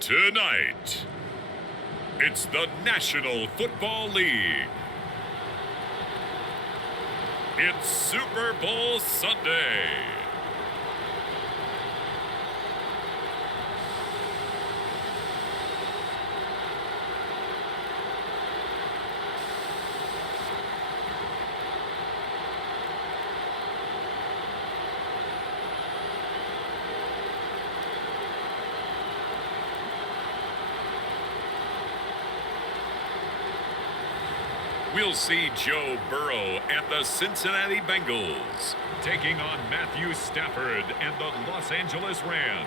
Tonight, it's the National Football League. It's Super Bowl Sunday. We'll see Joe Burrow and the Cincinnati Bengals taking on Matthew Stafford and the Los Angeles Rams.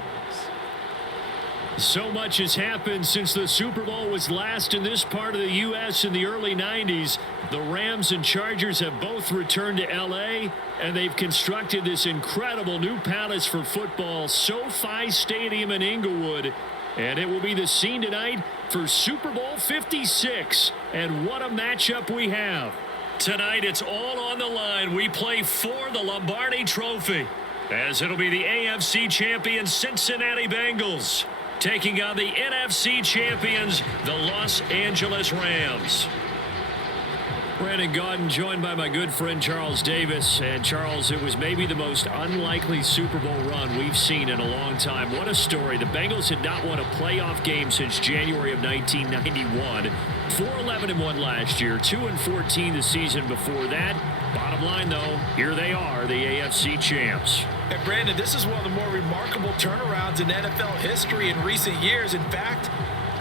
So much has happened since the Super Bowl was last in this part of the U.S. in the early 90s. The Rams and Chargers have both returned to L.A., and they've constructed this incredible new palace for football, SoFi Stadium in Inglewood. And it will be the scene tonight for Super Bowl 56. And what a matchup we have. Tonight, it's all on the line. We play for the Lombardi Trophy, as it'll be the AFC champion Cincinnati Bengals taking on the NFC champions, the Los Angeles Rams. Brandon Gaudin joined by my good friend Charles Davis. And Charles, it was maybe the most unlikely Super Bowl run we've seen in a long time. What a story. The Bengals had not won a playoff game since January of 1991. 4-11-1 last year, 2-14 the season before that. Bottom line, though, here they are, the AFC champs. And Brandon, this is one of the more remarkable turnarounds in NFL history in recent years. In fact,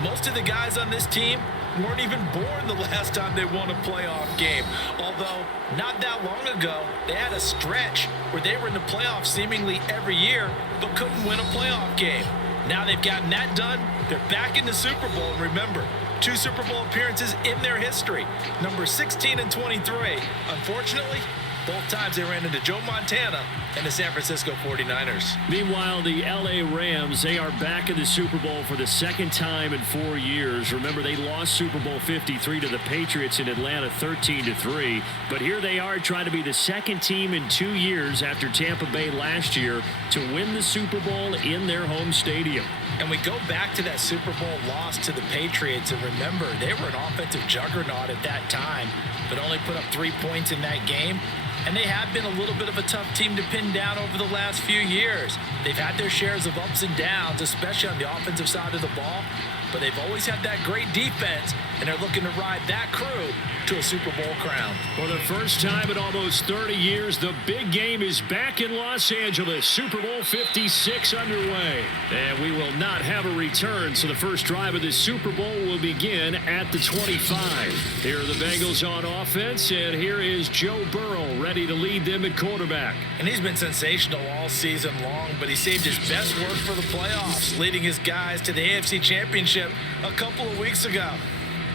most of the guys on this team weren't even born the last time they won a playoff game. Although, not that long ago, they had a stretch where they were in the playoffs seemingly every year, but couldn't win a playoff game. Now they've gotten that done. They're back in the Super Bowl. And remember, 2 Super Bowl appearances in their history. Number 16 and 23. Unfortunately, both times they ran into Joe Montana and the San Francisco 49ers. Meanwhile, the LA Rams, they are back in the Super Bowl for the second time in 4 years. Remember, they lost Super Bowl 53 to the Patriots in Atlanta 13-3. But here they are trying to be the second team in 2 years after Tampa Bay last year to win the Super Bowl in their home stadium. And we go back to that Super Bowl loss to the Patriots, and remember, they were an offensive juggernaut at that time, but only put up 3 points in that game. And they have been a little bit of a tough team to pin down over the last few years. They've had their shares of ups and downs, especially on the offensive side of the ball. But they've always had that great defense, and they're looking to ride that crew to a Super Bowl crown. For the first time in almost 30 years, the big game is back in Los Angeles. Super Bowl 56 underway. And we will not have a return, so the first drive of the Super Bowl will begin at the 25. Here are the Bengals on offense, and here is Joe Burrow ready to lead them at quarterback. And he's been sensational all season long, but he saved his best work for the playoffs, leading his guys to the AFC Championship a couple of weeks ago.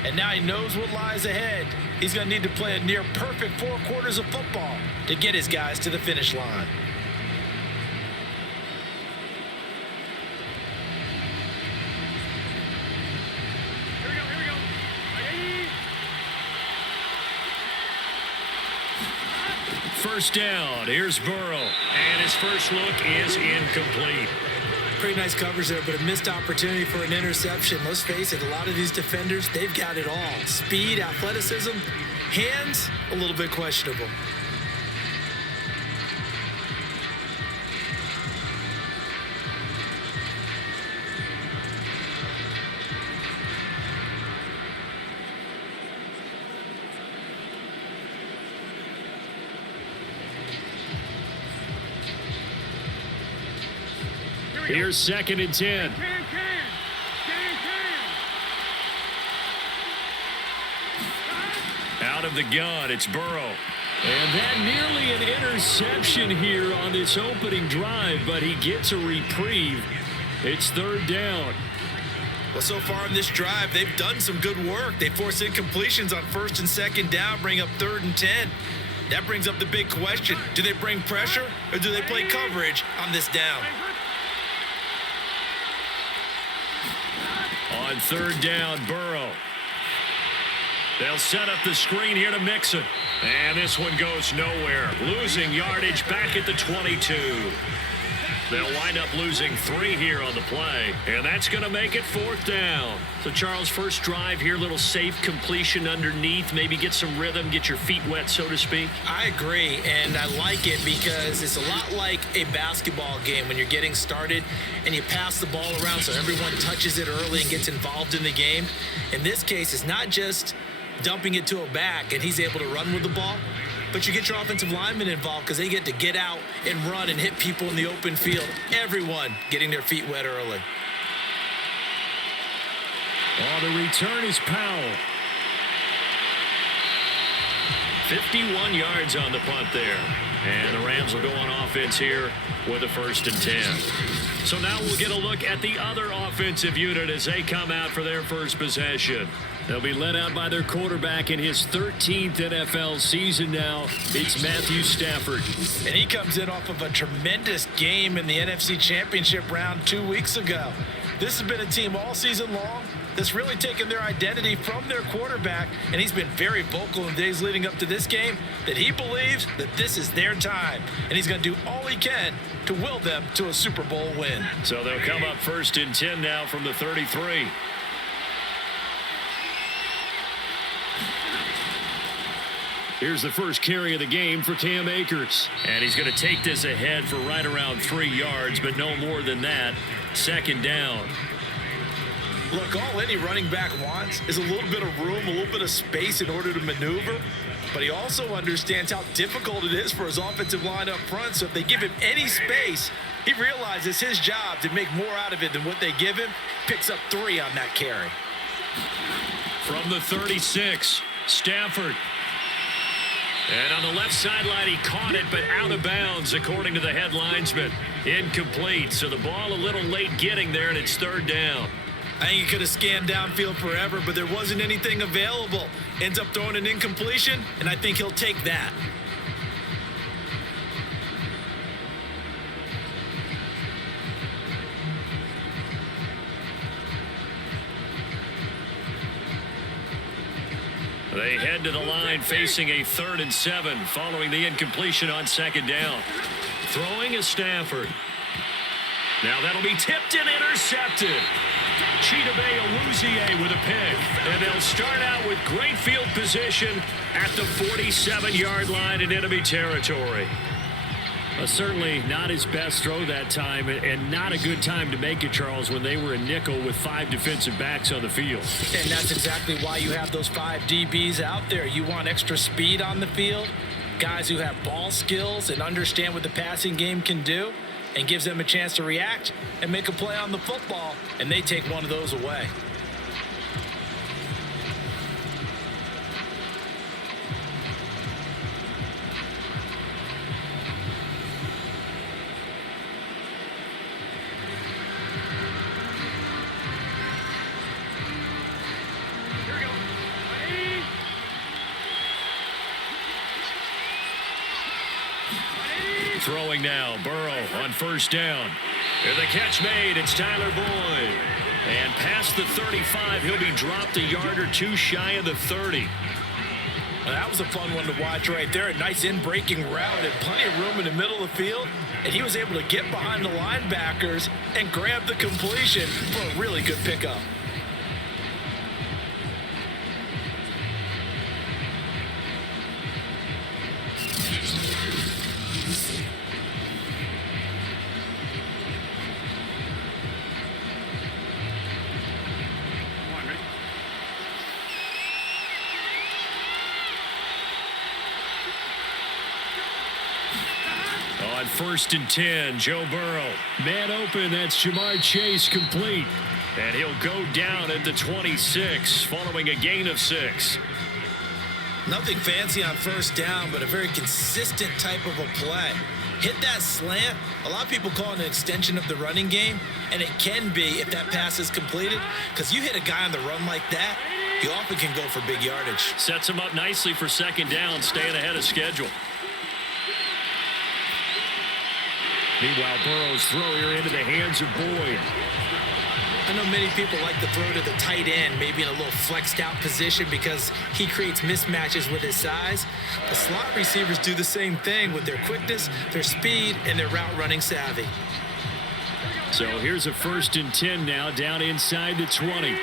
And now he knows what lies ahead. He's going to need to play a near perfect 4 quarters of football to get his guys to the finish line. Here we go. First down. Here's Burrow. And his first look is incomplete. Pretty nice coverage there, but a missed opportunity for an interception. Let's face it, a lot of these defenders, they've got it all. Speed, athleticism, hands, a little bit questionable. Here's 2nd and 10. Out of the gun, it's Burrow. And that nearly an interception here on this opening drive, but he gets a reprieve. It's 3rd down. Well, so far in this drive, they've done some good work. They force incompletions on 1st and 2nd down, bring up 3rd and 10. That brings up the big question. Do they bring pressure or do they play coverage on this down? On 3rd down, Burrow. They'll set up the screen here to Mixon. And this one goes nowhere. Losing yardage back at the 22. They'll wind up losing 3 here on the play, and that's going to make it 4th down. So, Charles, first drive here, little safe completion underneath, maybe get some rhythm, get your feet wet, so to speak. I agree, and I like it because it's a lot like a basketball game when you're getting started and you pass the ball around so everyone touches it early and gets involved in the game. In this case, it's not just dumping it to a back and he's able to run with the ball, but you get your offensive linemen involved because they get to get out and run and hit people in the open field. Everyone getting their feet wet early. Oh, the return is Powell. 51 yards on the punt there. And the Rams will go on offense here with a 1st and 10. So now we'll get a look at the other offensive unit as they come out for their first possession. They'll be led out by their quarterback in his 13th NFL season now. It's Matthew Stafford. And he comes in off of a tremendous game in the NFC Championship round 2 weeks ago. This has been a team all season long that's really taken their identity from their quarterback, and he's been very vocal in the days leading up to this game that he believes that this is their time, and he's going to do all he can to will them to a Super Bowl win. So they'll come up 1st and 10 now from the 33. Here's the first carry of the game for Cam Akers. And he's going to take this ahead for right around 3 yards, but no more than that. 2nd down. Look, all any running back wants is a little bit of room, a little bit of space in order to maneuver. But he also understands how difficult it is for his offensive line up front. So if they give him any space, he realizes his job to make more out of it than what they give him. Picks up 3 on that carry. From the 36, Stafford. And on the left sideline, he caught it, but out of bounds, according to the head linesman. Incomplete, so the ball a little late getting there, and it's 3rd down. I think he could have scanned downfield forever, but there wasn't anything available. Ends up throwing an incompletion, and I think he'll take that. They head to the line facing a 3rd and 7 following the incompletion on 2nd down. Throwing is Stafford. Now that'll be tipped and intercepted. Chidobe Awuzie with a pick. And they'll start out with great field position at the 47-yard line in enemy territory. Certainly not his best throw that time, and not a good time to make it, Charles, when they were in nickel with 5 defensive backs on the field. And that's exactly why you have those 5 DBs out there. You want extra speed on the field, guys who have ball skills and understand what the passing game can do, and gives them a chance to react and make a play on the football, and they take one of those away. Throwing now, Burrow on 1st down. And the catch made, it's Tyler Boyd. And past the 35, he'll be dropped a yard or 2 shy of the 30. Well, that was a fun one to watch right there. A nice in-breaking route and plenty of room in the middle of the field. And he was able to get behind the linebackers and grab the completion for a really good pickup. On 1st and 10, Joe Burrow. Man open, that's Jamar Chase complete. And he'll go down at the 26 following a gain of 6. Nothing fancy on 1st down, but a very consistent type of a play. Hit that slant. A lot of people call it an extension of the running game, and it can be if that pass is completed, because you hit a guy on the run like that, you often can go for big yardage. Sets him up nicely for 2nd down, staying ahead of schedule. Meanwhile, Burrow's throw here into the hands of Boyd. I know many people like to throw to the tight end, maybe in a little flexed out position because he creates mismatches with his size. The slot receivers do the same thing with their quickness, their speed, and their route running savvy. So here's a 1st and 10 now, down inside the 20.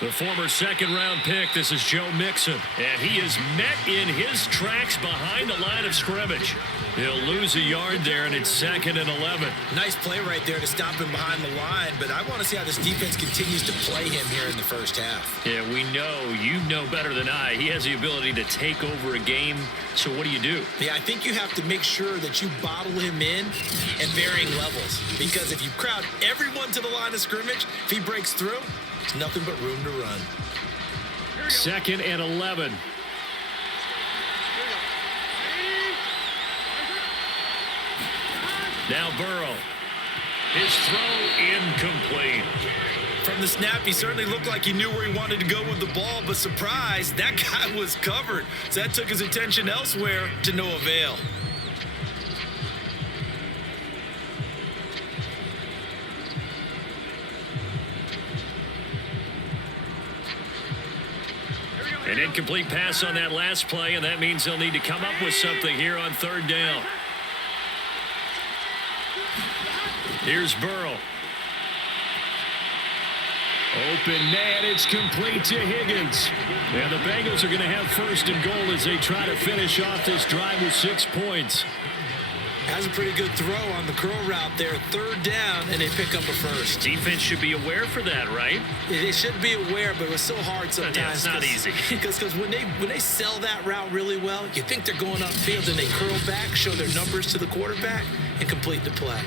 The former 2nd-round pick, this is Joe Mixon. And he is met in his tracks behind the line of scrimmage. He'll lose a yard there, and it's 2nd and 11. Nice play right there to stop him behind the line, but I want to see how this defense continues to play him here in the first half. Yeah, we know, you know better than I, he has the ability to take over a game. So what do you do? Yeah, I think you have to make sure that you bottle him in at varying levels, because if you crowd everyone to the line of scrimmage, if he breaks through, it's nothing but room to run. 2nd and 11. Now Burrow. His throw incomplete. From the snap, he certainly looked like he knew where he wanted to go with the ball, but surprise, that guy was covered. So that took his attention elsewhere to no avail. An incomplete pass on that last play, and that means they'll need to come up with something here on 3rd down. Here's Burrow. Open man, it's complete to Higgins. And the Bengals are going to have 1st and goal as they try to finish off this drive with 6 points. Has a pretty good throw on the curl route there. 3rd down, and they pick up a 1st. Defense should be aware for that, right? They should be aware, but it was so hard sometimes. Yeah, it's not easy. Because when they sell that route really well, you think they're going upfield, and they curl back, show their numbers to the quarterback, and complete the play.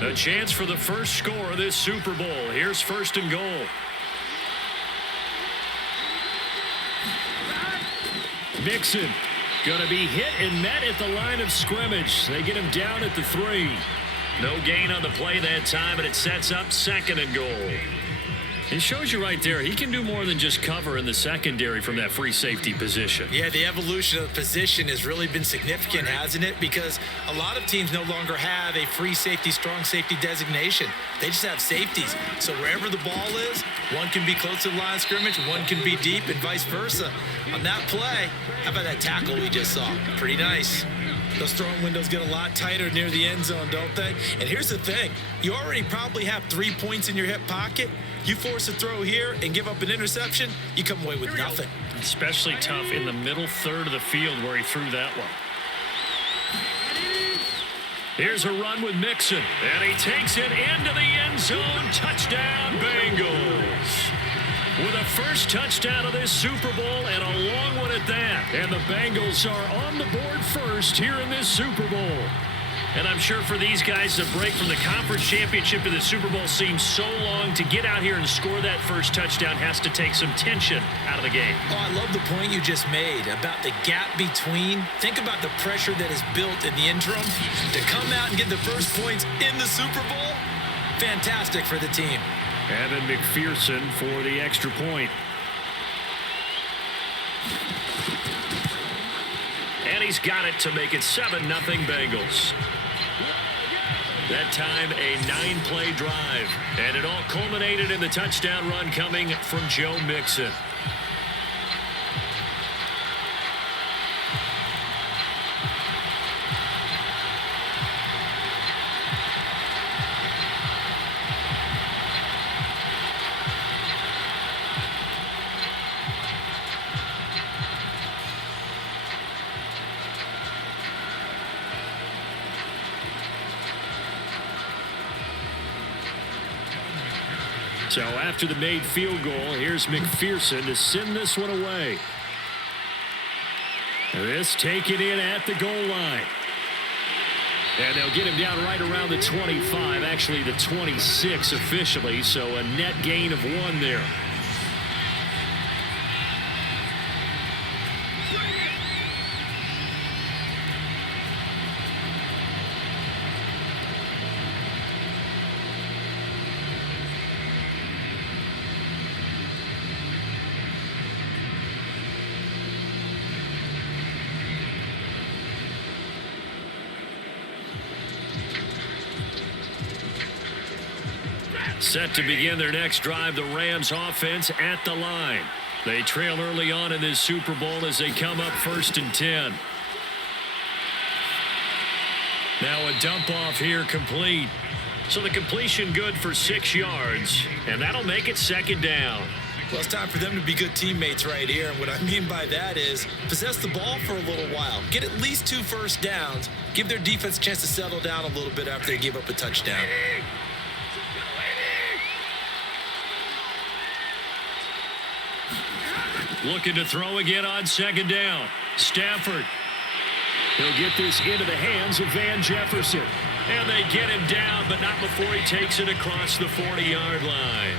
A chance for the first score of this Super Bowl. Here's 1st and goal. Mixon going to be hit and met at the line of scrimmage. They get him down at the 3. No gain on the play that time, and it sets up 2nd and goal. It shows you right there, he can do more than just cover in the secondary from that free safety position. Yeah, the evolution of the position has really been significant, hasn't it? Because a lot of teams no longer have a free safety, strong safety designation. They just have safeties. So wherever the ball is, one can be close to the line of scrimmage, one can be deep, and vice versa. On that play, how about that tackle we just saw? Pretty nice. Those throwing windows get a lot tighter near the end zone, don't they? And here's the thing. You already probably have 3 points in your hip pocket. You force a throw here and give up an interception, you come away with nothing. Especially tough in the middle 3rd of the field where he threw that one. Here's a run with Mixon, and he takes it into the end zone. Touchdown, Bengals. With a first touchdown of this Super Bowl, and a long one at that. And the Bengals are on the board first here in this Super Bowl. And I'm sure for these guys, the break from the conference championship to the Super Bowl seems so long. To get out here and score that first touchdown has to take some tension out of the game. Oh, I love the point you just made about the gap between. Think about the pressure that is built in the interim. To come out and get the first points in the Super Bowl, fantastic for the team. Evan McPherson for the extra point. And he's got it to make it 7-0 Bengals. That time a 9-play drive. And it all culminated in the touchdown run coming from Joe Mixon. So after the made field goal, here's McPherson to send this one away. This taken in at the goal line. And they'll get him down right around the 25, actually the 26 officially, so a net gain of 1 there. Set to begin their next drive, the Rams offense at the line. They trail early on in this Super Bowl as they come up 1st and 10. Now a dump off here complete. So the completion good for 6 yards, and that'll make it 2nd down. Well, it's time for them to be good teammates right here. And what I mean by that is possess the ball for a little while. Get at least 2 first downs. Give their defense a chance to settle down a little bit after they give up a touchdown. Looking to throw again on 2nd down. Stafford. He'll get this into the hands of Van Jefferson. And they get him down, but not before he takes it across the 40-yard line.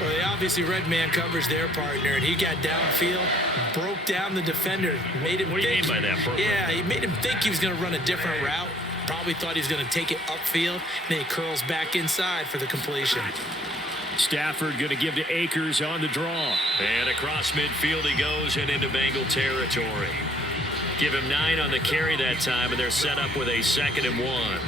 Well, they obviously read man coverage their partner, and he got downfield, broke down the defender, made him What do you mean by that, bro? Yeah, he made him think he was going to run a different route. Probably thought he was going to take it upfield, and then he curls back inside for the completion. Stafford going to give to Akers on the draw. And across midfield he goes and into Bengal territory. Give him 9 on the carry that time, and they're set up with a 2nd and 1.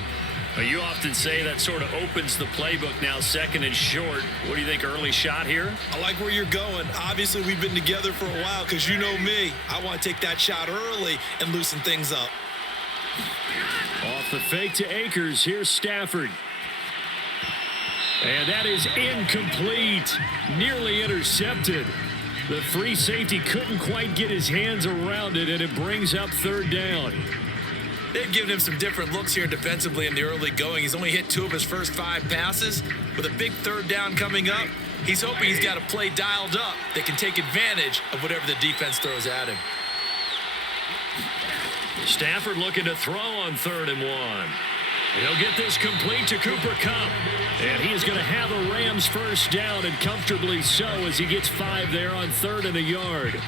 Now, you often say that sort of opens the playbook now, 2nd and short. What do you think, early shot here? I like where you're going. Obviously, we've been together for a while because you know me. I want to take that shot early and loosen things up. Off the fake to Akers. Here's Stafford. And that is incomplete. Nearly intercepted. The free safety couldn't quite get his hands around it, and it brings up 3rd down. They've given him some different looks here defensively in the early going. He's only hit 2 of his first 5 passes. With a big 3rd down coming up, he's hoping he's got a play dialed up that can take advantage of whatever the defense throws at him. Stafford looking to throw on 3rd and 1. He'll get this complete to Cooper Kupp. And he is going to have a Rams 1st down, and comfortably so, as he gets 5 there on 3rd and a yard.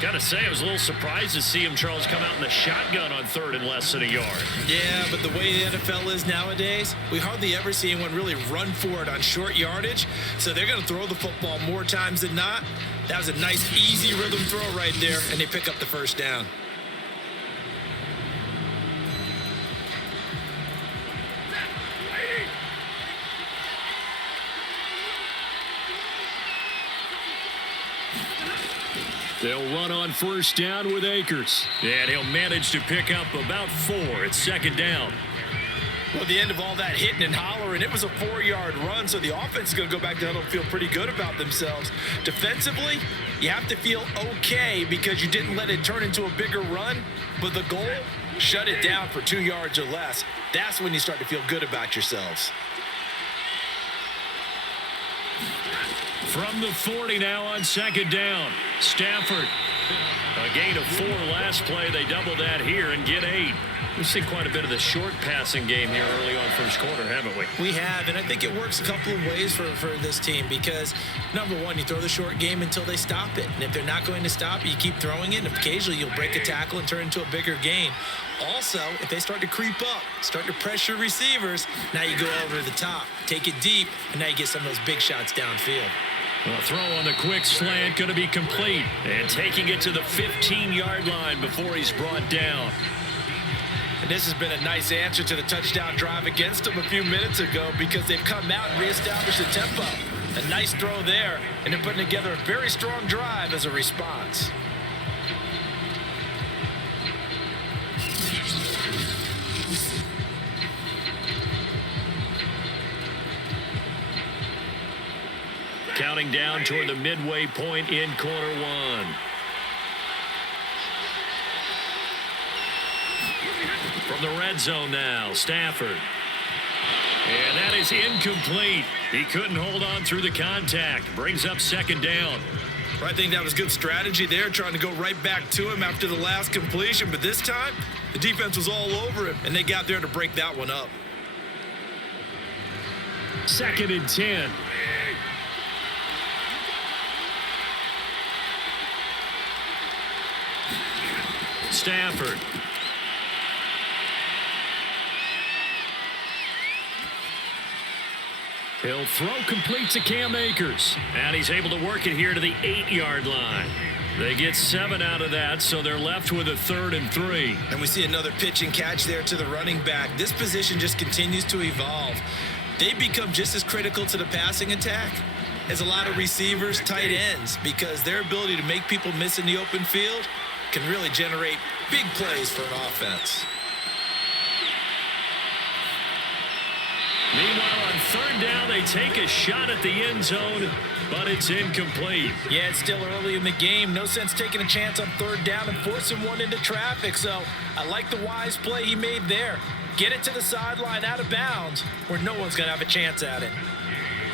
Got to say, I was a little surprised to see him, Charles, come out in the shotgun on 3rd and less than a yard. Yeah, but the way the NFL is nowadays, we hardly ever see anyone really run for it on short yardage. So they're going to throw the football more times than not. That was a nice, easy rhythm throw right there, and they pick up the 1st down. They'll run on 1st down with Akers. And he'll manage to pick up about 4. It's 2nd down. Well, at the end of all that hitting and hollering, it was a 4-yard run, so the offense is going to go back down and feel pretty good about themselves. Defensively, you have to feel okay because you didn't let it turn into a bigger run, but the goal, shut it down for 2 yards or less. That's when you start to feel good about yourselves. From the 40 now on 2nd down. Stafford. A gain of 4 last play. They double that here and get 8. We've seen quite a bit of the short passing game here early on 1st quarter, haven't we? We have, and I think it works a couple of ways for this team because, number one, you throw the short game until they stop it. And if they're not going to stop it, you keep throwing it, and occasionally you'll break a tackle and turn into a bigger gain. Also, if they start to creep up, start to pressure receivers, now you go over the top, take it deep, and now you get some of those big shots downfield. A throw on the quick slant going to be complete. And taking it to the 15-yard line before he's brought down. And this has been a nice answer to the touchdown drive against them a few minutes ago because they've come out and reestablished the tempo. A nice throw there, and they're putting together a very strong drive as a response. Counting down toward the midway point in quarter 1. From the red zone now, Stafford. And that is incomplete. He couldn't hold on through the contact. Brings up 2nd down. I think that was good strategy there, trying to go right back to him after the last completion. But this time, the defense was all over him, and they got there to break that one up. 2nd and 10. Stafford. He'll throw complete to Cam Akers. And he's able to work it here to the 8-yard line. They get 7 out of that, so they're left with a 3rd and 3. And we see another pitch and catch there to the running back. This position just continues to evolve. They become just as critical to the passing attack is a lot of receivers, tight ends, because their ability to make people miss in the open field can really generate big plays for an offense. Meanwhile, on third down, they take a shot at the end zone, but it's incomplete. Yeah, it's still early in the game. No sense taking a chance on third down and forcing one into traffic. So I like the wise play he made there. Get it to the sideline out of bounds where no one's going to have a chance at it.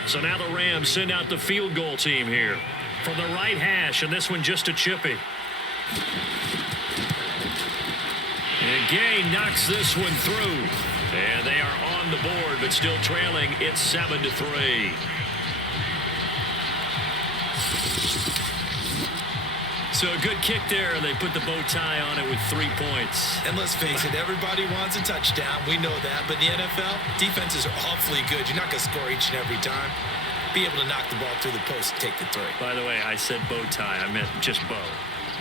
So now the Rams send out the field goal team here from the right hash, and this one just a chippy. And Gay knocks this one through. And they are on the board, but still trailing. It's 7-3. So a good kick there, and they put the bow tie on it with 3 points. And let's face it, everybody wants a touchdown. We know that. But in the NFL, defenses are awfully good. You're not going to score each and every time. Be able to knock the ball through the post and take the 3. By the way, I said bow tie. I meant just bow.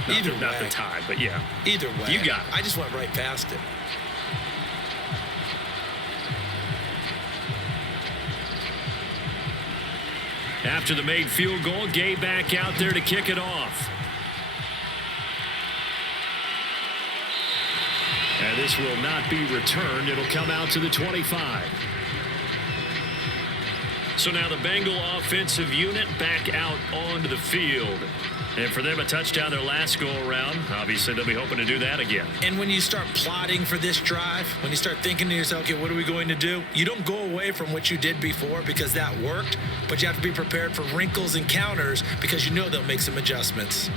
Not the tie, but yeah. Either way. You got it. I just went right past it. After the made field goal, Gay back out there to kick it off. And this will not be returned. It'll come out to the 25. So now the Bengal offensive unit back out onto the field. And for them, a touchdown their last go-around. Obviously, they'll be hoping to do that again. And when you start plotting for this drive, when you start thinking to yourself, okay, what are we going to do? You don't go away from what you did before because that worked, but you have to be prepared for wrinkles and counters because you know they'll make some adjustments.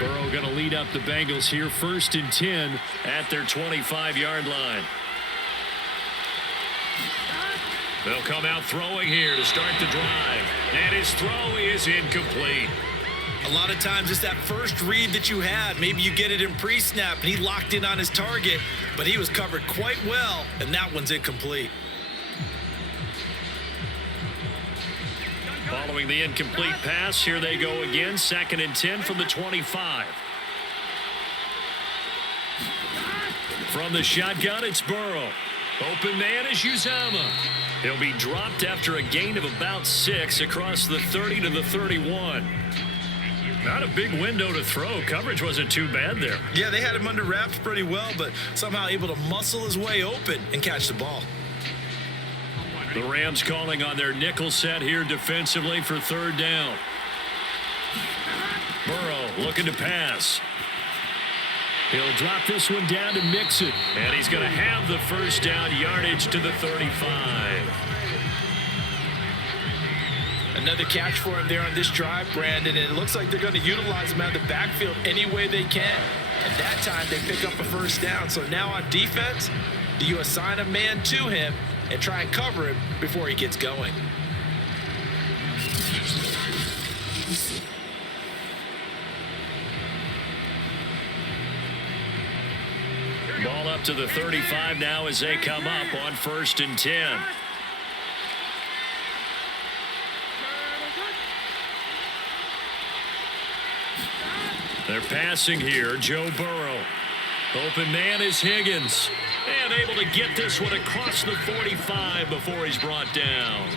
Burrow going to lead up the Bengals here, 1st and 10 at their 25-yard line. They'll come out throwing here to start the drive. And his throw is incomplete. A lot of times it's that first read that you had. Maybe you get it in pre-snap and he locked in on his target, but he was covered quite well, and that one's incomplete. Following the incomplete pass, here they go again. 2nd and 10 from the 25. From the shotgun, it's Burrow. Open man is Uzama. He'll be dropped after a gain of about 6 across the 30 to the 31. Not a big window to throw. Coverage wasn't too bad there. Yeah, they had him under wraps pretty well, but somehow able to muscle his way open and catch the ball. The Rams calling on their nickel set here defensively for 3rd down. Burrow looking to pass. He'll drop this one down to Mixon. And he's going to have the 1st down, yardage to the 35. Another catch for him there on this drive, Brandon, and it looks like they're going to utilize him out of the backfield any way they can. And that time they pick up a 1st down. So now on defense, do you assign a man to him and try and cover him before he gets going? Ball up to the 35 now as they come up on 1st and 10. They're passing here. Joe Burrow. Open man is Higgins. And able to get this one across the 45 before he's brought down.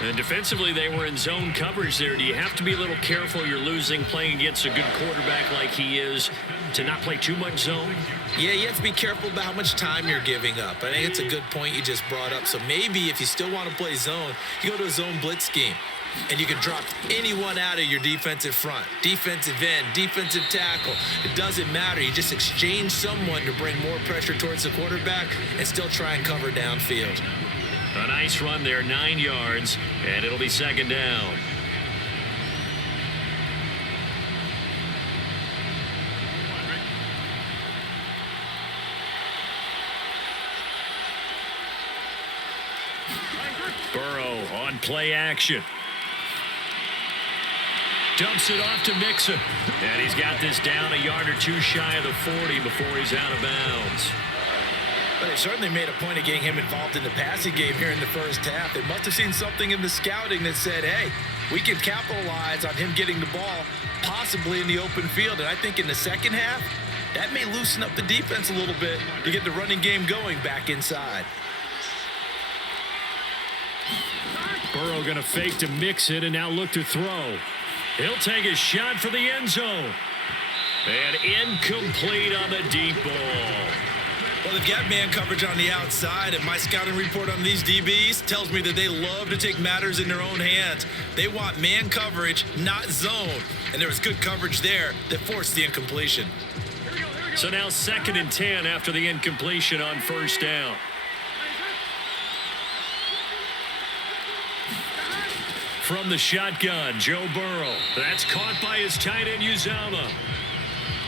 And defensively, they were in zone coverage there. Do you have to be a little careful? You're losing playing against a good quarterback like he is to not play too much zone? Yeah, you have to be careful about how much time you're giving up. I think it's a good point you just brought up. So maybe if you still want to play zone, you go to a zone blitz scheme. And you can drop anyone out of your defensive front. Defensive end, defensive tackle. It doesn't matter. You just exchange someone to bring more pressure towards the quarterback and still try and cover downfield. A nice run there, 9 yards, and it'll be 2nd down. Burrow on play action. Dumps it off to Mixon. And he's got this down a yard or 2 shy of the 40 before he's out of bounds. But they certainly made a point of getting him involved in the passing game here in the 1st half. They must have seen something in the scouting that said, hey, we can capitalize on him getting the ball possibly in the open field. And I think in the 2nd half, that may loosen up the defense a little bit to get the running game going back inside. Burrow going to fake to mix it and now look to throw. He'll take a shot for the end zone. And incomplete on the deep ball. Well, they've got man coverage on the outside, and my scouting report on these DBs tells me that they love to take matters in their own hands. They want man coverage, not zone. And there was good coverage there that forced the incompletion. So now 2nd and 10 after the incompletion on 1st down. From the shotgun, Joe Burrow. That's caught by his tight end, Uzama.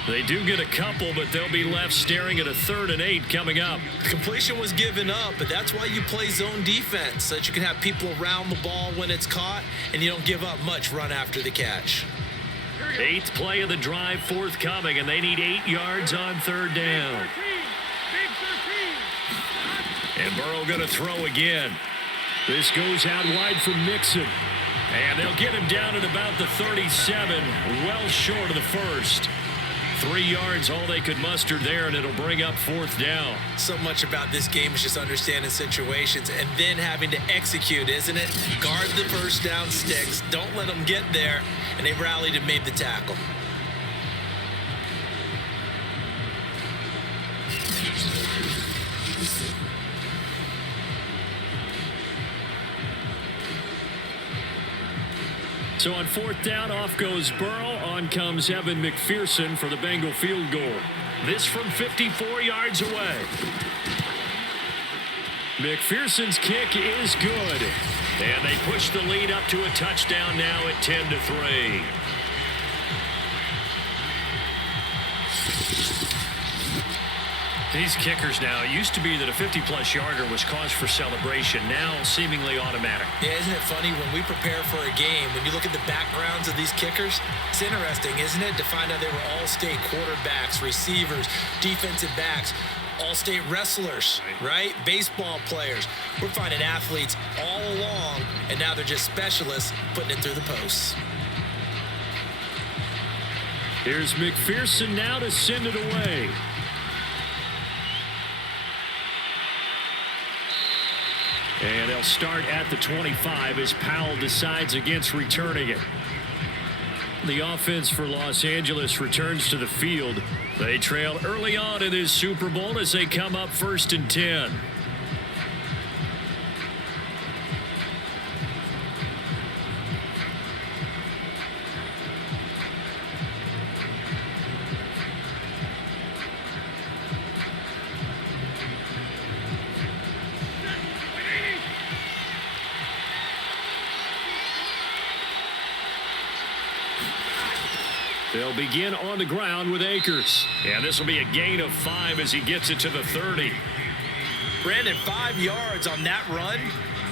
They do get a couple, but they'll be left staring at a 3rd and 8 coming up. Completion was given up, but that's why you play zone defense, so that you can have people around the ball when it's caught, and you don't give up much run after the catch. 8th play of the drive forthcoming, and they need 8 yards on 3rd down. And Burrow going to throw again. This goes out wide for Mixon. And they'll get him down at about the 37, well short of the 1st. 3 yards, all they could muster there, and it'll bring up 4th down. So much about this game is just understanding situations and then having to execute, isn't it? Guard the first down sticks. Don't let them get there, and they rallied and made the tackle. So on 4th down, off goes Burrow. On comes Evan McPherson for the Bengal field goal. This from 54 yards away. McPherson's kick is good. And they push the lead up to a touchdown now at 10-3. These kickers now, it used to be that a 50-plus yarder was cause for celebration. Now seemingly automatic. Yeah, isn't it funny when we prepare for a game, when you look at the backgrounds of these kickers, it's interesting, isn't it, to find out they were all-state quarterbacks, receivers, defensive backs, all-state wrestlers, right? Baseball players. We're finding athletes all along, and now they're just specialists putting it through the posts. Here's McPherson now to send it away. And they'll start at the 25 as Powell decides against returning it. The offense for Los Angeles returns to the field. They trail early on in this Super Bowl as they come up 1st and 10. They'll begin on the ground with Akers. And this will be a gain of 5 as he gets it to the 30. Brandon, 5 yards on that run.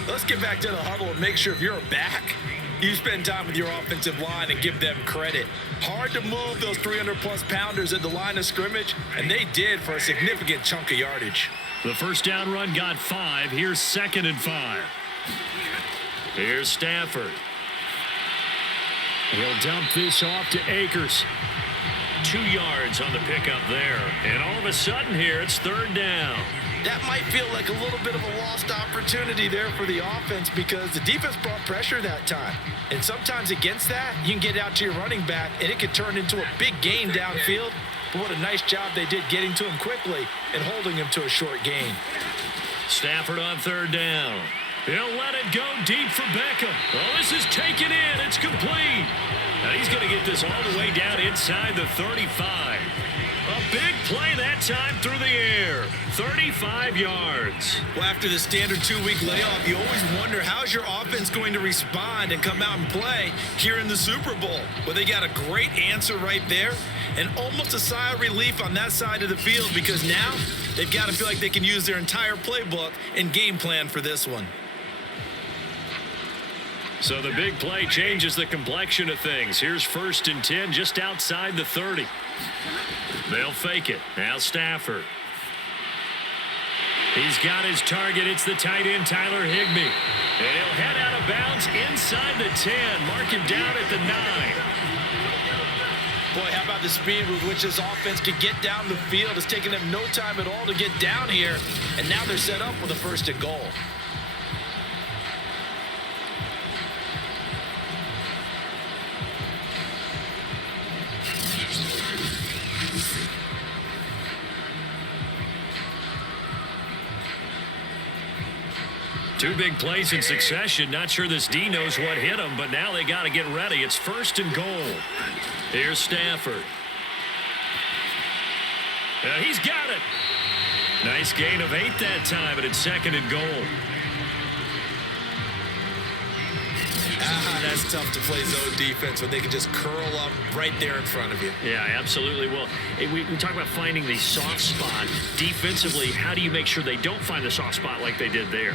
Let's get back to the huddle and make sure if you're a back, you spend time with your offensive line and give them credit. Hard to move those 300-plus pounders at the line of scrimmage, and they did for a significant chunk of yardage. The first down run got 5. Here's 2nd and 5. Here's Stafford. He'll dump this off to Akers. 2 yards on the pickup there. And all of a sudden here, it's 3rd down. That might feel like a little bit of a lost opportunity there for the offense because the defense brought pressure that time. And sometimes against that, you can get out to your running back, and it can turn into a big gain downfield. But what a nice job they did getting to him quickly and holding him to a short gain. Stafford on 3rd down. He'll let it go deep for Beckham. Oh, this is taken in. It's complete. Now he's going to get this all the way down inside the 35. A big play that time through the air. 35 yards. Well, after the standard 2-week layoff, you always wonder how's your offense going to respond and come out and play here in the Super Bowl. Well, they got a great answer right there and almost a sigh of relief on that side of the field because now they've got to feel like they can use their entire playbook and game plan for this one. So the big play changes the complexion of things. Here's 1st and 10 just outside the 30. They'll fake it. Now Stafford. He's got his target. It's the tight end, Tyler Higbee. And he'll head out of bounds inside the 10. Mark him down at the 9. Boy, how about the speed with which this offense could get down the field? It's taken them no time at all to get down here. And now they're set up with a 1st and goal. Two big plays in succession. Not sure this D knows what hit him, but now they got to get ready. It's 1st and goal. Here's Stafford. He's got it. Nice gain of 8 that time, and it's 2nd and goal. That's tough to play zone defense when they can just curl up right there in front of you. Yeah, absolutely. Well, we talk about finding the soft spot. Defensively, how do you make sure they don't find the soft spot like they did there?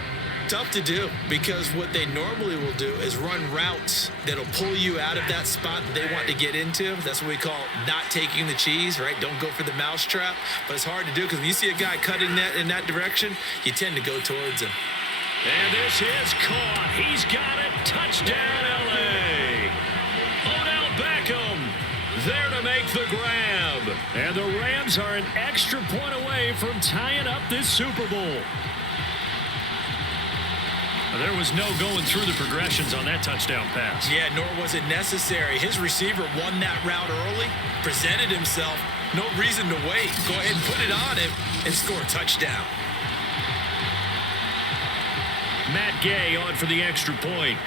Tough to do, because what they normally will do is run routes that'll pull you out of that spot that they want to get into. That's what we call not taking the cheese, right? Don't go for the mousetrap. But it's hard to do because when you see a guy cutting that in that direction, you tend to go towards him. And this is caught. He's got it. Touchdown, L.A. Odell Beckham there to make the grab. And the Rams are an extra point away from tying up this Super Bowl. There was no going through the progressions on that touchdown pass. Yeah, nor was it necessary. His receiver won that route early, presented himself. No reason to wait. Go ahead and put it on him and score a touchdown. Matt Gay on for the extra point.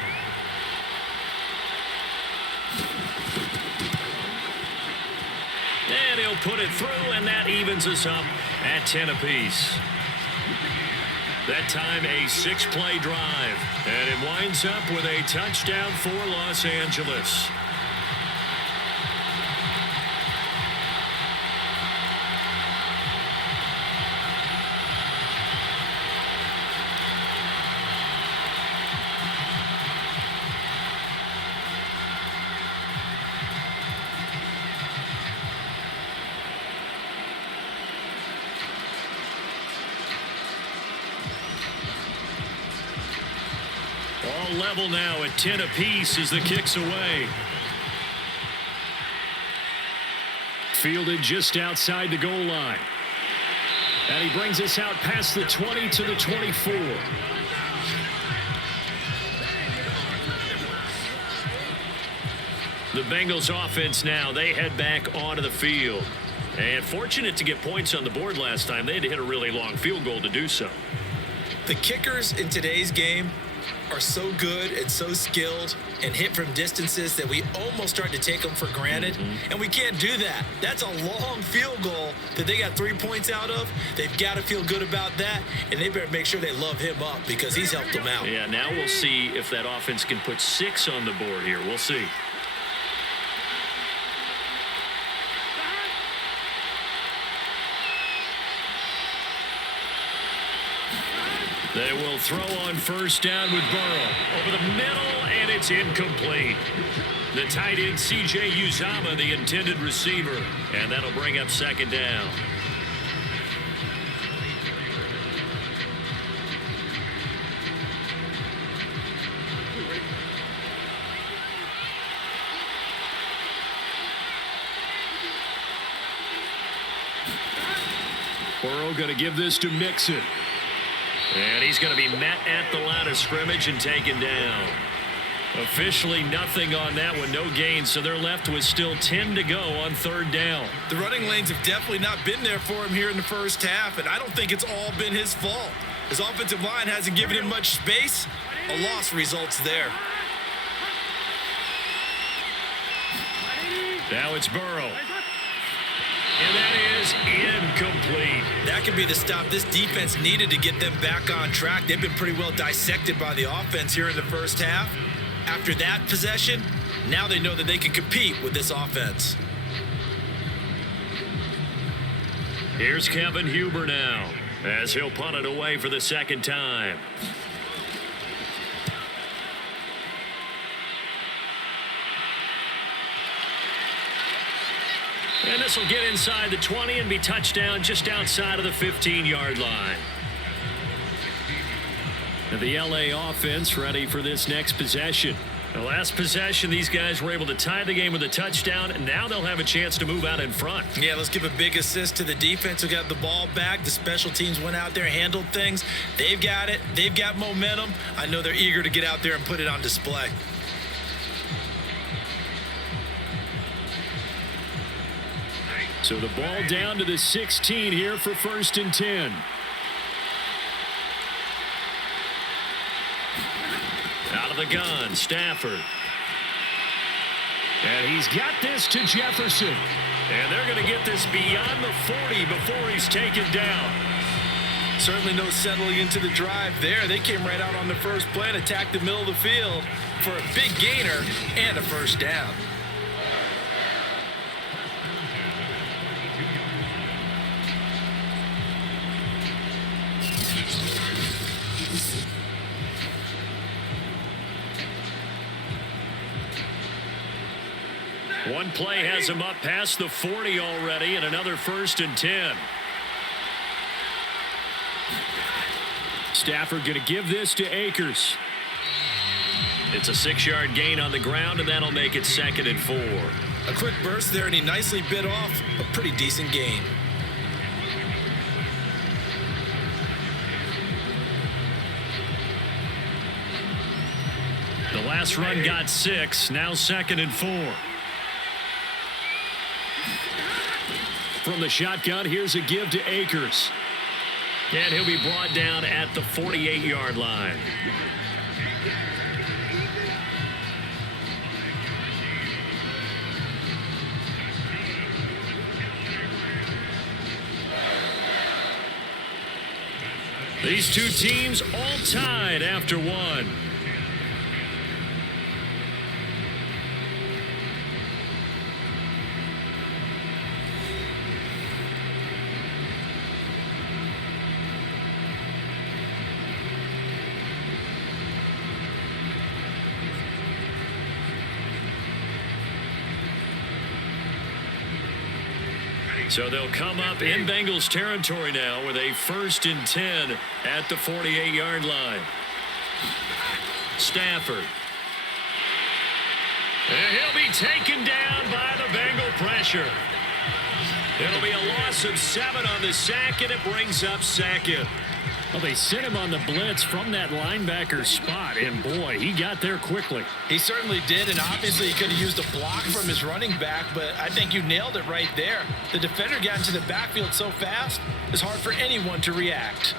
And he'll put it through, and that evens us up at 10 apiece. That time a 6-play drive, and it winds up with a touchdown for Los Angeles. All level now at 10 apiece as the kick's away. Fielded just outside the goal line. And he brings us out past the 20 to the 24. The Bengals offense now, they head back onto the field. And fortunate to get points on the board last time. They had to hit a really long field goal to do so. The kickers in today's game are so good and so skilled and hit from distances that we almost start to take them for granted. And we can't do that. That's a long field goal that they got 3 points out of. They've got to feel good about that, and they better make sure they love him up because he's helped them out. Yeah, now we'll see if that offense can put 6 on the board here. We'll see. They will throw on first down with Burrow. Over the middle, and it's incomplete. The tight end, C.J. Uzomah, the intended receiver. And that'll bring up 2nd down. Burrow going to give this to Mixon. And he's going to be met at the line of scrimmage and taken down. Officially nothing on that one, no gain, so they're left with still 10 to go on 3rd down. The running lanes have definitely not been there for him here in the first half, and I don't think it's all been his fault. His offensive line hasn't given him much space. A loss results there. Now it's Burrow. And that is incomplete. That could be the stop this defense needed to get them back on track. They've been pretty well dissected by the offense here in the first half. After that possession, now they know that they can compete with this offense. Here's Kevin Huber now, as he'll punt it away for the 2nd time. And this will get inside the 20 and be touchdown just outside of the 15-yard line. And the L.A. offense ready for this next possession. The last possession, these guys were able to tie the game with a touchdown, and now they'll have a chance to move out in front. Yeah, let's give a big assist to the defense who got the ball back. The special teams went out there, handled things. They've got it. They've got momentum. I know they're eager to get out there and put it on display. So the ball down to the 16 here for 1st and 10. the gun, Stafford. And he's got this to Jefferson. And they're going to get this beyond the 40 before he's taken down. Certainly no settling into the drive there. They came right out on the first play and attacked the middle of the field for a big gainer and a first down. One play has him up past the 40 already, and another 1st and 10. Stafford going to give this to Akers. It's a 6-yard gain on the ground, and that'll make it 2nd and 4. A quick burst there, and he nicely bit off a pretty decent gain. The last run got 6, now 2nd and 4. From the shotgun, here's a give to Akers. And he'll be brought down at the 48-yard line. These two teams all tied after one. So they'll come up in Bengals territory now with a 1st and 10 at the 48-yard line. Stafford. And he'll be taken down by the Bengal pressure. It'll be a loss of 7 on the sack, and it brings up 2nd. Well, they sent him on the blitz from that linebacker spot, and boy, he got there quickly. He certainly did, and obviously he could have used a block from his running back, but I think you nailed it right there. The defender got into the backfield so fast, it's hard for anyone to react.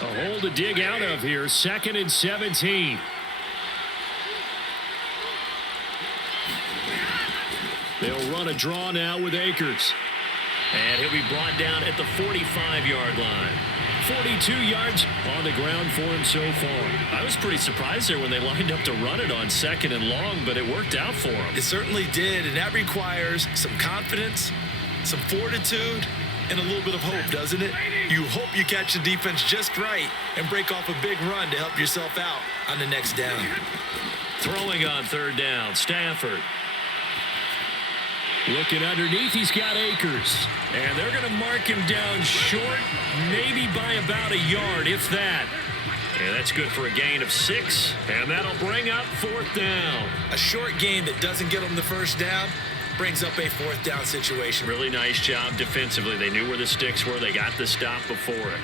A hole to dig out of here, 2nd and 17. They'll run a draw now with Akers. And he'll be brought down at the 45-yard line. 42 yards on the ground for him so far. I was pretty surprised there when they lined up to run it on 2nd and long, but it worked out for him. It certainly did, and that requires some confidence, some fortitude, and a little bit of hope, doesn't it? You hope you catch the defense just right and break off a big run to help yourself out on the next down. Throwing on 3rd down, Stafford. Looking underneath, he's got Akers. And they're going to mark him down short, maybe by about a yard, if that. And that's good for a gain of 6, and that'll bring up 4th down. A short gain that doesn't get them the first down brings up a 4th down situation. Really nice job defensively. They knew where the sticks were. They got the stop before it.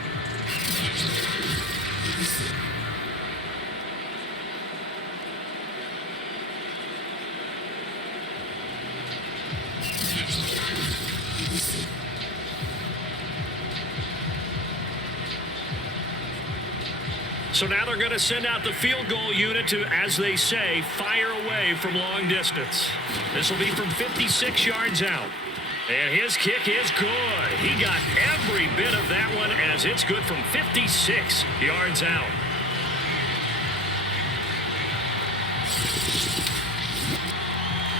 So now they're going to send out the field goal unit to, as they say, fire away from long distance. This will be from 56 yards out. And his kick is good. He got every bit of that one as it's good from 56 yards out.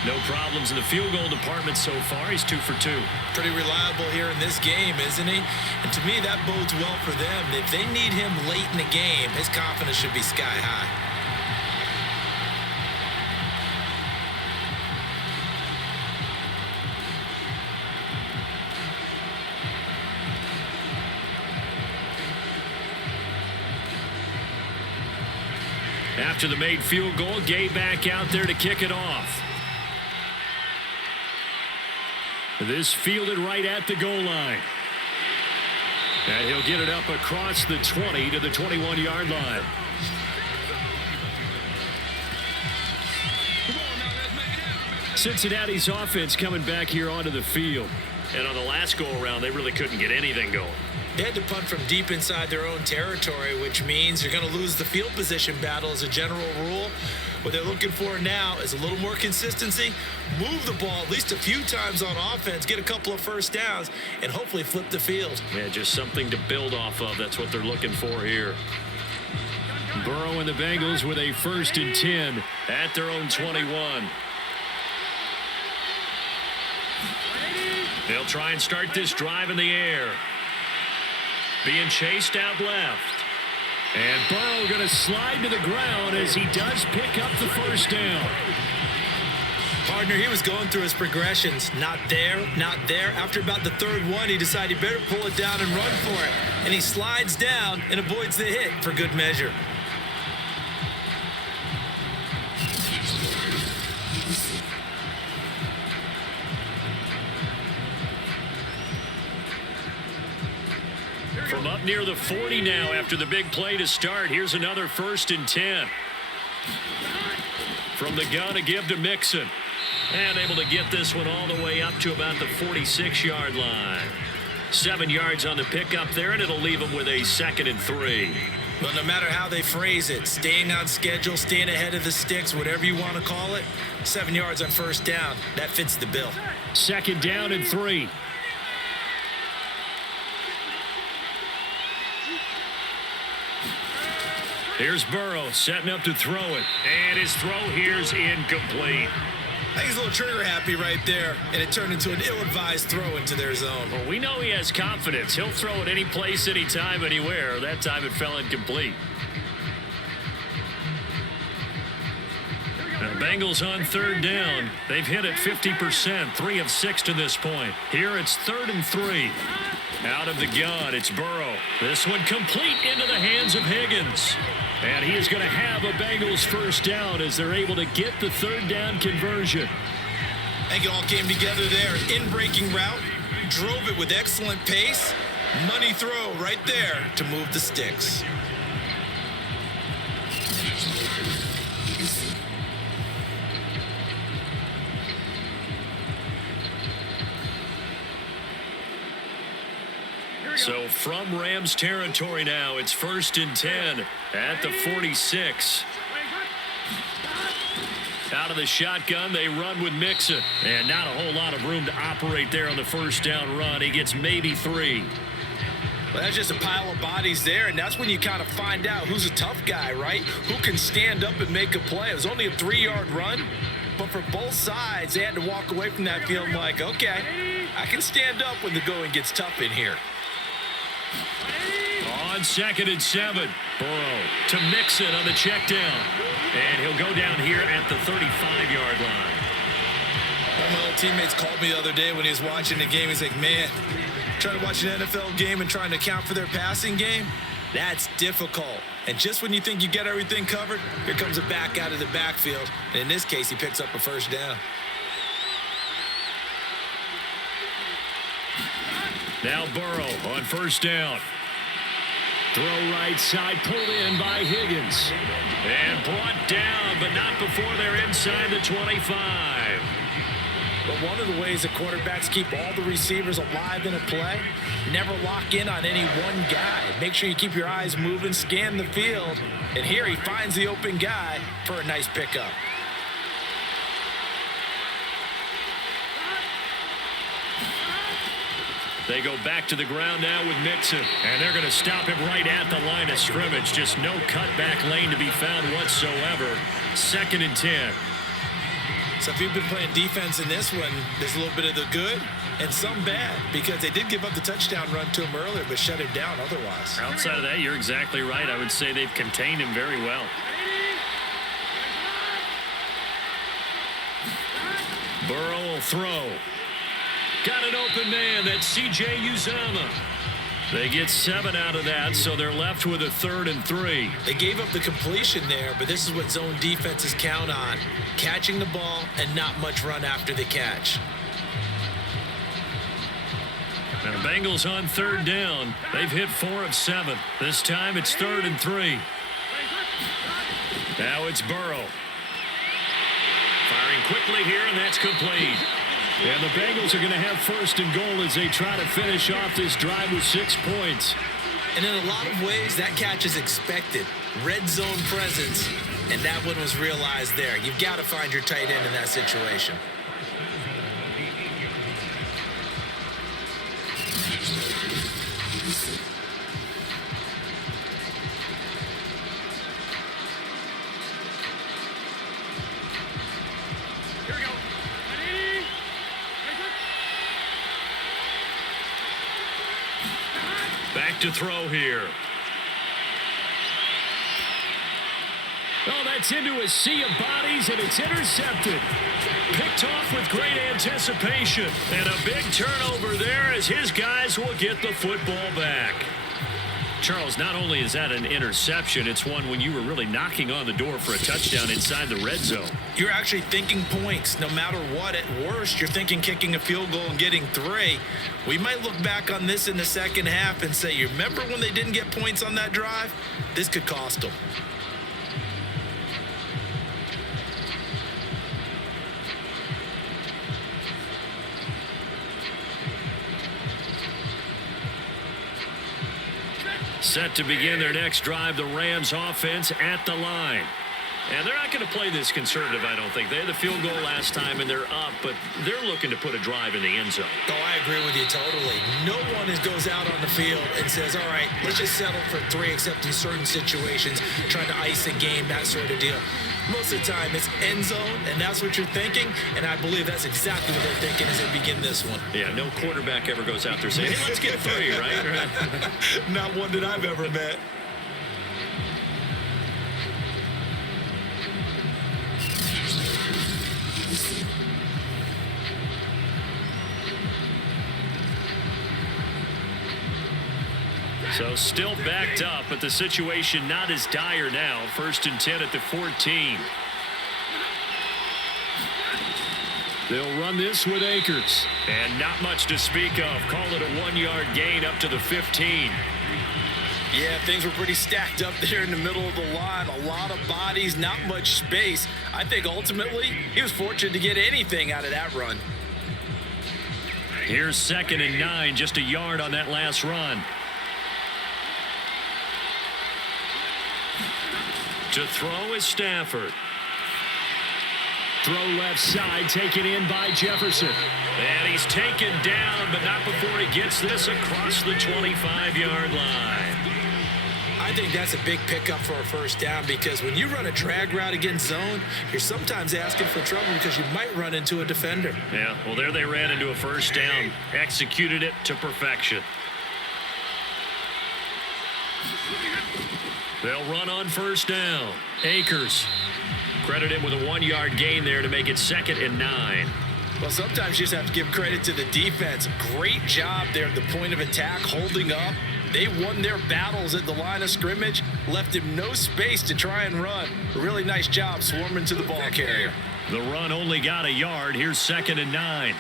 No problems in the field goal department so far. He's 2 for 2. Pretty reliable here in this game, isn't he? And to me, that bodes well for them. If they need him late in the game, his confidence should be sky high. After the made field goal, Gay back out there to kick it off. This fielded right at the goal line. And he'll get it up across the 20 to the 21-yard line. Cincinnati's offense coming back here onto the field. and on the last go-around, they really couldn't get anything going. They had to punt from deep inside their own territory, which means you're going to lose the field position battle as a general rule. What they're looking for now is a little more consistency, move the ball at least a few times on offense, get a couple of first downs, and hopefully flip the field. Yeah, just something to build off of. That's what they're looking for here. Burrow and the Bengals with a 1st and 10 at their own 21. They'll try and start this drive in the air. Being chased out left. And Burrow going to slide to the ground as he does pick up the first down. Partner, he was going through his progressions. Not there, not there. After about the 3rd one, he decided he better pull it down and run for it. And he slides down and avoids the hit for good measure. From up near the 40 now after the big play to start. Here's another 1st and 10. From the gun to give to Mixon. And able to get this one all the way up to about the 46-yard line. 7 yards on the pickup there, and it'll leave them with a 2nd and 3. Well, no matter how they phrase it, staying on schedule, staying ahead of the sticks, whatever you want to call it, 7 yards on 1st down, that fits the bill. 2nd down and 3. Here's Burrow setting up to throw it. And his throw here's incomplete. I think he's a little trigger happy right there, and it turned into an ill-advised throw into their zone. Well, we know he has confidence. He'll throw it any place, anytime, anywhere. That time it fell incomplete. Now, Bengals on 3rd down. They've hit it 50%, 3 of 6 to this point. Here it's 3rd and 3. Out of the gun, it's Burrow. This one complete into the hands of Higgins. And he is going to have a Bengals 1st down as they're able to get the 3rd down conversion. I think it all came together there. In-breaking route, drove it with excellent pace. Money throw right there to move the sticks. So from Rams territory now, it's 1st and 10 at the 46. Out of the shotgun, they run with Mixon. And not a whole lot of room to operate there on the 1st down run. He gets maybe 3. Well, that's just a pile of bodies there, and that's when you kind of find out who's a tough guy, right? Who can stand up and make a play. It was only a 3-yard run, but for both sides, they had to walk away from that field like, okay, I can stand up when the going gets tough in here. On 2nd and 7, Burrow to Mixon on the check down. And he'll go down here at the 35-yard line. One of my old teammates called me the other day when he was watching the game. He's like, man, trying to watch an NFL game and trying to account for their passing game, that's difficult. And just when you think you get everything covered, here comes a back out of the backfield. And in this case, he picks up a 1st down. Now Burrow on 1st down. Throw right side, pulled in by Higgins. And brought down, but not before they're inside the 25. But one of the ways that quarterbacks keep all the receivers alive in a play, never lock in on any one guy. Make sure you keep your eyes moving, scan the field. And here he finds the open guy for a nice pickup. They go back to the ground now with Mixon. And they're going to stop him right at the line of scrimmage. Just no cutback lane to be found whatsoever. 2nd and 10. So if you've been playing defense in this one, there's a little bit of the good and some bad, because they did give up the touchdown run to him earlier, but shut him down otherwise. Outside of that, you're exactly right. I would say they've contained him very well. Burrow will throw. Got an open man. That's C.J. Uzomah. They get 7 out of that, so they're left with a 3rd and 3. They gave up the completion there, but this is what zone defenses count on. Catching the ball and not much run after the catch. And the Bengals on 3rd down. They've hit 4 of 7. This time it's 3rd and 3. Now it's Burrow. Firing quickly here, and that's complete. And the Bengals are going to have first and goal as they try to finish off this drive with 6 points. And in a lot of ways, that catch is expected. Red zone presence, and that one was realized there. You've got to find your tight end in that situation. Back to throw here. Oh, that's into a sea of bodies, and it's intercepted. Picked off with great anticipation. And a big turnover there as his guys will get the football back. Charles, not only is that an interception, it's one when you were really knocking on the door for a touchdown inside the red zone. You're actually thinking points no matter what. At worst, you're thinking kicking a field goal and getting 3. We might look back on this in the second half and say, you remember when they didn't get points on that drive? This could cost them. Set to begin their next drive, the Rams offense at the line. And they're not going to play this conservative, I don't think. They had the field goal last time, and they're up, but they're looking to put a drive in the end zone. Oh, I agree with you totally. No one goes out on the field and says, all right, let's just settle for 3, except in certain situations, trying to ice a game, that sort of deal. Most of the time, it's end zone, and that's what you're thinking, and I believe that's exactly what they're thinking as they begin this one. Yeah, no quarterback ever goes out there saying, hey, let's get 3, right? Not one that I've ever met. So still backed up, but the situation not as dire now. 1st and 10 at the 14. They'll run this with Akers. And not much to speak of. Call it a 1-yard gain up to the 15. Yeah, things were pretty stacked up there in the middle of the line. A lot of bodies, not much space. I think ultimately he was fortunate to get anything out of that run. Here's 2nd and 9, just a yard on that last run. To throw is Stafford. Throw left side, taken in by Jefferson. And he's taken down, but not before he gets this across the 25-yard line. I think that's a big pickup for a first down, because when you run a drag route against zone, you're sometimes asking for trouble because you might run into a defender. Yeah, well, there they ran into a first down. Executed it to perfection. They'll run on first down. Akers. Credit him with a 1-yard gain there to make it 2nd and 9. Well, sometimes you just have to give credit to the defense. Great job there at the point of attack, holding up. They won their battles at the line of scrimmage, left him no space to try and run. A really nice job swarming to the ball carrier. The run only got a yard. Here's 2nd and 9.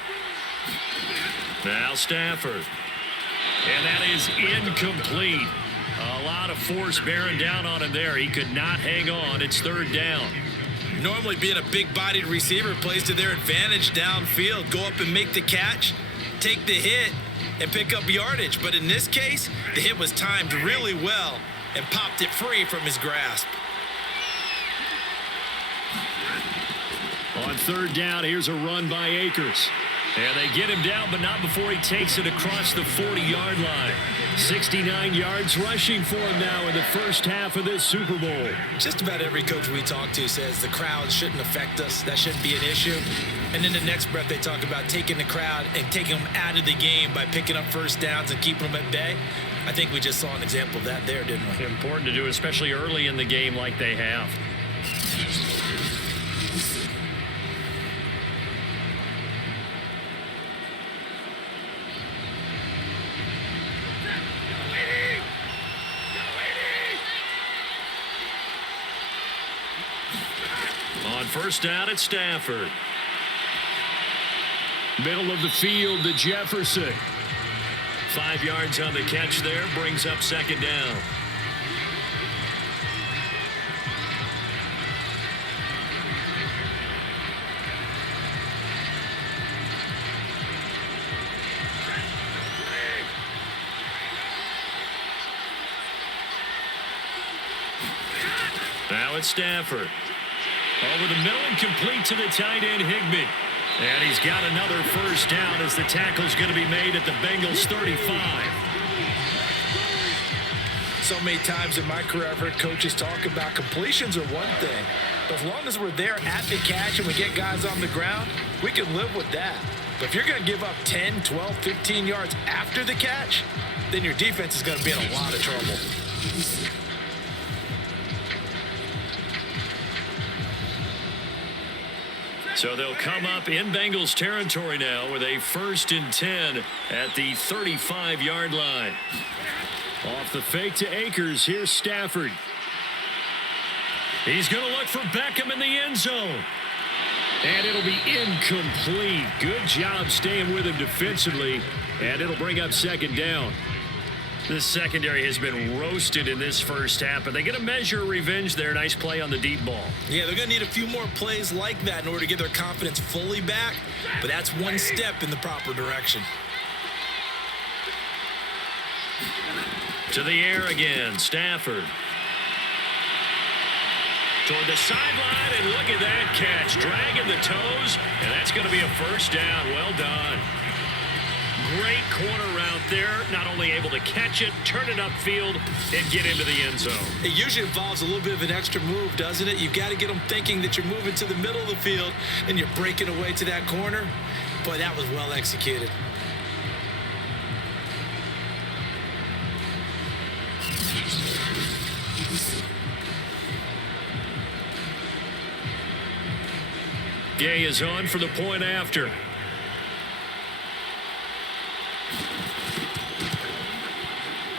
Now Stafford. And that is incomplete. A lot of force bearing down on him there. He could not hang on. It's 3rd down. Normally being a big-bodied receiver plays to their advantage downfield. Go up and make the catch, take the hit, and pick up yardage. But in this case, the hit was timed really well and popped it free from his grasp. On 3rd down, here's a run by Akers. And they get him down, but not before he takes it across the 40-yard line. 69 yards rushing for him now in the first half of this Super Bowl. Just about every coach we talk to says the crowd shouldn't affect us. That shouldn't be an issue. And in the next breath, they talk about taking the crowd and taking them out of the game by picking up first downs and keeping them at bay. I think we just saw an example of that there, didn't we? Important to do, especially early in the game like they have. On first down at Stafford. Middle of the field to Jefferson. 5 yards on the catch there, brings up 2nd down. Now it's Stafford. Over the middle and complete to the tight end, Higbee. And he's got another first down as the tackle's going to be made at the Bengals 35. So many times in my career, I've heard coaches talk about completions are one thing. But as long as we're there at the catch and we get guys on the ground, we can live with that. But if you're going to give up 10, 12, 15 yards after the catch, then your defense is going to be in a lot of trouble. So they'll come up in Bengals territory now with a 1st and 10 at the 35-yard line. Off the fake to Akers, here's Stafford. He's going to look for Beckham in the end zone. And it'll be incomplete. Good job staying with him defensively, and it'll bring up 2nd down. This secondary has been roasted in this first half, but they get a measure of revenge there. Nice play on the deep ball. Yeah, they're going to need a few more plays like that in order to get their confidence fully back, but that's one step in the proper direction. To the air again, Stafford. Toward the sideline, and look at that catch. Dragging the toes, and that's going to be a first down. Well done. Great corner route there. Not only able to catch it, turn it upfield, and get into the end zone. It usually involves a little bit of an extra move, doesn't it? You've got to get them thinking that you're moving to the middle of the field, and you're breaking away to that corner. Boy, that was well executed. Gay is on for the point after.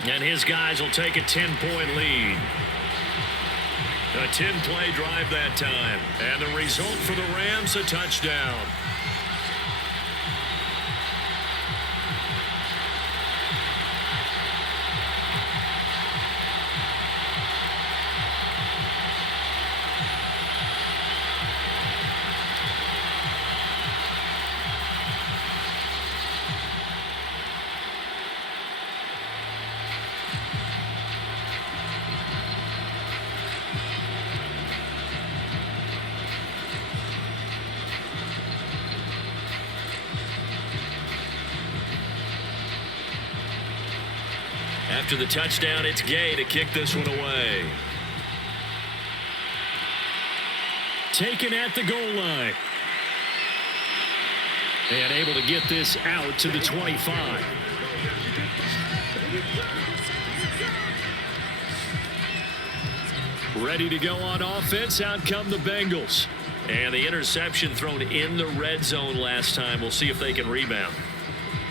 And his guys will take a 10-point lead. A 10-play drive that time. And the result for the Rams, a touchdown. After the touchdown, it's Gay to kick this one away. Taken at the goal line. And able to get this out to the 25. Ready to go on offense. Out come the Bengals. And the interception thrown in the red zone last time. We'll see if they can rebound.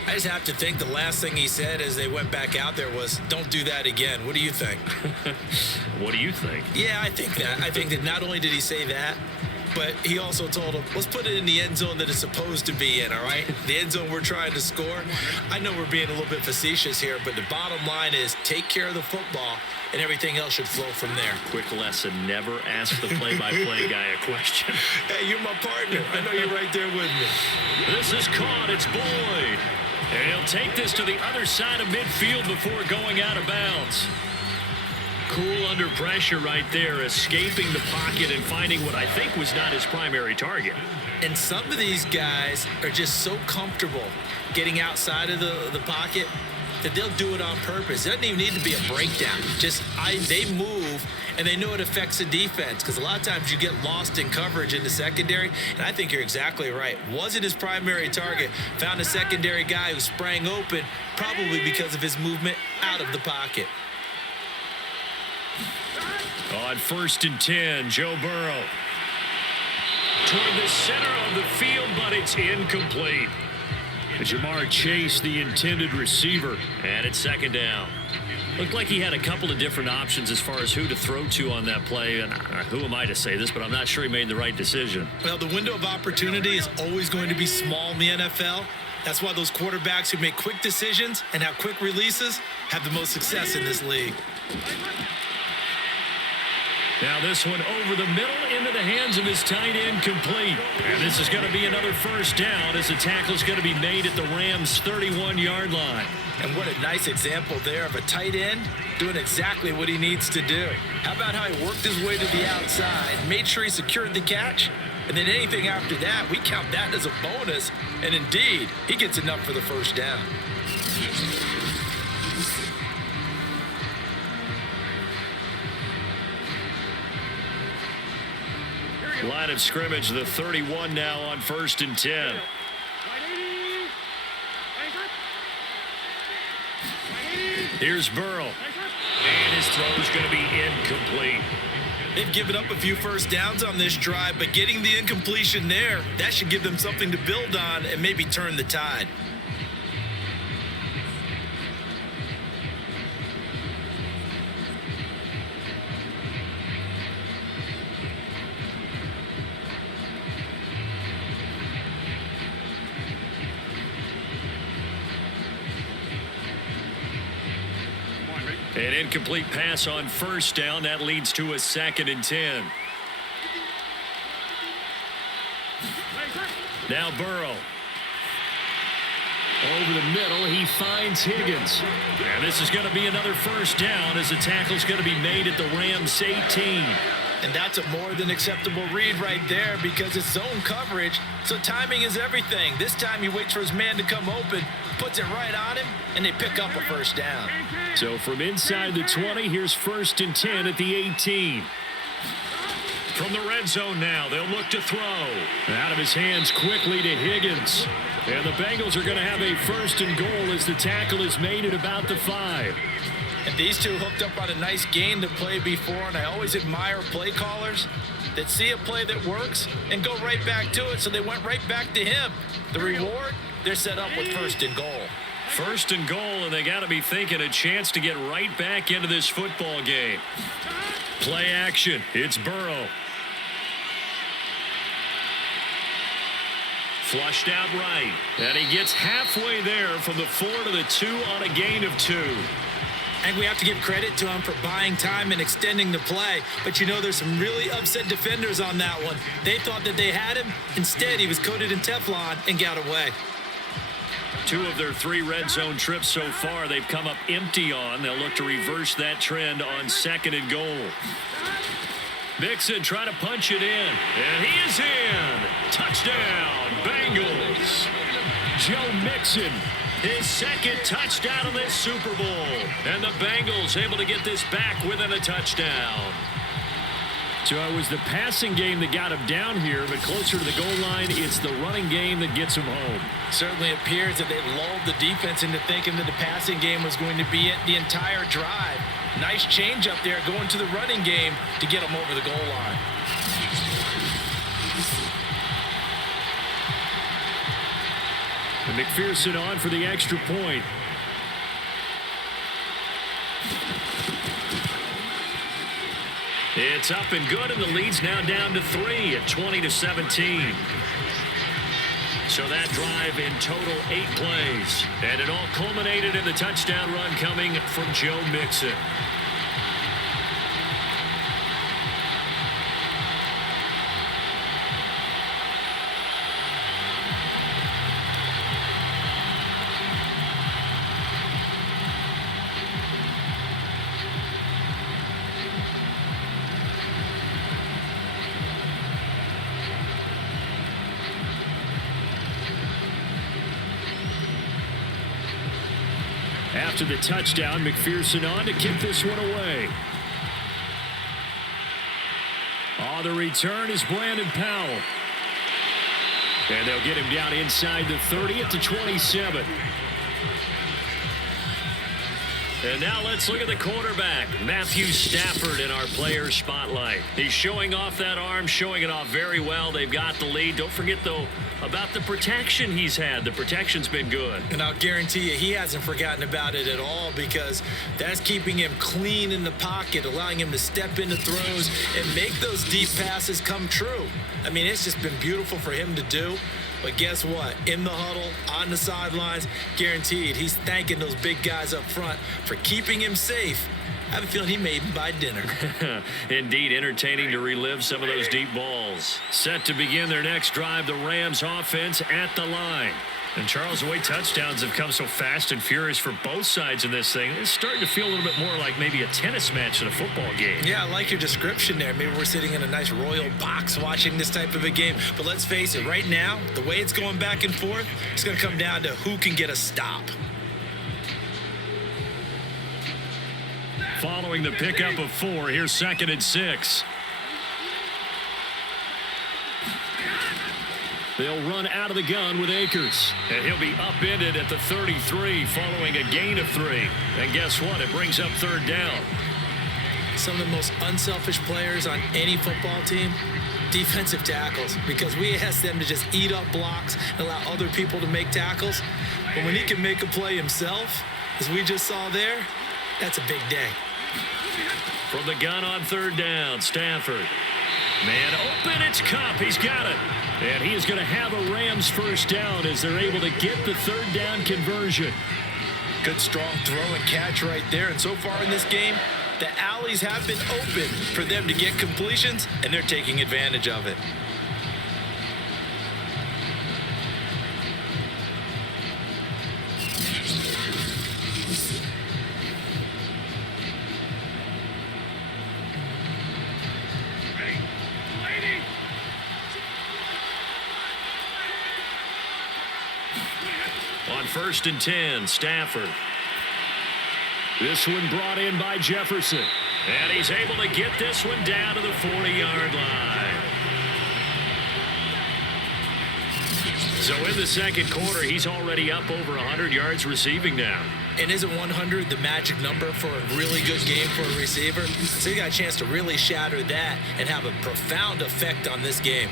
I just have to think the last thing he said as they went back out there was, don't do that again. What do you think? What do you think? Yeah, I think that. I think that not only did he say that, but he also told him, let's put it in the end zone that it's supposed to be in, all right? The end zone we're trying to score. I know we're being a little bit facetious here, but the bottom line is take care of the football, and everything else should flow from there. Quick lesson, never ask the play-by-play guy a question. Hey, you're my partner. I know you're right there with me. This is caught. It's Boyd. And he'll take this to the other side of midfield before going out of bounds. Cool under pressure right there, escaping the pocket and finding what I think was not his primary target. And some of these guys are just so comfortable getting outside of the pocket that they'll do it on purpose. It doesn't even need to be a breakdown. They move, and they know it affects the defense, because a lot of times you get lost in coverage in the secondary, and I think you're exactly right. Wasn't his primary target. Found a secondary guy who sprang open, probably because of his movement out of the pocket. On 1st and 10, Joe Burrow. Toward the center of the field, but it's incomplete. Jamar Chase, the intended receiver, and it's 2nd down. Looked like he had a couple of different options as far as who to throw to on that play, and who am I to say this, but I'm not sure he made the right decision. Well, the window of opportunity is always going to be small in the NFL. That's why those quarterbacks who make quick decisions and have quick releases have the most success in this league. Now this one over the middle into the hands of his tight end, complete. And this is going to be another first down as the tackle is going to be made at the Rams' 31-yard line. And what a nice example there of a tight end doing exactly what he needs to do. How about how he worked his way to the outside, made sure he secured the catch, and then anything after that, we count that as a bonus. And indeed, he gets enough for the first down. Line of scrimmage, the 31 now on 1st and 10. Here's Burrow. And his throw is going to be incomplete. They've given up a few first downs on this drive, but getting the incompletion there, that should give them something to build on and maybe turn the tide. An incomplete pass on first down. That leads to a 2nd and 10. Now Burrow. Over the middle, he finds Higgins. And this is going to be another first down as the tackle is going to be made at the Rams' 18. And that's a more than acceptable read right there because it's zone coverage, so timing is everything. This time he waits for his man to come open, puts it right on him, and they pick up a first down. So from inside the 20, here's 1st and 10 at the 18. From the red zone now, they'll look to throw. Out of his hands quickly to Higgins. And the Bengals are going to have a 1st and goal as the tackle is made at about the 5. And these two hooked up on a nice gain to play before, and I always admire play callers that see a play that works and go right back to it, so they went right back to him. The reward, they're set up with 1st and goal. 1st and goal, and they got to be thinking a chance to get right back into this football game. Play action. It's Burrow. Flushed out right. And he gets halfway there from the 4 to the 2 on a gain of 2. And we have to give credit to him for buying time and extending the play. But, you know, there's some really upset defenders on that one. They thought that they had him. Instead, he was coated in Teflon and got away. 2 of their 3 red zone trips so far, they've come up empty on. They'll look to reverse that trend on 2nd and goal. Mixon trying to punch it in. And he is in. Touchdown, Bengals. Joe Mixon. His 2nd touchdown of this Super Bowl. And the Bengals able to get this back within a touchdown. So it was the passing game that got him down here, but closer to the goal line, it's the running game that gets him home. Certainly appears that they lulled the defense into thinking that the passing game was going to be it the entire drive. Nice change up there going to the running game to get him over the goal line. And McPherson on for the extra point. It's up and good, and the lead's now down to 3 at 20-17. So that drive in total 8 plays. And it all culminated in the touchdown run coming from Joe Mixon. After the touchdown, McPherson on to kick this one away. The return is Brandon Powell. And they'll get him down inside the 30 at the 27. And now let's look at the quarterback, Matthew Stafford, in our player spotlight. He's showing off that arm, showing it off very well. They've got the lead. Don't forget, though, about the protection he's had. The protection's been good. And I'll guarantee you he hasn't forgotten about it at all, because that's keeping him clean in the pocket, allowing him to step into throws and make those deep passes come true. I mean, it's just been beautiful for him to do. But guess what? In the huddle, on the sidelines, guaranteed he's thanking those big guys up front for keeping him safe I have a feeling he may even buy dinner. Indeed, entertaining to relive some of those deep balls. Set to begin their next drive, the Rams offense at the line. And Charles, the way touchdowns have come so fast and furious for both sides in this thing, it's starting to feel a little bit more like maybe a tennis match than a football game. Yeah, I like your description there. Maybe we're sitting in a nice royal box watching this type of a game. But let's face it, right now, the way it's going back and forth, it's going to come down to who can get a stop. Following the pickup of 4, here's 2nd and 6. They'll run out of the gun with Akers. And he'll be upended at the 33 following a gain of 3. And guess what? It brings up 3rd down. Some of the most unselfish players on any football team, defensive tackles, because we ask them to just eat up blocks and allow other people to make tackles. But when he can make a play himself, as we just saw there, that's a big day. From the gun on 3rd down, Stafford. Man open, it's Cup. He's got it. And he is going to have a Rams 1st down as they're able to get the 3rd down conversion. Good, strong throw and catch right there. And so far in this game, the alleys have been open for them to get completions, and they're taking advantage of it. On 1st and 10, Stafford. This one brought in by Jefferson. And he's able to get this one down to the 40-yard line. So in the 2nd quarter, he's already up over 100 yards receiving now. And isn't 100 the magic number for a really good game for a receiver? So you got a chance to really shatter that and have a profound effect on this game.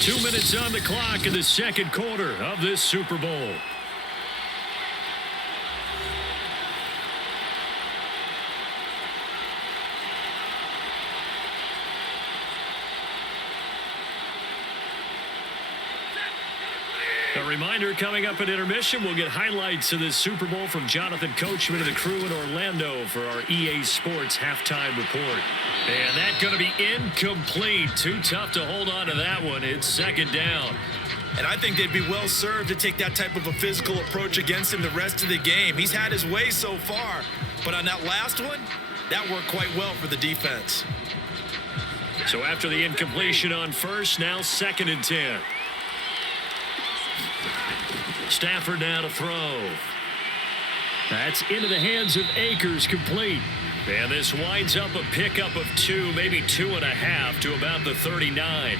Two minutes on the clock in the 2nd quarter of this Super Bowl. A reminder, coming up at intermission, we'll get highlights of this Super Bowl from Jonathan Coachman and the crew in Orlando for our EA Sports halftime report. And that's going to be incomplete. Too tough to hold on to that one. It's 2nd down. And I think they'd be well served to take that type of a physical approach against him the rest of the game. He's had his way so far, but on that last one, that worked quite well for the defense. So after the incompletion on 1st, now 2nd and 10. Stafford now to throw. That's into the hands of Akers, complete. And this winds up a pickup of 2, maybe 2.5 to about the 39.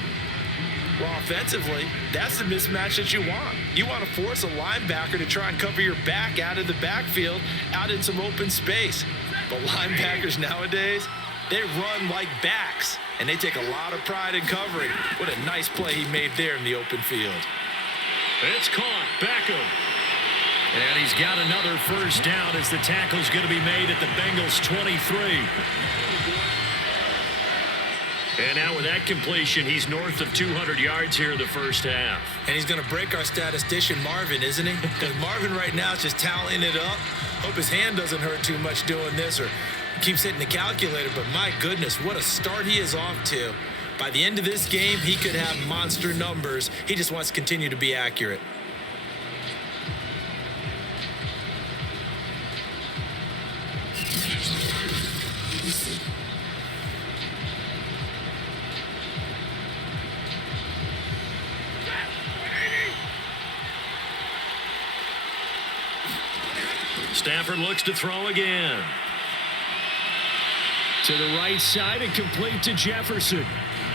Well, offensively, that's the mismatch that you want. You want to force a linebacker to try and cover your back out of the backfield, out in some open space. But linebackers nowadays, they run like backs, and they take a lot of pride in covering. What a nice play he made there in the open field. It's caught. Beckham. And he's got another 1st down as the tackle's going to be made at the Bengals 23. And now with that completion, he's north of 200 yards here in the 1st half. And he's going to break our statistician Marvin, isn't he? Because Marvin right now is just tallying it up. Hope his hand doesn't hurt too much doing this or keeps hitting the calculator. But my goodness, what a start he is off to. By the end of this game, he could have monster numbers. He just wants to continue to be accurate. Stafford looks to throw again. To the right side and complete to Jefferson.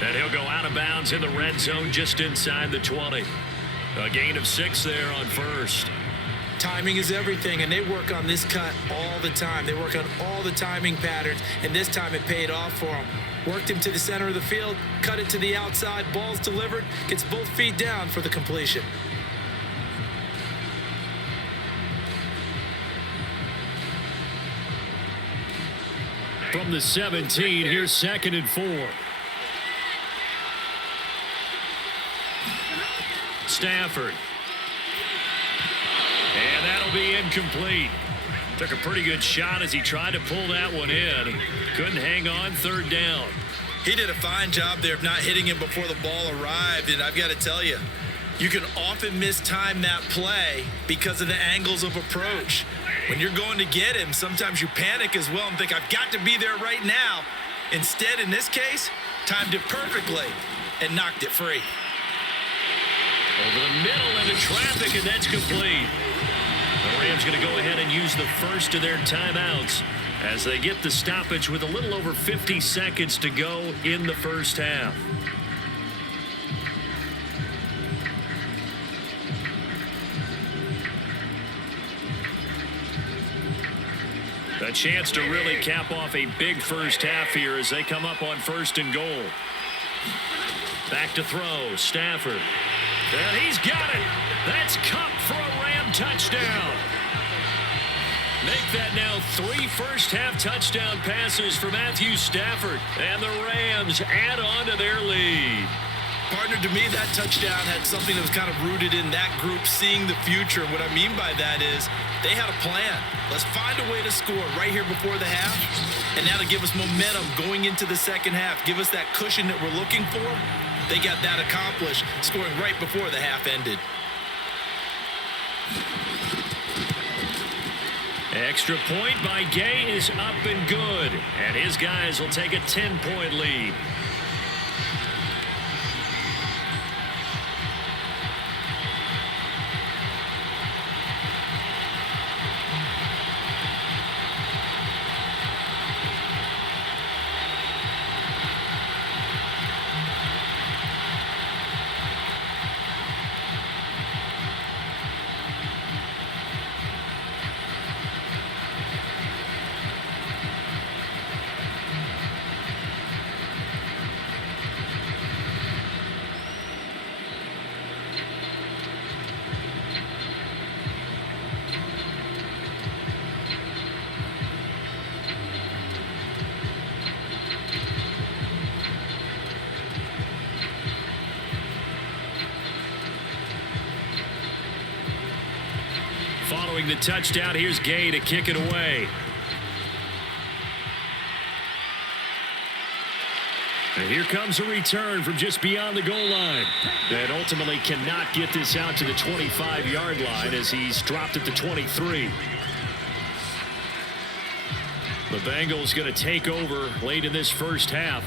And he'll go out of bounds in the red zone just inside the 20. A gain of 6 there on 1st. Timing is everything, and they work on this cut all the time. They work on all the timing patterns, and this time it paid off for them. Worked him to the center of the field, cut it to the outside, ball's delivered, gets both feet down for the completion. From the 17, here's 2nd and 4. Stafford. be incomplete. Took a pretty good shot as he tried to pull that one in. Couldn't hang on, third down. He did a fine job there of not hitting him before the ball arrived, and I've got to tell you, you can often mistime that play because of the angles of approach. When you're going to get him, sometimes you panic as well and think, I've got to be there right now. Instead, in this case, timed it perfectly and knocked it free. Over the middle into traffic, and that's complete. The Rams going to go ahead and use the first of their timeouts as they get the stoppage with a little over 50 seconds to go in the first half. A chance to really cap off a big first half here as they come up on 1st and goal. Back to throw, Stafford. And he's got it. That's Cup for a Ram touchdown. Make that now 3 first-half touchdown passes for Matthew Stafford. And the Rams add on to their lead. Partner, to me, that touchdown had something that was kind of rooted in that group seeing the future. What I mean by that is they had a plan. Let's find a way to score right here before the half. And now to give us momentum going into the second half, give us that cushion that we're looking for. They got that accomplished, scoring right before the half ended. Extra point by Gay is up and good. And his guys will take a 10-point lead. Following the touchdown, here's Gay to kick it away. And here comes a return from just beyond the goal line. That ultimately cannot get this out to the 25-yard line as he's dropped at the 23. The Bengals going to take over late in this first half.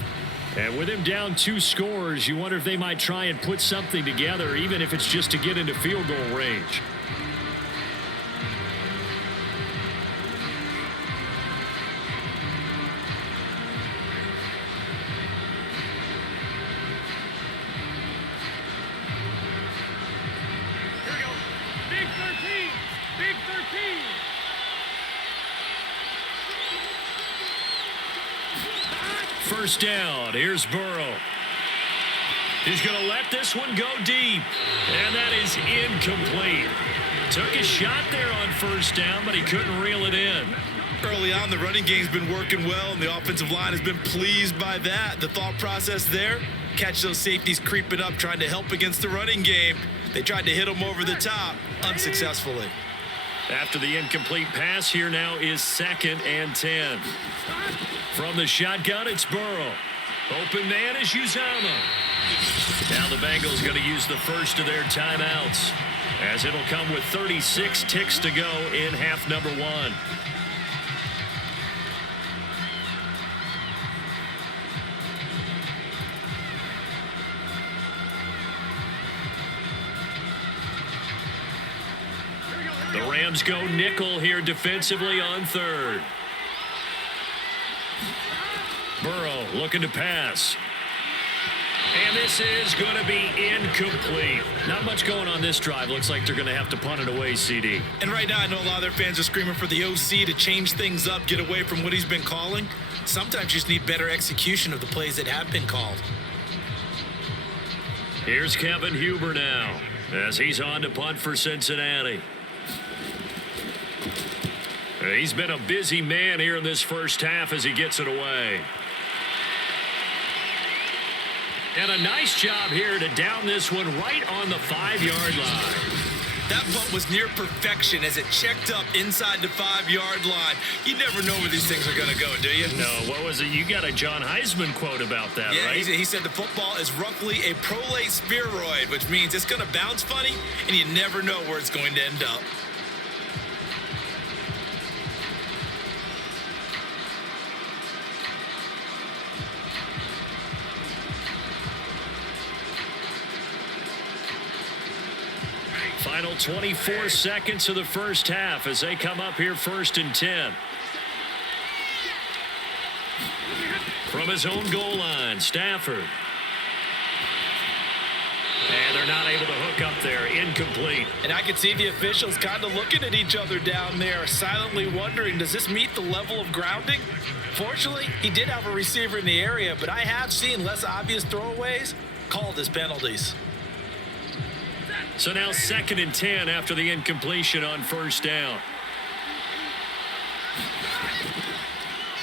And with him down 2 scores, you wonder if they might try and put something together, even if it's just to get into field goal range. First down. Here's Burrow. He's going to let this one go deep. And that is incomplete. Took a shot there on first down, but he couldn't reel it in. Early on, the running game's been working well, and the offensive line has been pleased by that. The thought process there, catch those safeties creeping up, trying to help against the running game. They tried to hit them over the top, unsuccessfully. After the incomplete pass, here now is 2nd and 10. From the shotgun, it's Burrow. Open man is Uzama. Now the Bengals going to use the first of their timeouts, as it'll come with 36 ticks to go in half number 1. The Rams go nickel here defensively on 3rd. Burrow looking to pass. And this is going to be incomplete. Not much going on this drive. Looks like they're going to have to punt it away, CD. And right now, I know a lot of their fans are screaming for the OC to change things up, get away from what he's been calling. Sometimes you just need better execution of the plays that have been called. Here's Kevin Huber now, as he's on to punt for Cincinnati. He's been a busy man here in this first half as he gets it away. And a nice job here to down this one right on the 5-yard line. That punt was near perfection as it checked up inside the 5-yard line. You never know where these things are going to go, do you? No, what was it? You got a John Heisman quote about that, yeah, right? He said the football is roughly a prolate spheroid, which means it's going to bounce funny, and you never know where it's going to end up. Final 24 seconds of the first half as they come up here 1st and 10. From his own goal line, Stafford. And they're not able to hook up there. Incomplete. And I can see the officials kind of looking at each other down there, silently wondering, does this meet the level of grounding? Fortunately, he did have a receiver in the area, but I have seen less obvious throwaways called as penalties. So now 2nd and 10 after the incompletion on 1st down.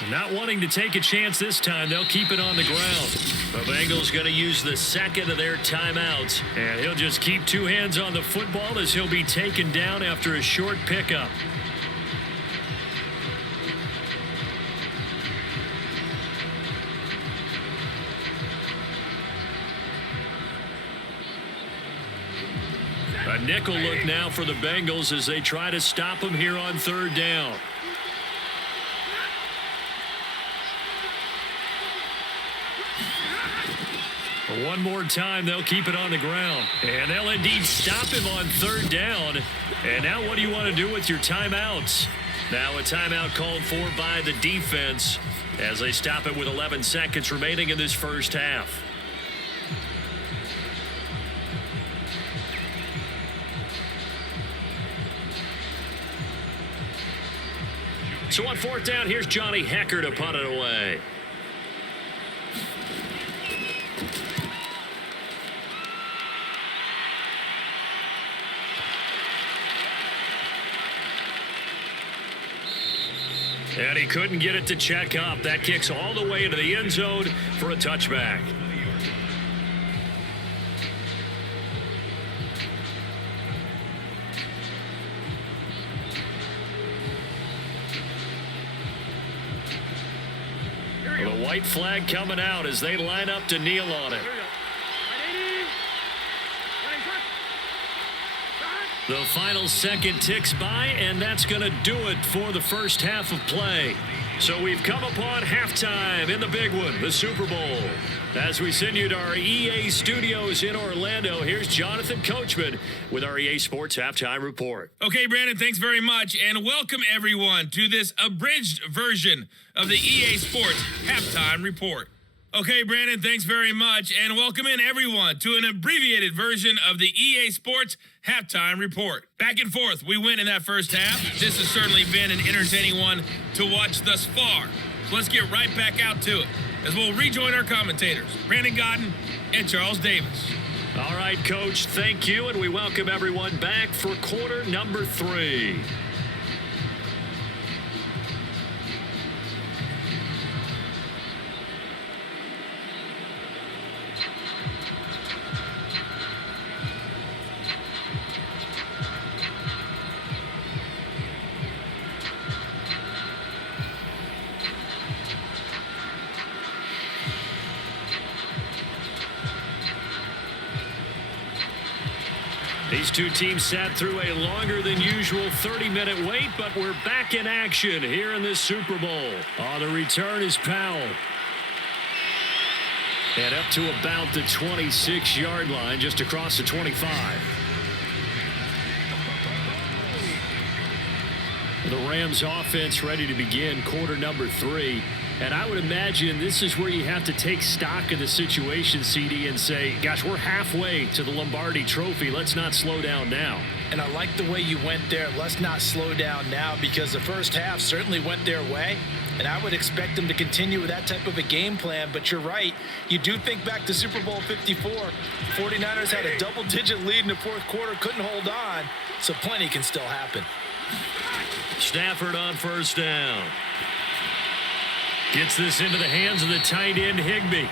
Not wanting to take a chance this time, they'll keep it on the ground. The Bengals going to use the 2nd of their timeouts, and he'll just keep 2 hands on the football as he'll be taken down after a short pickup. A nickel look now for the Bengals as they try to stop him here on 3rd down. One more time, they'll keep it on the ground. And they'll indeed stop him on 3rd down. And now what do you want to do with your timeouts? Now a timeout called for by the defense as they stop it with 11 seconds remaining in this first half. So on 4th down, here's Johnny Hecker to punt it away. And he couldn't get it to check up. That kicks all the way into the end zone for a touchback. The white flag coming out as they line up to kneel on it. The final second ticks by, and that's going to do it for the first half of play. So we've come upon halftime in the big one, the Super Bowl. As we send you to our EA studios in Orlando, here's Jonathan Coachman with our EA Sports Halftime Report. Okay, Brandon, thanks very much, and welcome everyone to this abridged version of the EA Sports Halftime Report. Okay, Brandon, thanks very much, and welcome in everyone to an abbreviated version of the EA Sports Halftime Report. Back and forth, we went in that first half. This has certainly been an entertaining one to watch thus far. So let's get right back out to it as we'll rejoin our commentators, Brandon Godden and Charles Davis. All right, Coach, thank you, and we welcome everyone back for quarter number 3. These two teams sat through a longer than usual 30-minute wait, but we're back in action here in this Super Bowl. On the return is Powell. And up to about the 26-yard line, just across the 25. The Rams offense ready to begin quarter number 3. And I would imagine this is where you have to take stock of the situation, CD, and say, gosh, we're halfway to the Lombardi Trophy. Let's not slow down now. And I like the way you went there. Let's not slow down now, because the first half certainly went their way. And I would expect them to continue with that type of a game plan. But you're right. You do think back to Super Bowl 54. 49ers had a double-digit lead in the fourth quarter, couldn't hold on. So plenty can still happen. Stafford on first down. Gets this into the hands of the tight end, Higbee.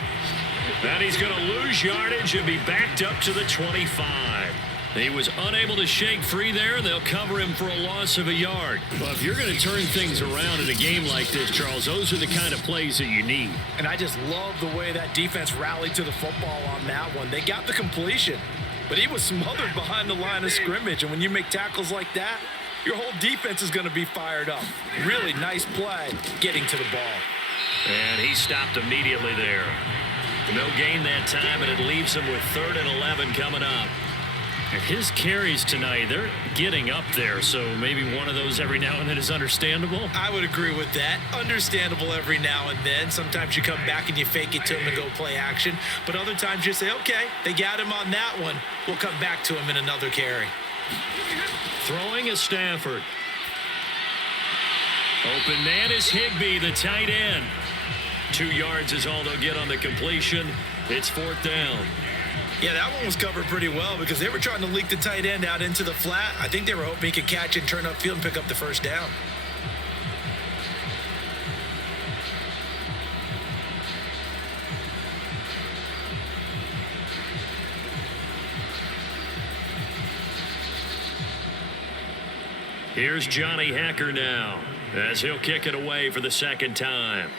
And he's going to lose yardage and be backed up to the 25. He was unable to shake free there. They'll cover him for a loss of a yard. Well, if you're going to turn things around in a game like this, Charles, those are the kind of plays that you need. And I just love the way that defense rallied to the football on that one. They got the completion, but he was smothered behind the line of scrimmage. And when you make tackles like that, your whole defense is going to be fired up. Really nice play getting to the ball. And he stopped immediately there. No gain that time, and it leaves him with 3rd and 11 coming up. And his carries tonight, they're getting up there, so maybe one of those every now and then is understandable. I would agree with that. Understandable every now and then. Sometimes you come back and you fake it to him and go play action. But other times you say, okay, they got him on that one. We'll come back to him in another carry. Throwing is Stafford. Open man is Higbee, the tight end. 2 yards is all they'll get on the completion. It's 4th down. Yeah, that one was covered pretty well because they were trying to leak the tight end out into the flat. I think they were hoping he could catch it, turn upfield, and pick up the 1st down. Here's Johnny Hacker now as he'll kick it away for the 2nd time.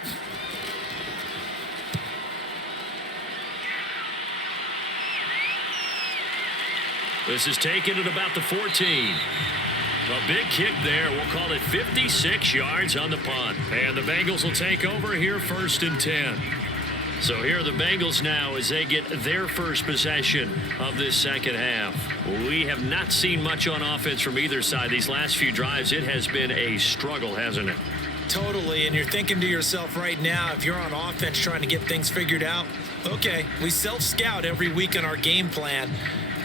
This is taken at about the 14. A big kick there. We'll call it 56 yards on the punt. And the Bengals will take over here 1st and 10. So here are the Bengals now as they get their first possession of this second half. We have not seen much on offense from either side. These last few drives, it has been a struggle, hasn't it? Totally, and you're thinking to yourself right now, if you're on offense trying to get things figured out, okay, we self-scout every week in our game plan.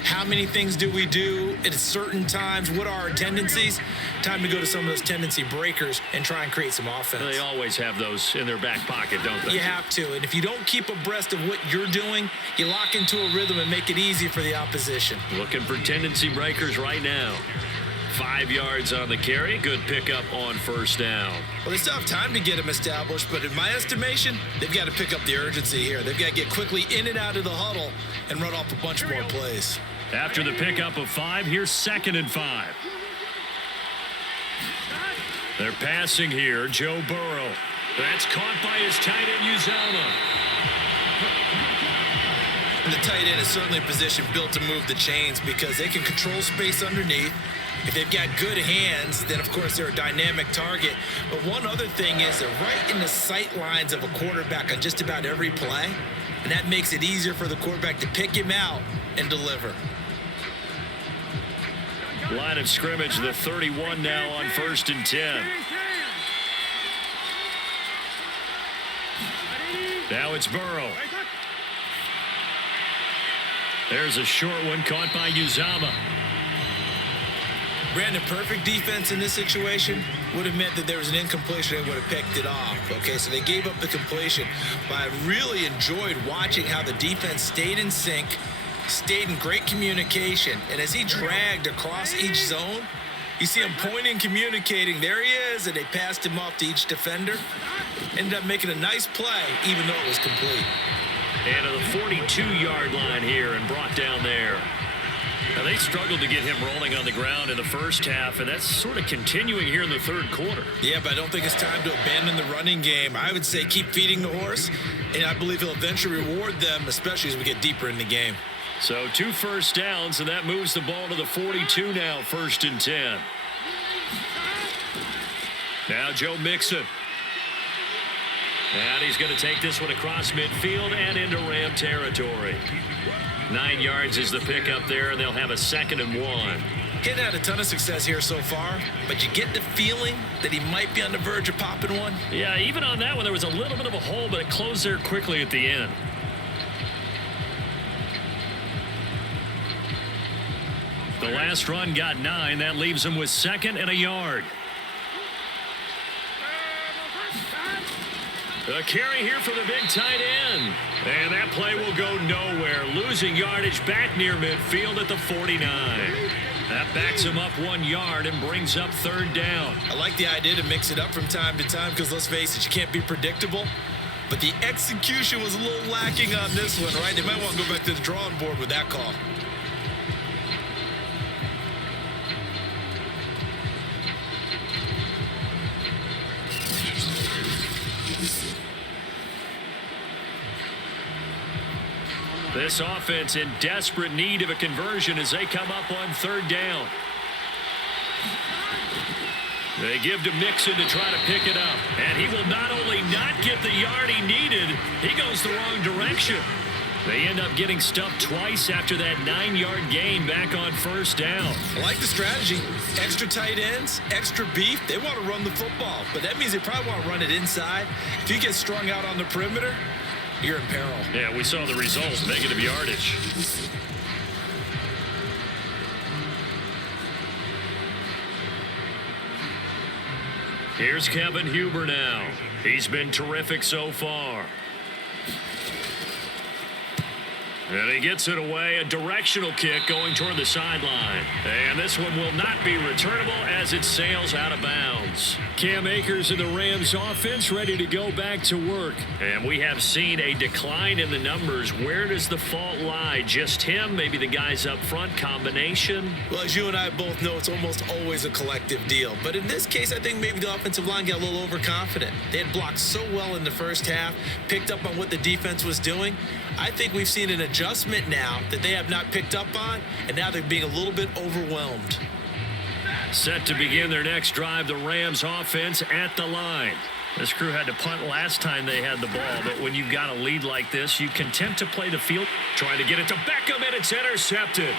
How many things do we do at certain times? What are our tendencies? Time to go to some of those tendency breakers and try and create some offense. They always have those in their back pocket, don't they? You have to. And if you don't keep abreast of what you're doing, you lock into a rhythm and make it easy for the opposition. Looking for tendency breakers right now. 5 yards on the carry. Good pickup on 1st down. Well, they still have time to get them established, but in my estimation, they've got to pick up the urgency here. They've got to get quickly in and out of the huddle and run off a bunch more plays. After the pickup of 5, here's 2nd and 5. They're passing here. Joe Burrow. That's caught by his tight end, Uzomah. And the tight end is certainly a position built to move the chains because they can control space underneath. If they've got good hands, then, of course, they're a dynamic target. But one other thing is they're right in the sight lines of a quarterback on just about every play, and that makes it easier for the quarterback to pick him out and deliver. Line of scrimmage, the 31 now on 1st and 10. Now it's Burrow. There's a short one caught by Uzomah. Brandon, perfect defense in this situation would have meant that there was an incompletion. They would have picked it off. Okay, so they gave up the completion. But I really enjoyed watching how the defense stayed in sync, stayed in great communication. And as he dragged across each zone, you see him pointing, communicating. There he is, and they passed him off to each defender. Ended up making a nice play, even though it was complete. And to the 42-yard line here and brought down there. Now, they struggled to get him rolling on the ground in the first half, and that's sort of continuing here in the third quarter. Yeah, but I don't think it's time to abandon the running game. I would say keep feeding the horse, and I believe he'll eventually reward them, especially as we get deeper in the game. So 2 first downs, and that moves the ball to the 42 now, 1st and 10. Now Joe Mixon. And he's going to take this one across midfield and into Ram territory. 9 yards is the pickup there, and they'll have a 2nd and 1. He's had a ton of success here so far, but you get the feeling that he might be on the verge of popping one. Yeah, even on that one, there was a little bit of a hole, but it closed there quickly at the end. The last run got 9. That leaves him with 2nd and a yard. A carry here for the big tight end. And that play will go nowhere. Losing yardage back near midfield at the 49. That backs him up 1 yard and brings up 3rd down. I like the idea to mix it up from time to time because, let's face it, you can't be predictable. But the execution was a little lacking on this one, right? They might want to go back to the drawing board with that call. This offense in desperate need of a conversion as they come up on third down. They give to Mixon to try to pick it up. And he will not only not get the yard he needed, he goes the wrong direction. They end up getting stuffed twice after that 9-yard gain back on first down. I like the strategy. Extra tight ends, extra beef. They want to run the football, but that means they probably want to run it inside. If you get strung out on the perimeter, you're in peril. Yeah, we saw the result, negative yardage. Here's Kevin Huber now. He's been terrific so far. And he gets it away, a directional kick going toward the sideline. And this one will not be returnable as it sails out of bounds. Cam Akers and the Rams offense ready to go back to work. And we have seen a decline in the numbers. Where does the fault lie? Just him? Maybe the guys up front? Combination? Well, as you and I both know, it's almost always a collective deal. But in this case, I think maybe the offensive line got a little overconfident. They had blocked so well in the first half, picked up on what the defense was doing. I think we've seen an adjustment now that they have not picked up on, and now they're being a little bit overwhelmed. Set to begin their next drive, the Rams offense at the line. This crew had to punt last time they had the ball, but when you've got a lead like this, you can tempt to play the field. Trying to get it to Beckham, and it's intercepted.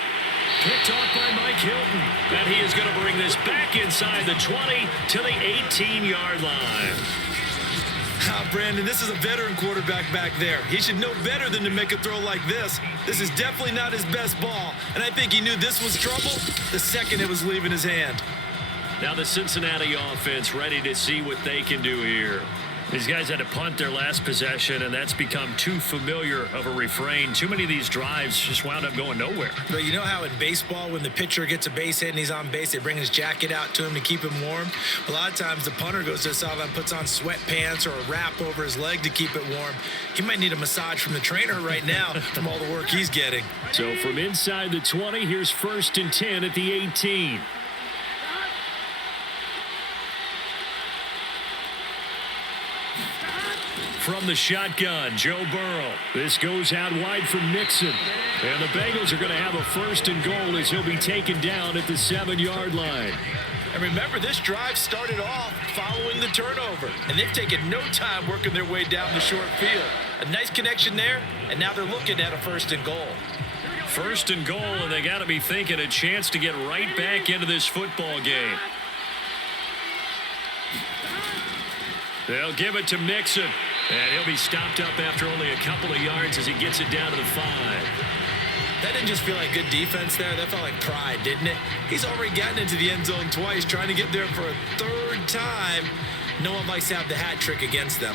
Picked off by Mike Hilton. And he is going to bring this back inside the 20 to the 18-yard line. Brandon, this is a veteran quarterback back there. He should know better than to make a throw like this. This is definitely not his best ball, and I think he knew this was trouble the second it was leaving his hand. Now the Cincinnati offense ready to see what they can do here. These guys had to punt their last possession, and that's become too familiar of a refrain. Too many of these drives just wound up going nowhere. But you know how in baseball, when the pitcher gets a base hit and he's on base, they bring his jacket out to him to keep him warm? A lot of times the punter goes to the sideline, puts on sweatpants or a wrap over his leg to keep it warm. He might need a massage from the trainer right now from all the work he's getting. So from inside the 20, here's 1st and 10 at the 18. From the shotgun, Joe Burrow. This goes out wide for Mixon. And the Bengals are going to have a 1st and goal as he'll be taken down at the 7-yard line. And remember, this drive started off following the turnover. And they've taken no time working their way down the short field. A nice connection there, and now they're looking at a 1st and goal. 1st and goal, and they got to be thinking a chance to get right back into this football game. They'll give it to Mixon. And he'll be stopped up after only a couple of yards as he gets it down to the 5. That didn't just feel like good defense there. That felt like pride, didn't it? He's already gotten into the end zone twice, trying to get there for a 3rd time. No one likes to have the hat trick against them.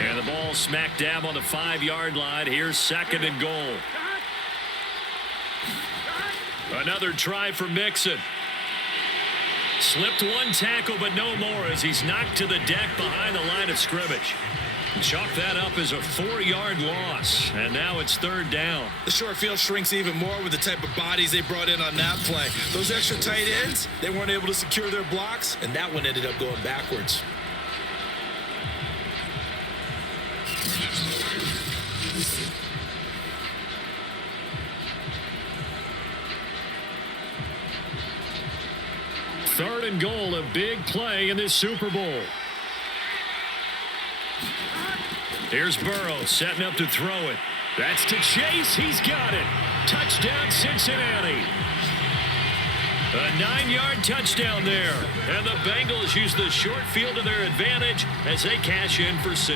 And the ball smack dab on the 5-yard line. Here's 2nd and goal. Another try for Mixon. Slipped one tackle, but no more as he's knocked to the deck behind the line of scrimmage. Chalk that up as a 4-yard loss, and now it's 3rd down. The short field shrinks even more with the type of bodies they brought in on that play. Those extra tight ends, they weren't able to secure their blocks, and that one ended up going backwards. Third and goal, a big play in this Super Bowl. Here's Burrow setting up to throw it. That's to Chase. He's got it. Touchdown, Cincinnati. A 9-yard touchdown there. And the Bengals use the short field to their advantage as they cash in for 6.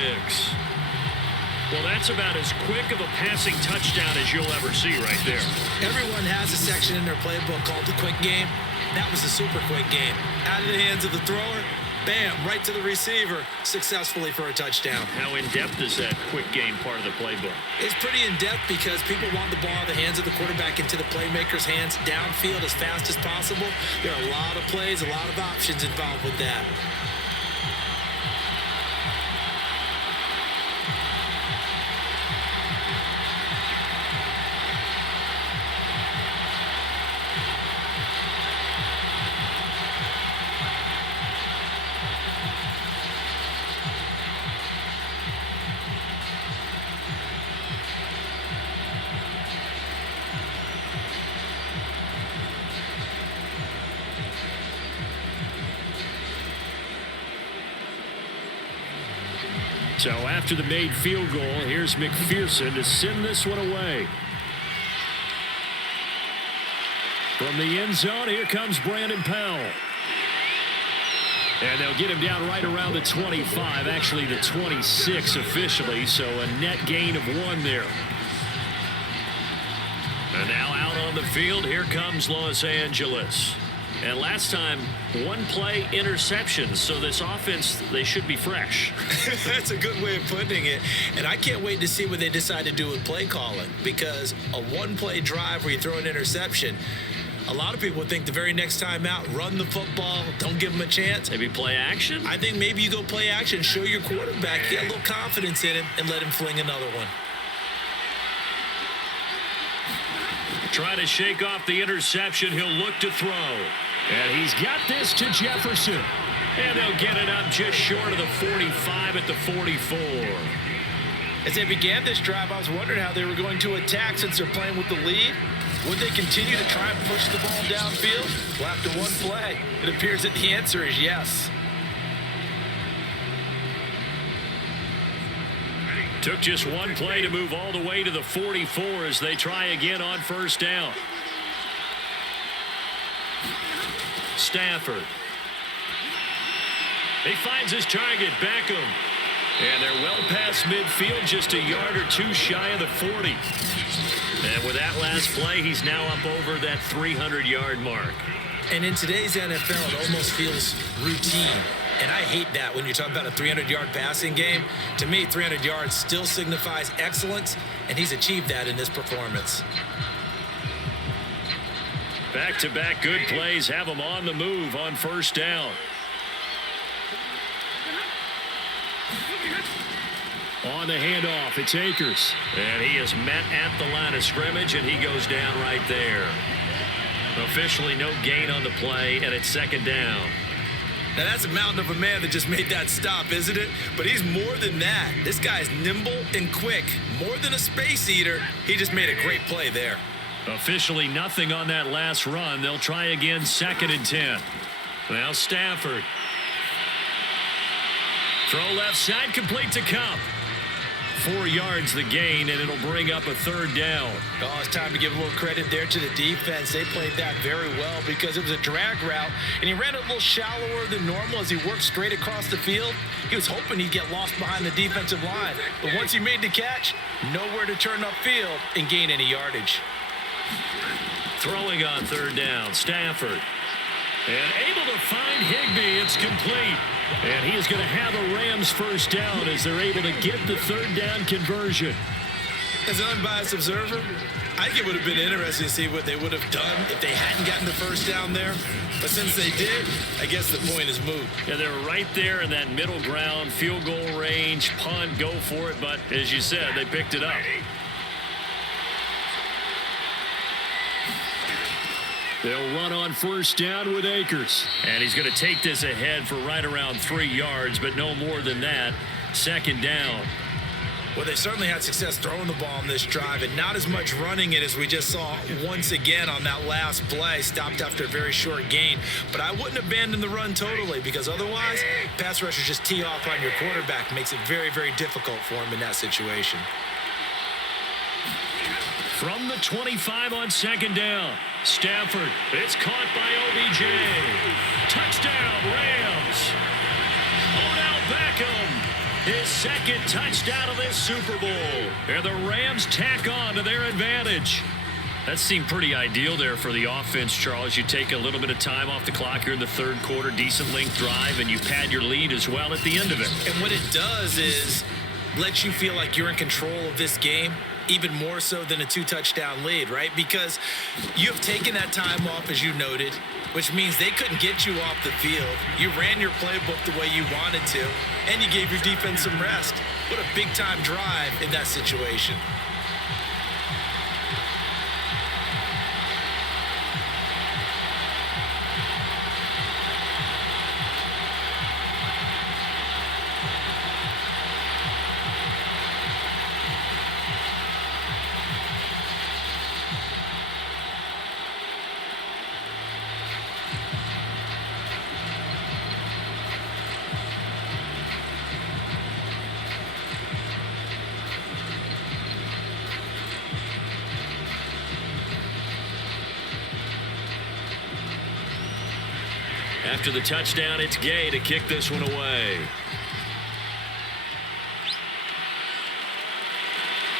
Well, that's about as quick of a passing touchdown as you'll ever see right there. Everyone has a section in their playbook called the quick game. That was a super quick game. Out of the hands of the thrower, bam, right to the receiver, successfully for a touchdown. How in-depth is that quick game part of the playbook? It's pretty in-depth because people want the ball in the hands of the quarterback into the playmaker's hands downfield as fast as possible. There are a lot of plays, a lot of options involved with that. So after the made field goal, here's McPherson to send this one away. From the end zone, here comes Brandon Powell. And they'll get him down right around the 25, actually the 26 officially, so a net gain of 1 there. And now out on the field, here comes Los Angeles. And last time, 1 play interceptions, so this offense, they should be fresh. That's a good way of putting it. And I can't wait to see what they decide to do with play calling, because a 1-play drive where you throw an interception, a lot of people would think the very next time out, run the football, don't give them a chance. Maybe play action? I think maybe you go play action, show your quarterback, get a little confidence in him, and let him fling another one. Trying to shake off the interception. He'll look to throw. And he's got this to Jefferson. And they'll get it up just short of the 45 at the 44. As they began this drive, I was wondering how they were going to attack since they're playing with the lead. Would they continue to try and push the ball downfield? Well, after 1 play, it appears that the answer is yes. Took just 1 play to move all the way to the 44 as they try again on first down. Stafford. He finds his target, Beckham. And they're well past midfield, just a yard or 2 shy of the 40. And with that last play, he's now up over that 300-yard mark. And in today's NFL, it almost feels routine. And I hate that when you talk about a 300-yard passing game. To me, 300 yards still signifies excellence, and he's achieved that in this performance. Back-to-back good plays have him on the move on first down. On the handoff, it's Akers. And he is met at the line of scrimmage, and he goes down right there. Officially no gain on the play, and it's second down. Now, that's a mountain of a man that just made that stop, isn't it? But he's more than that. This guy's nimble and quick. More than a space eater. He just made a great play there. Officially nothing on that last run. They'll try again, 2nd and 10. Now Stafford. Throw left side, complete to Cup. 4 yards the gain, and it'll bring up a 3rd down. Oh, it's time to give a little credit there to the defense. They played that very well because it was a drag route, and he ran it a little shallower than normal as he worked straight across the field. He was hoping he'd get lost behind the defensive line, but once he made the catch, nowhere to turn upfield and gain any yardage. Throwing on 3rd down, Stafford. And able to find Higbee. It's complete. And he is going to have a Rams first down as they're able to get the 3rd down conversion. As an unbiased observer, I think it would have been interesting to see what they would have done if they hadn't gotten the first down there. But since they did, I guess the point is moot. Yeah, they're right there in that middle ground, field goal range, punt, go for it. But as you said, they picked it up. They'll run on first down with Akers. And he's going to take this ahead for right around 3 yards, but no more than that. 2nd down. Well, they certainly had success throwing the ball on this drive and not as much running it as we just saw once again on that last play. Stopped after a very short gain. But I wouldn't abandon the run totally because otherwise, pass rushers just tee off on your quarterback. Makes it very, very difficult for him in that situation. From the 25 on 2nd down. Stafford, it's caught by OBJ. Touchdown, Rams. Odell Beckham, his 2nd touchdown of this Super Bowl. And the Rams tack on to their advantage. That seemed pretty ideal there for the offense, Charles. You take a little bit of time off the clock here in the 3rd quarter, decent length drive, and you pad your lead as well at the end of it. And what it does is let you feel like you're in control of this game. Even more so than a 2-touchdown lead, right? Because you've taken that time off, as you noted, which means they couldn't get you off the field. You ran your playbook the way you wanted to, and you gave your defense some rest. What a big-time drive in that situation. After the touchdown, it's Gay to kick this one away.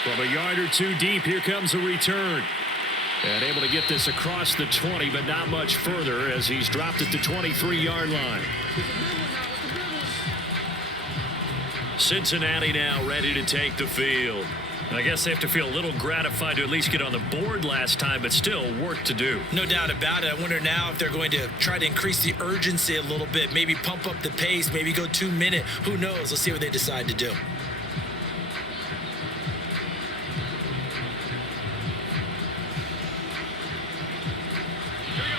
From a yard or two deep, here comes a return. And able to get this across the 20, but not much further as he's dropped at the 23-yard line. Cincinnati now ready to take the field. I guess they have to feel a little gratified to at least get on the board last time, but still work to do. No doubt about it. I wonder now if they're going to try to increase the urgency a little bit, maybe pump up the pace, maybe go 2 minute. Who knows? Let's see what they decide to do.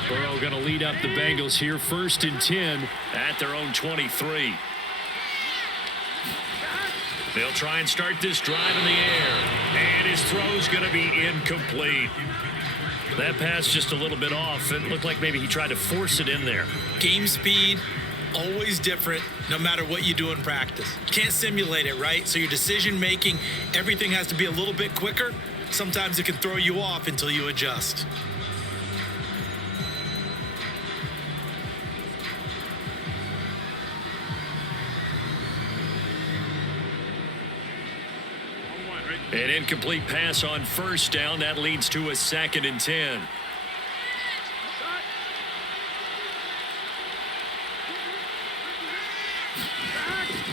Burrow going to lead up the Bengals here, 1st and 10 at their own 23. They'll try and start this drive in the air, and his throw's going to be incomplete. That pass just a little bit off. It looked like maybe he tried to force it in there. Game speed, always different, no matter what you do in practice. Can't simulate it, right? So your decision making, everything has to be a little bit quicker. Sometimes it can throw you off until you adjust. An incomplete pass on 1st down. That leads to a 2nd and 10.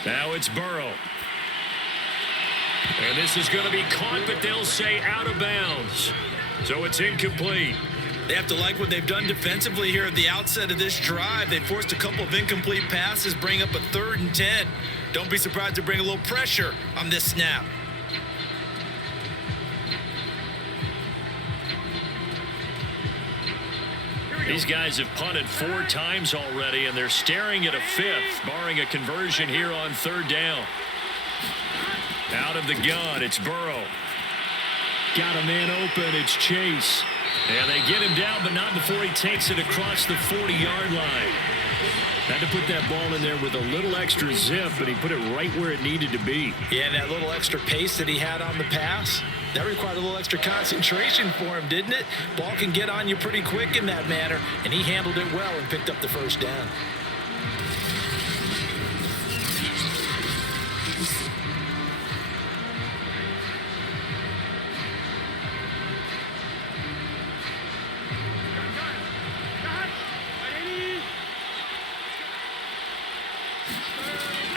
Now it's Burrow. And this is going to be caught, but they'll say out of bounds. So it's incomplete. They have to like what they've done defensively here at the outset of this drive. They forced a couple of incomplete passes, bring up a 3rd and 10. Don't be surprised to bring a little pressure on this snap. These guys have punted 4 times already, and they're staring at a 5th, barring a conversion here on 3rd down. Out of the gun, it's Burrow. Got a man open, it's Chase. And they get him down, but not before he takes it across the 40-yard line. Had to put that ball in there with a little extra zip, but he put it right where it needed to be. Yeah, and that little extra pace that he had on the pass, that required a little extra concentration for him, didn't it? Ball can get on you pretty quick in that manner, and he handled it well and picked up the 1st down.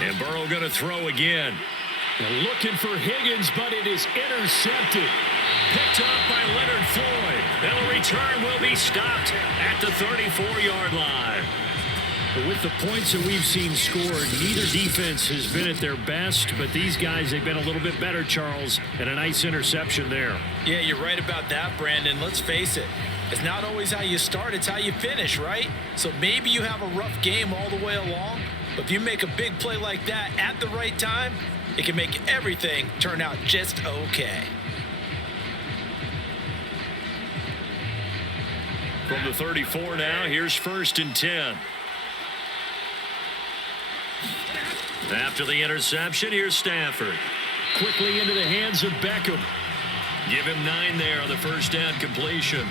And Burrow going to throw again. They're looking for Higgins, but it is intercepted. Picked up by Leonard Floyd. And the return will be stopped at the 34-yard line. But with the points that we've seen scored, neither defense has been at their best, but these guys, they've been a little bit better, Charles, and a nice interception there. Yeah, you're right about that, Brandon. Let's face it. It's not always how you start, it's how you finish, right? So maybe you have a rough game all the way along, but if you make a big play like that at the right time, it can make everything turn out just okay. From the 34 now, here's 1st and 10. After the interception, here's Stafford. Quickly into the hands of Beckham. Give him 9 there on the 1st down completion.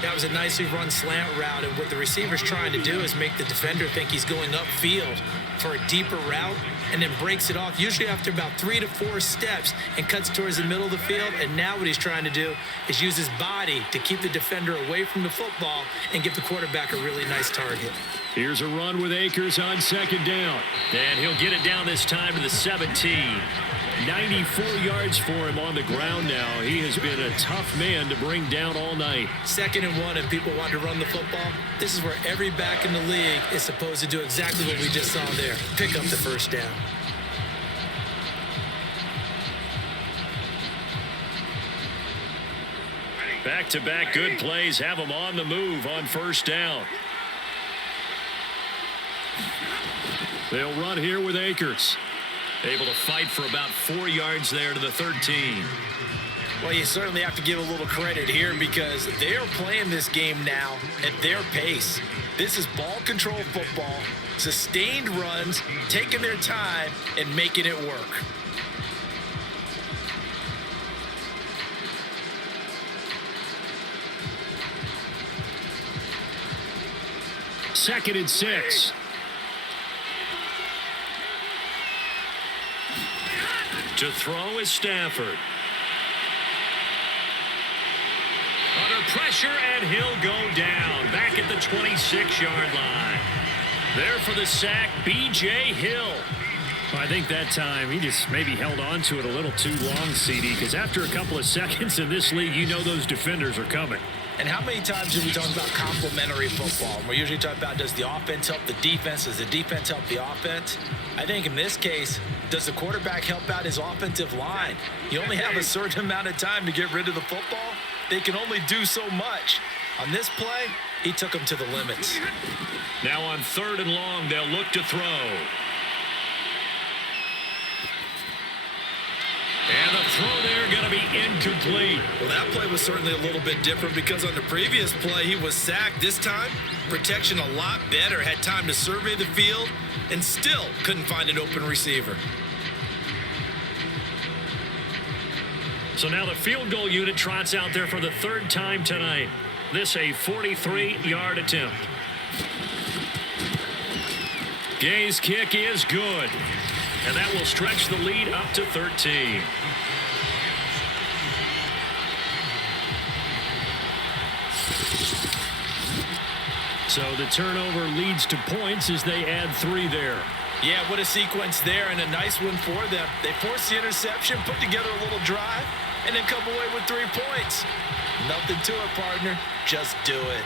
That was a nicely run slant route, and what the receiver's trying to do is make the defender think he's going upfield for a deeper route and then breaks it off, usually after about 3 to 4 steps, and cuts towards the middle of the field. And now what he's trying to do is use his body to keep the defender away from the football and give the quarterback a really nice target. Here's a run with Akers on 2nd down. And he'll get it down this time to the 17. 94 yards for him on the ground now. He has been a tough man to bring down all night. 2nd and 1, and people want to run the football. This is where every back in the league is supposed to do exactly what we just saw there. Pick up the 1st down. Back-to-back good plays have him on the move on 1st down. They'll run here with Akers. Able to fight for about 4 yards there to the 13. Well, you certainly have to give a little credit here because they're playing this game now at their pace. This is ball control football, sustained runs, taking their time and making it work. 2nd and 6. To throw is Stafford. Under pressure, and he'll go down. Back at the 26-yard line. There for the sack, B.J. Hill. I think that time he just maybe held on to it a little too long, CD, because after a couple of seconds in this league, you know those defenders are coming. And how many times do we talk about complementary football? We're usually talking about, does the offense help the defense? Does the defense help the offense? I think in this case, does the quarterback help out his offensive line? You only have a certain amount of time to get rid of the football. They can only do so much. On this play, he took them to the limits. Now on 3rd and long, they'll look to throw. And the throw there going to be incomplete. Well, that play was certainly a little bit different because on the previous play, he was sacked. This time, protection a lot better. Had time to survey the field and still couldn't find an open receiver. So now the field goal unit trots out there for the 3rd time tonight. This a 43-yard attempt. Gay's kick is good. And that will stretch the lead up to 13. So the turnover leads to points as they add 3 there. Yeah, what a sequence there, and a nice one for them. They forced the interception, put together a little drive, and then come away with 3 points. Nothing to it, partner. Just do it.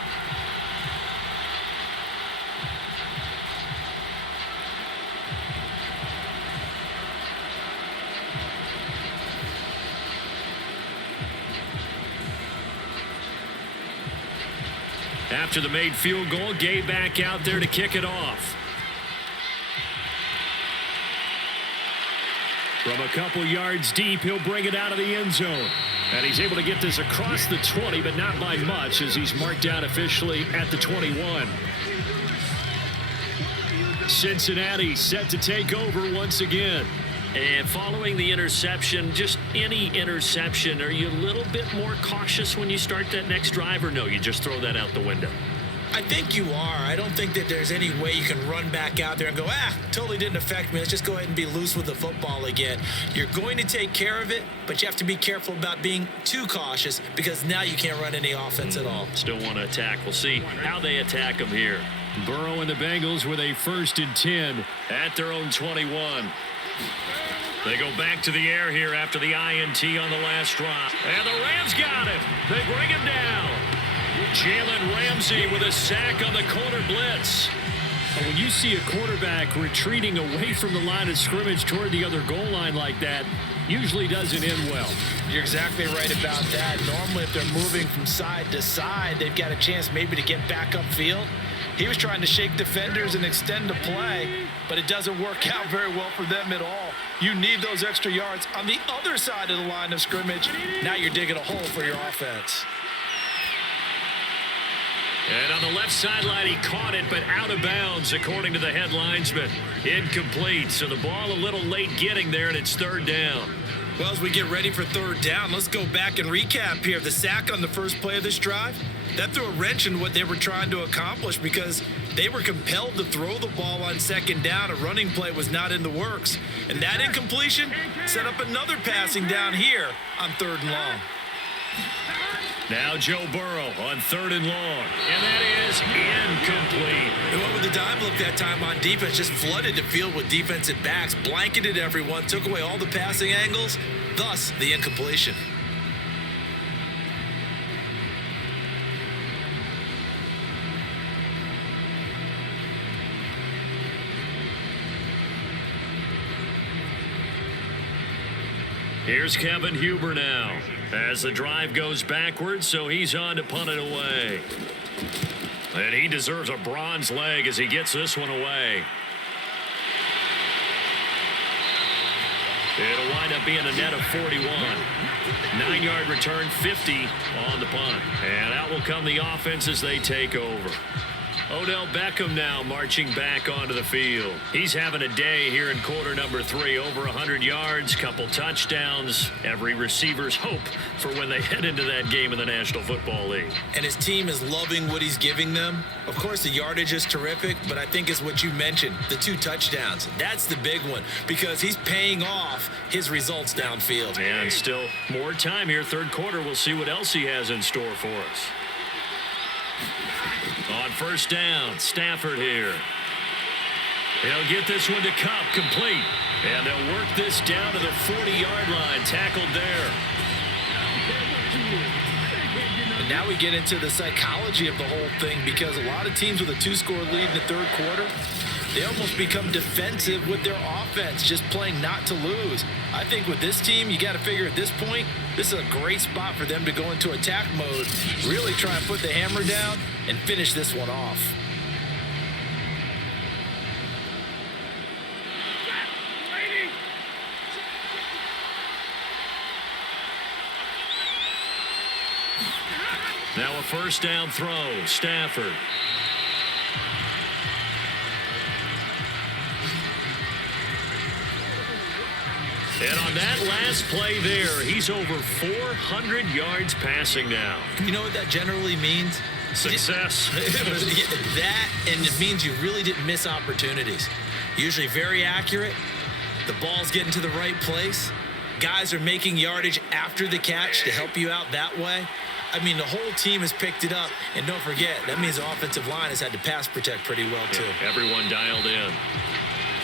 After the made field goal, Gay back out there to kick it off. From a couple yards deep, he'll bring it out of the end zone. And he's able to get this across the 20, but not by much, as he's marked out officially at the 21. Cincinnati set to take over once again. And following the interception, just any interception, are you a little bit more cautious when you start that next drive, or no, you just throw that out the window? I think you are. I don't think that there's any way you can run back out there and go, totally didn't affect me. Let's just go ahead and be loose with the football again. You're going to take care of it, but you have to be careful about being too cautious because now you can't run any offense at all. Still want to attack. We'll see how they attack them here. Burrow and the Bengals with a 1st and 10 at their own 21. They go back to the air here after the INT on the last drive. And the Rams got him. They bring him down. Jalen Ramsey with a sack on the corner blitz. When you see a quarterback retreating away from the line of scrimmage toward the other goal line like that, usually doesn't end well. You're exactly right about that. Normally, if they're moving from side to side, they've got a chance maybe to get back upfield. He was trying to shake defenders and extend the play, but it doesn't work out very well for them at all. You need those extra yards on the other side of the line of scrimmage. Now you're digging a hole for your offense. And on the left sideline, he caught it, but out of bounds, according to the head linesman. Incomplete, so the ball a little late getting there, and it's 3rd down. Well, as we get ready for 3rd down, let's go back and recap here. The sack on the first play of this drive, that threw a wrench in what they were trying to accomplish because they were compelled to throw the ball on 2nd down. A running play was not in the works. And that incompletion set up another passing down here on 3rd and long. Now Joe Burrow on 3rd and long. And that is incomplete. And what with the dive look that time on defense, just flooded the field with defensive backs, blanketed everyone, took away all the passing angles, thus the incompletion. Here's Kevin Huber now as the drive goes backwards, so he's on to punt it away. And he deserves a bronze leg as he gets this one away. It'll wind up being a net of 41. 9-yard return, 50 on the punt. And out will come the offense as they take over. Odell Beckham now marching back onto the field. He's having a day here in quarter number 3. Over 100 yards, couple touchdowns. Every receiver's hope for when they head into that game in the National Football League. And his team is loving what he's giving them. Of course, the yardage is terrific, but I think it's what you mentioned, the 2 touchdowns. That's the big one because he's paying off his results downfield. And still more time here. Third quarter, we'll see what else he has in store for us. On first down, Stafford here. He'll get this one to Cup, complete. And they'll work this down to the 40-yard line, tackled there. And now we get into the psychology of the whole thing because a lot of teams with a 2-score lead in the third quarter, they almost become defensive with their offense, just playing not to lose. I think with this team, you got to figure at this point, this is a great spot for them to go into attack mode, really try and put the hammer down and finish this one off. Now a first down throw, Stafford. And on that last play there, he's over 400 yards passing now. You know what that generally means? Success. That, and it means you really didn't miss opportunities. Usually very accurate. The ball's getting to the right place. Guys are making yardage after the catch to help you out that way. I mean, the whole team has picked it up. And don't forget, that means the offensive line has had to pass protect pretty well, too. Yeah, everyone dialed in.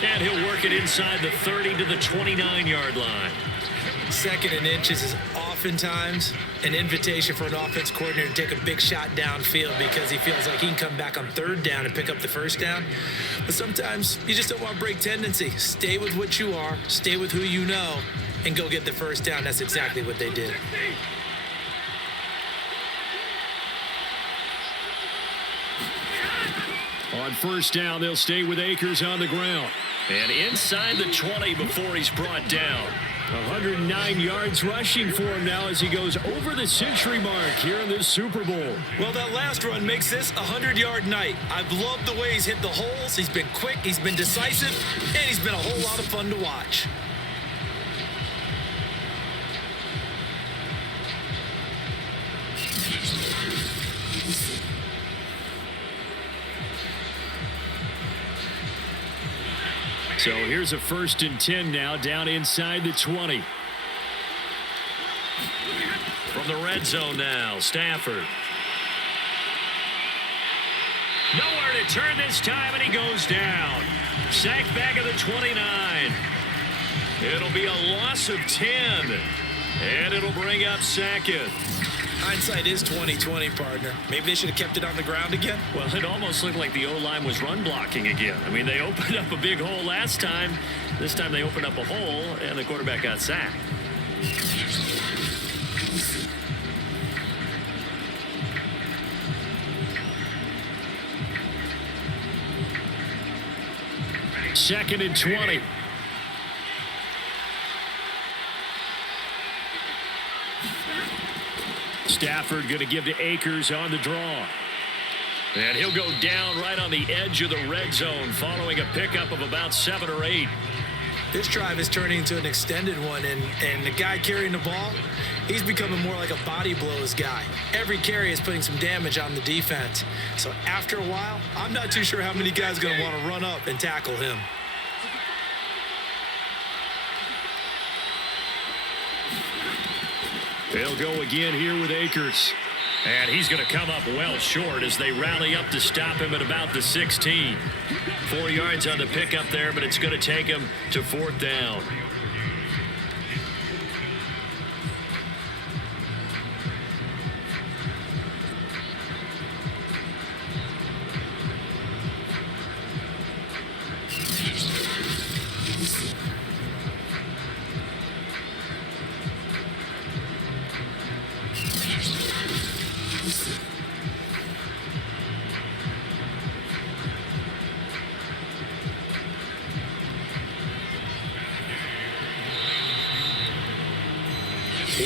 And he'll work it inside the 30 to the 29-yard line. Second and inches is oftentimes an invitation for an offense coordinator to take a big shot downfield because he feels like he can come back on third down and pick up the first down. But sometimes you just don't want to break tendency. Stay with what you are, stay with who you know, and go get the first down. That's exactly what they did. On first down, they'll stay with Akers on the ground. And inside the 20 before he's brought down. 109 yards rushing for him now as he goes over the century mark here in this Super Bowl. Well, that last run makes this a 100-yard night. I've loved the way he's hit the holes. He's been quick, he's been decisive, and he's been a whole lot of fun to watch. So here's a 1st and 10 now, down inside the 20. From the red zone now, Stafford. Nowhere to turn this time, and he goes down. Sacked back of the 29. It'll be a loss of 10, and it'll bring up 2nd. Hindsight is 20/20, partner. Maybe they should have kept it on the ground again. Well, it almost looked like the O-line was run blocking again. I mean, they opened up a big hole last time. This time they opened up a hole, and the quarterback got sacked. Second and 20. Stafford going to give to Akers on the draw. And he'll go down right on the edge of the red zone following a pickup of about 7 or 8. This drive is turning into an extended one, and the guy carrying the ball, he's becoming more like a body blows guy. Every carry is putting some damage on the defense. So after a while, I'm not too sure how many guys are going to want to run up and tackle him. They'll go again here with Akers. And he's going to come up well short as they rally up to stop him at about the 16. 4 yards on the pickup there, but it's going to take him to 4th down.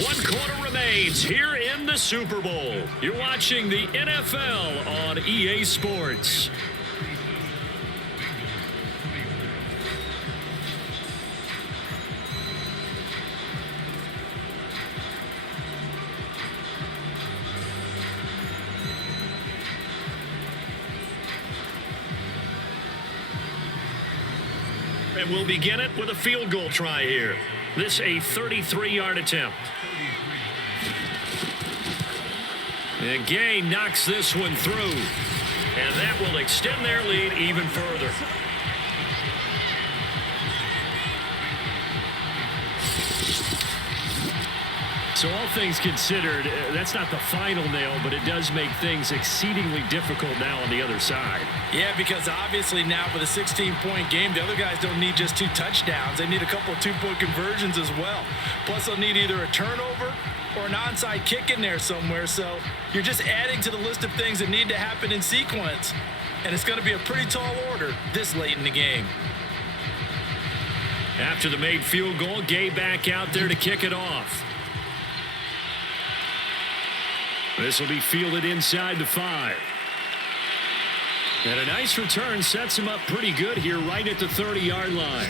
One quarter remains here in win the Super Bowl. You're watching the NFL on EA Sports. And we'll begin it with a field goal try here. This a 33-yard attempt. And Gay knocks this one through. And that will extend their lead even further. So all things considered, that's not the final nail, but it does make things exceedingly difficult now on the other side. Yeah, because obviously now with a 16-point game, the other guys don't need just 2 touchdowns. They need a couple of 2-point conversions as well. Plus, they'll need either a turnover or an onside kick in there somewhere. So you're just adding to the list of things that need to happen in sequence. And it's going to be a pretty tall order this late in the game. After the made field goal, Gay back out there to kick it off. This will be fielded inside the 5. And a nice return sets him up pretty good here right at the 30-yard line.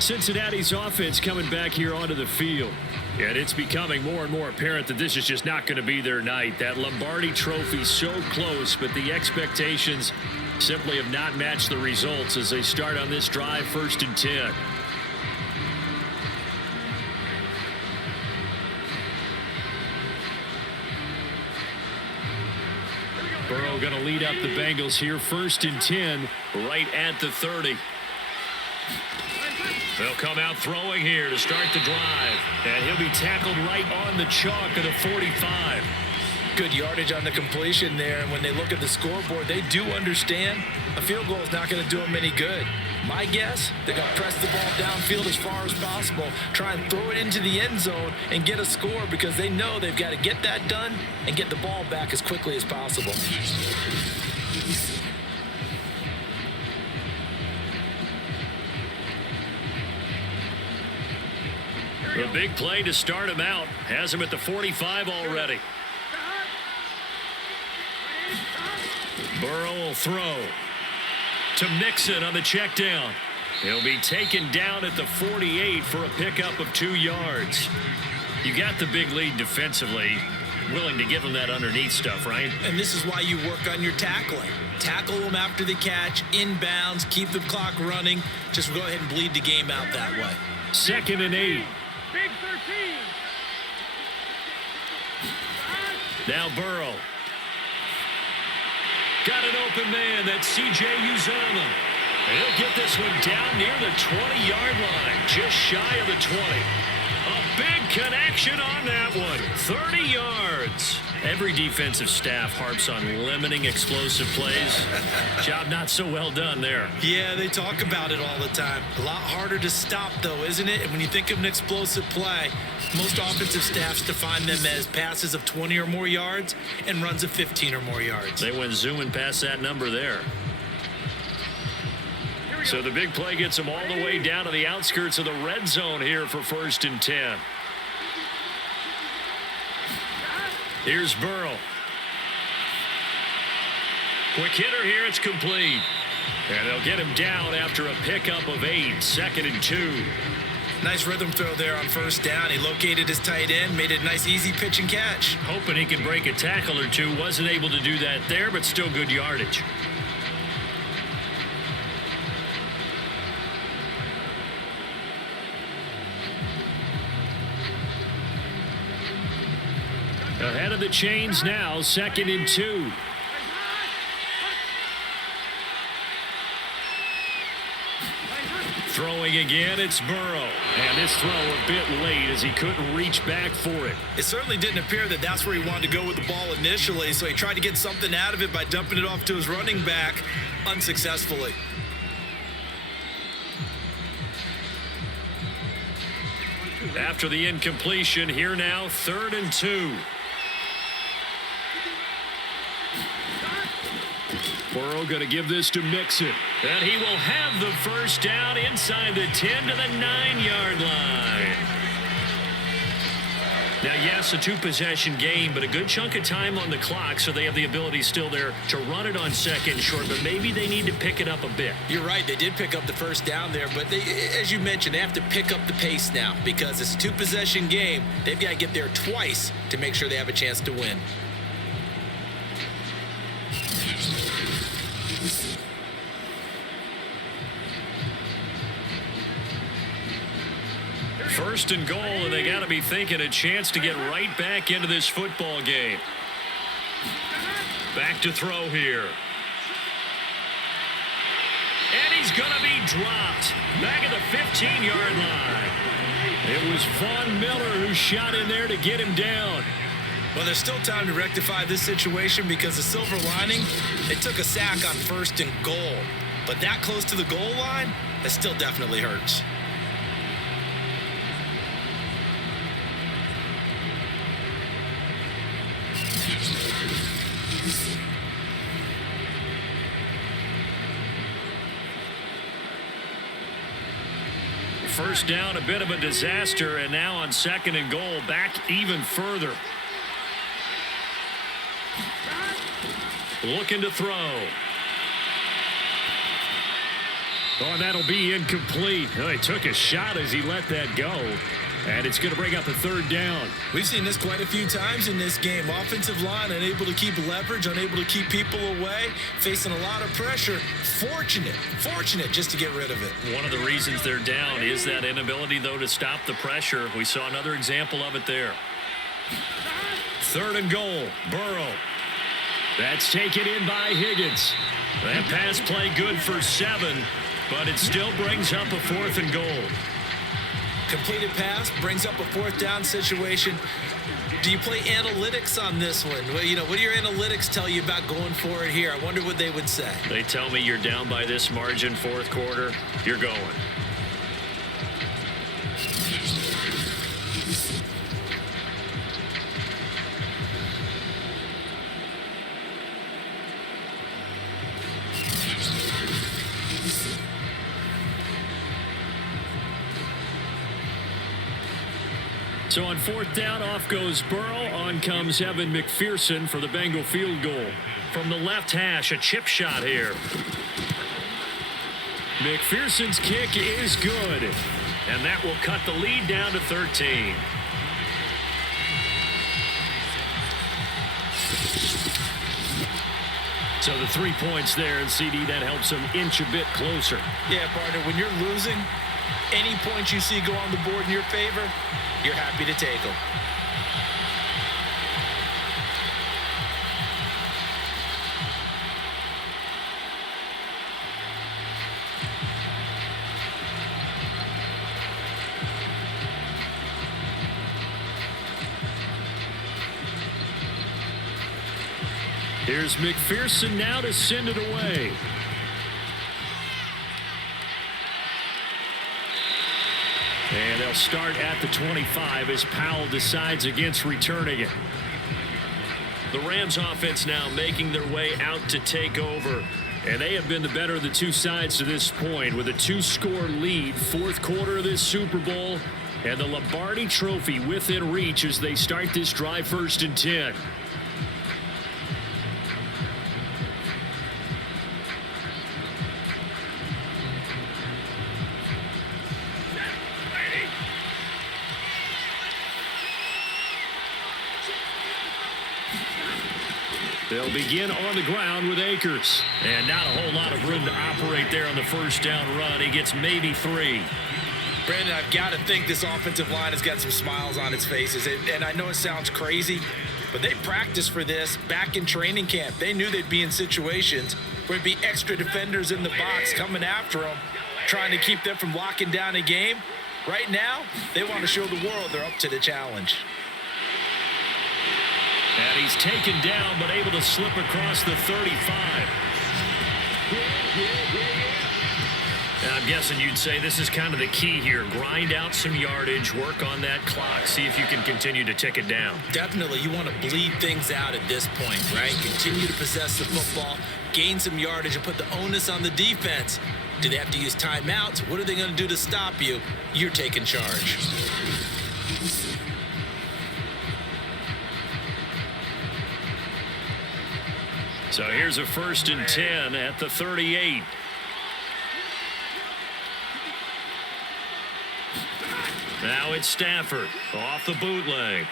Cincinnati's offense coming back here onto the field. And it's becoming more and more apparent that this is just not going to be their night. That Lombardi trophy so close, but the expectations simply have not matched the results as they start on this drive, 1st and 10. Burrow going to lead up the Bengals here, 1st and 10, right at the 30. They'll come out throwing here to start the drive. And he'll be tackled right on the chalk of the 45. Good yardage on the completion there. And when they look at the scoreboard, they do understand a field goal is not going to do them any good. My guess, they're going to press the ball downfield as far as possible, try and throw it into the end zone and get a score because they know they've got to get that done and get the ball back as quickly as possible. A big play to start him out. Has him at the 45 already. Burrow will throw to Mixon on the check down. He'll be taken down at the 48 for a pickup of 2 yards. You got the big lead defensively. Willing to give him that underneath stuff, right? And this is why you work on your tackling. Tackle them after the catch, inbounds, keep the clock running. Just go ahead and bleed the game out that way. 2nd and 8. Big 13. Now Burrow. Got an open man. That's C.J. Uzomah. He'll get this one down near the 20-yard line, just shy of the 20. A big connection on that one. 30 yards. Every defensive staff harps on limiting explosive plays. Job not so well done there. Yeah, they talk about it all the time. A lot harder to stop, though, isn't it? And when you think of an explosive play, most offensive staffs define them as passes of 20 or more yards and runs of 15 or more yards. They went zooming past that number there. So the big play gets them all the way down to the outskirts of the red zone here for 1st and 10. Here's Burrow. Quick hitter here. It's complete. And they'll get him down after a pickup of 8. 2nd and 2. Nice rhythm throw there on 1st down. He located his tight end, made it a nice easy pitch and catch. Hoping he can break a tackle or two. Wasn't able to do that there, but still good yardage. Ahead of the chains now, 2nd and 2. Throwing again, it's Burrow. And this throw a bit late as he couldn't reach back for it. It certainly didn't appear that that's where he wanted to go with the ball initially, so he tried to get something out of it by dumping it off to his running back unsuccessfully. After the incompletion, here now, 3rd and 2. Burrow going to give this to Mixon. And he will have the first down inside the 10 to the 9-yard line. Now, yes, a two-possession game, but a good chunk of time on the clock, so they have the ability still there to run it on second short, but maybe they need to pick it up a bit. You're right. They did pick up the first down there, but they, as you mentioned, they have to pick up the pace now because it's a two-possession game. They've got to get there twice to make sure they have a chance to win. First and goal, and they got to be thinking a chance to get right back into this football game. Back to throw here. And he's going to be dropped back at the 15-yard line. It was Von Miller who shot in there to get him down. Well, there's still time to rectify this situation because the silver lining, they took a sack on first and goal. But that close to the goal line, that still definitely hurts. First down, a bit of a disaster, and now on second and goal, back even further. Looking to throw. Oh, that'll be incomplete. Oh, he took a shot as he let that go. And it's going to bring up a third down. We've seen this quite a few times in this game. Offensive line unable to keep leverage, unable to keep people away, facing a lot of pressure. Fortunate just to get rid of it. One of the reasons they're down is that inability, though, to stop the pressure. We saw another example of it there. Third and goal, Burrow. That's taken in by Higgins. That pass play good for 7, but it still brings up a fourth and goal. Completed pass brings up a fourth down situation. Do you play analytics on this one? Well, what do your analytics tell you about going for it here? I wonder what they would say. They tell me you're down by this margin, fourth quarter, you're going. So on fourth down, off goes Burrow. On comes Evan McPherson for the Bengal field goal. From the left hash, a chip shot here. McPherson's kick is good. And that will cut the lead down to 13. So the 3 points there, and CD, that helps them inch a bit closer. Yeah, partner, when you're losing, any points you see go on the board in your favor, you're happy to take them. Here's McPherson now to send it away. And they'll start at the 25 as Powell decides against returning it. The Rams offense now making their way out to take over. And they have been the better of the two sides to this point with a 2-score lead. Fourth quarter of this Super Bowl. And the Lombardi Trophy within reach as they start this drive 1st and 10. They'll begin on the ground with Akers. And not a whole lot of room to operate there on the first down run. He gets maybe 3. Brandon, I've got to think this offensive line has got some smiles on its faces. And I know it sounds crazy, but they practiced for this back in training camp. They knew they'd be in situations where there'd be extra defenders in the box coming after them, trying to keep them from locking down a game. Right now, they want to show the world they're up to the challenge. And he's taken down, but able to slip across the 35. And I'm guessing you'd say this is kind of the key here. Grind out some yardage, work on that clock, see if you can continue to tick it down. Definitely, you want to bleed things out at this point, right? Continue to possess the football, gain some yardage, and put the onus on the defense. Do they have to use timeouts? What are they going to do to stop you? You're taking charge. So here's a 1st and 10 at the 38. Now it's Stafford off the bootleg.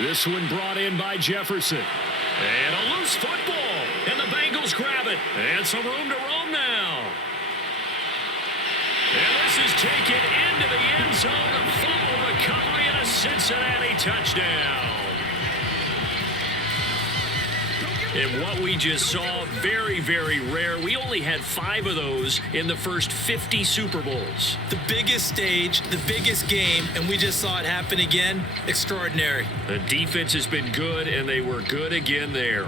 This one brought in by Jefferson. And a loose football. And the Bengals grab it. And some room to roam now. And this is taken into the end zone. A fumble recovery and a Cincinnati touchdown. And what we just saw, very, very rare. We only had 5 of those in the first 50 Super Bowls. The biggest stage, the biggest game, and we just saw it happen again. Extraordinary. The defense has been good, and they were good again there.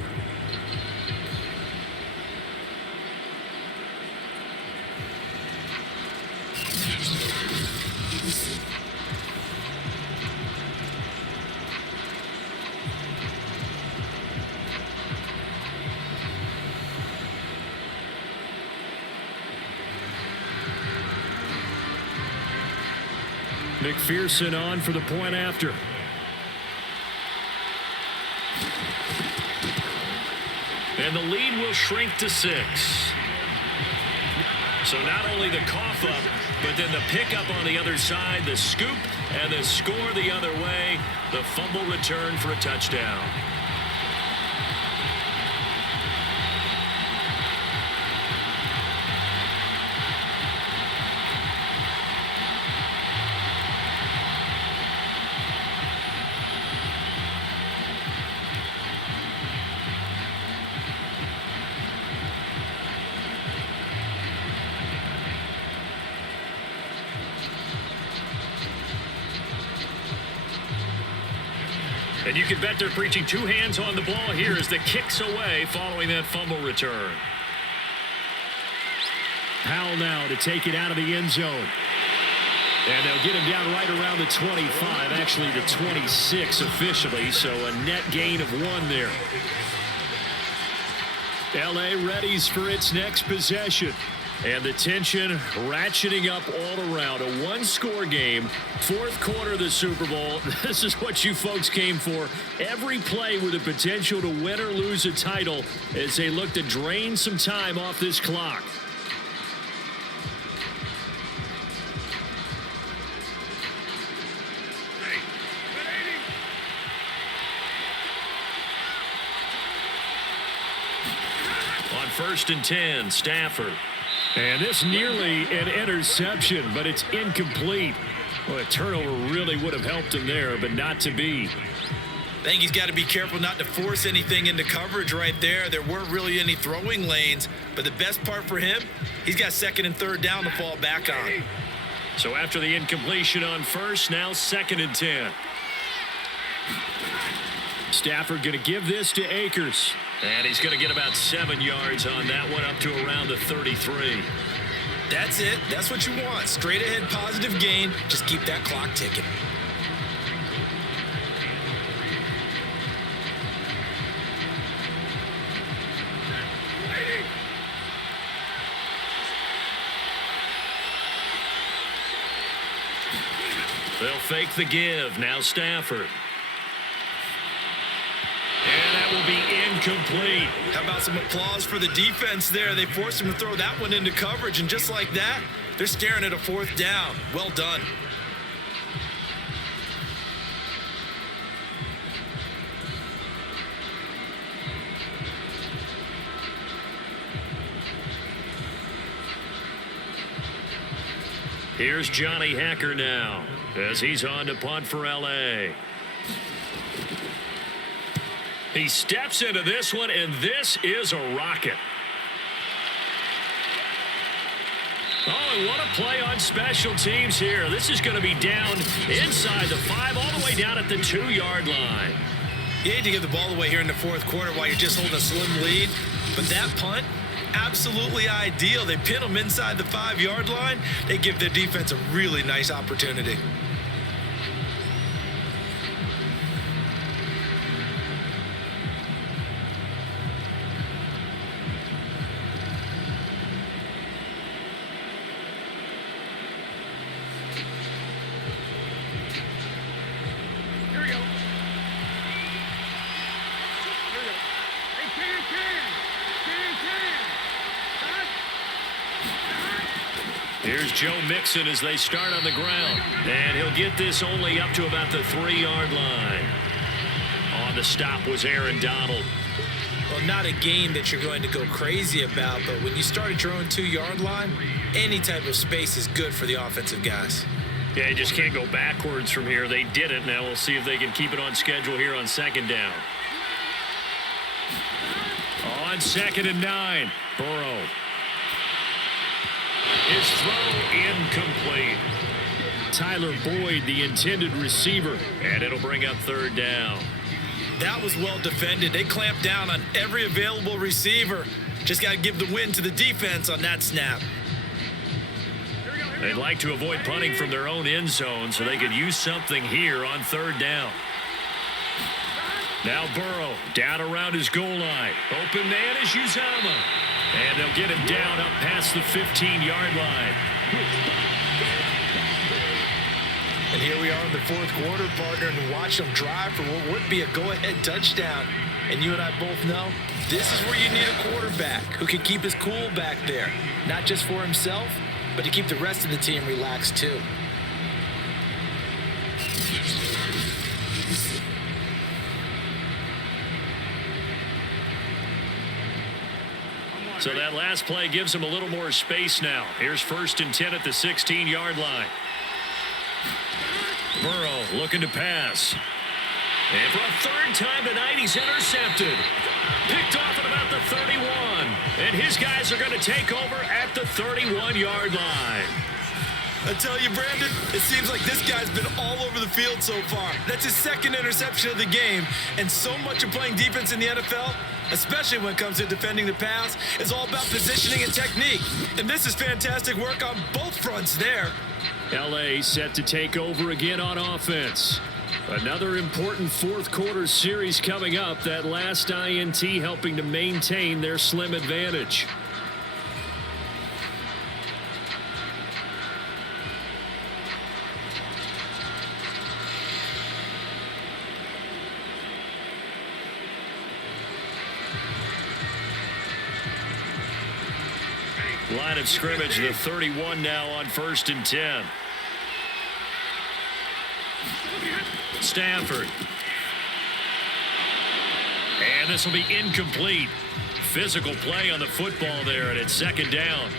McPherson on for the point after. And the lead will shrink to 6. So not only the cough up, but then the pickup on the other side, the scoop, and the score the other way. The fumble return for a touchdown. And you can bet they're preaching 2 hands on the ball here as the kick's away following that fumble return. Powell now to take it out of the end zone. And they'll get him down right around the 25, actually the 26 officially, so a net gain of 1 there. L.A. readies for its next possession. And the tension ratcheting up all around. A 1-score game, 4th quarter of the Super Bowl. This is what you folks came for. Every play with the potential to win or lose a title as they look to drain some time off this clock. On 1st and 10, Stafford. And this nearly an interception, but it's incomplete. Well, a turnover really would have helped him there, but not to be. I think he's got to be careful not to force anything into coverage right there. There weren't really any throwing lanes, but the best part for him, he's got 2nd and 3rd down to fall back on. So after the incompletion on 1st, now 2nd and 10. Stafford going to give this to Akers. And he's going to get about 7 yards on that one, up to around the 33. That's it. That's what you want. Straight ahead positive gain. Just keep that clock ticking. They'll fake the give. Now Stafford. And that will be incomplete. How about some applause for the defense there? They forced him to throw that one into coverage, and just like that, they're staring at a 4th down. Well done. Here's Johnny Hacker now as he's on to punt for L.A. He steps into this one, and this is a rocket. Oh, and what a play on special teams here. This is going to be down inside the 5, all the way down at the 2-yard line. You hate to give the ball away here in the 4th quarter while you're just holding a slim lead, but that punt, absolutely ideal. They pin them inside the 5-yard line. They give their defense a really nice opportunity. Here's Joe Mixon as they start on the ground. And he'll get this only up to about the 3-yard line. On the stop was Aaron Donald. Well, not a game that you're going to go crazy about, but when you start at your own 2-yard line, any type of space is good for the offensive guys. Yeah, you just can't go backwards from here. They did it. Now we'll see if they can keep it on schedule here on 2nd down. On 2nd and 9, Burrow. His throw incomplete. Tyler Boyd, the intended receiver, and it'll bring up 3rd down. That was well defended. They clamped down on every available receiver. Just got to give the win to the defense on that snap. They'd like to avoid punting from their own end zone so they could use something here on 3rd down. Now Burrow down around his goal line. Open man is Uzomah. And they'll get him down up past the 15-yard line. And here we are in the 4th quarter, partner, and watch them drive for what would be a go-ahead touchdown. And you and I both know this is where you need a quarterback who can keep his cool back there. Not just for himself, but to keep the rest of the team relaxed too. So that last play gives him a little more space now. Here's 1st and 10 at the 16-yard line. Burrow looking to pass. And for a 3rd time tonight, he's intercepted. Picked off at about the 31. And his guys are going to take over at the 31-yard line. I tell you, Brandon, it seems like this guy's been all over the field so far. That's his 2nd interception of the game. And so much of playing defense in the NFL, especially when it comes to defending the pass, is all about positioning and technique. And this is fantastic work on both fronts there. LA set to take over again on offense. Another important 4th quarter series coming up. That last INT helping to maintain their slim advantage. Line of scrimmage, the 31 now on 1st and 10. Stafford. And this will be incomplete. Physical play on the football there, and it's 2nd down.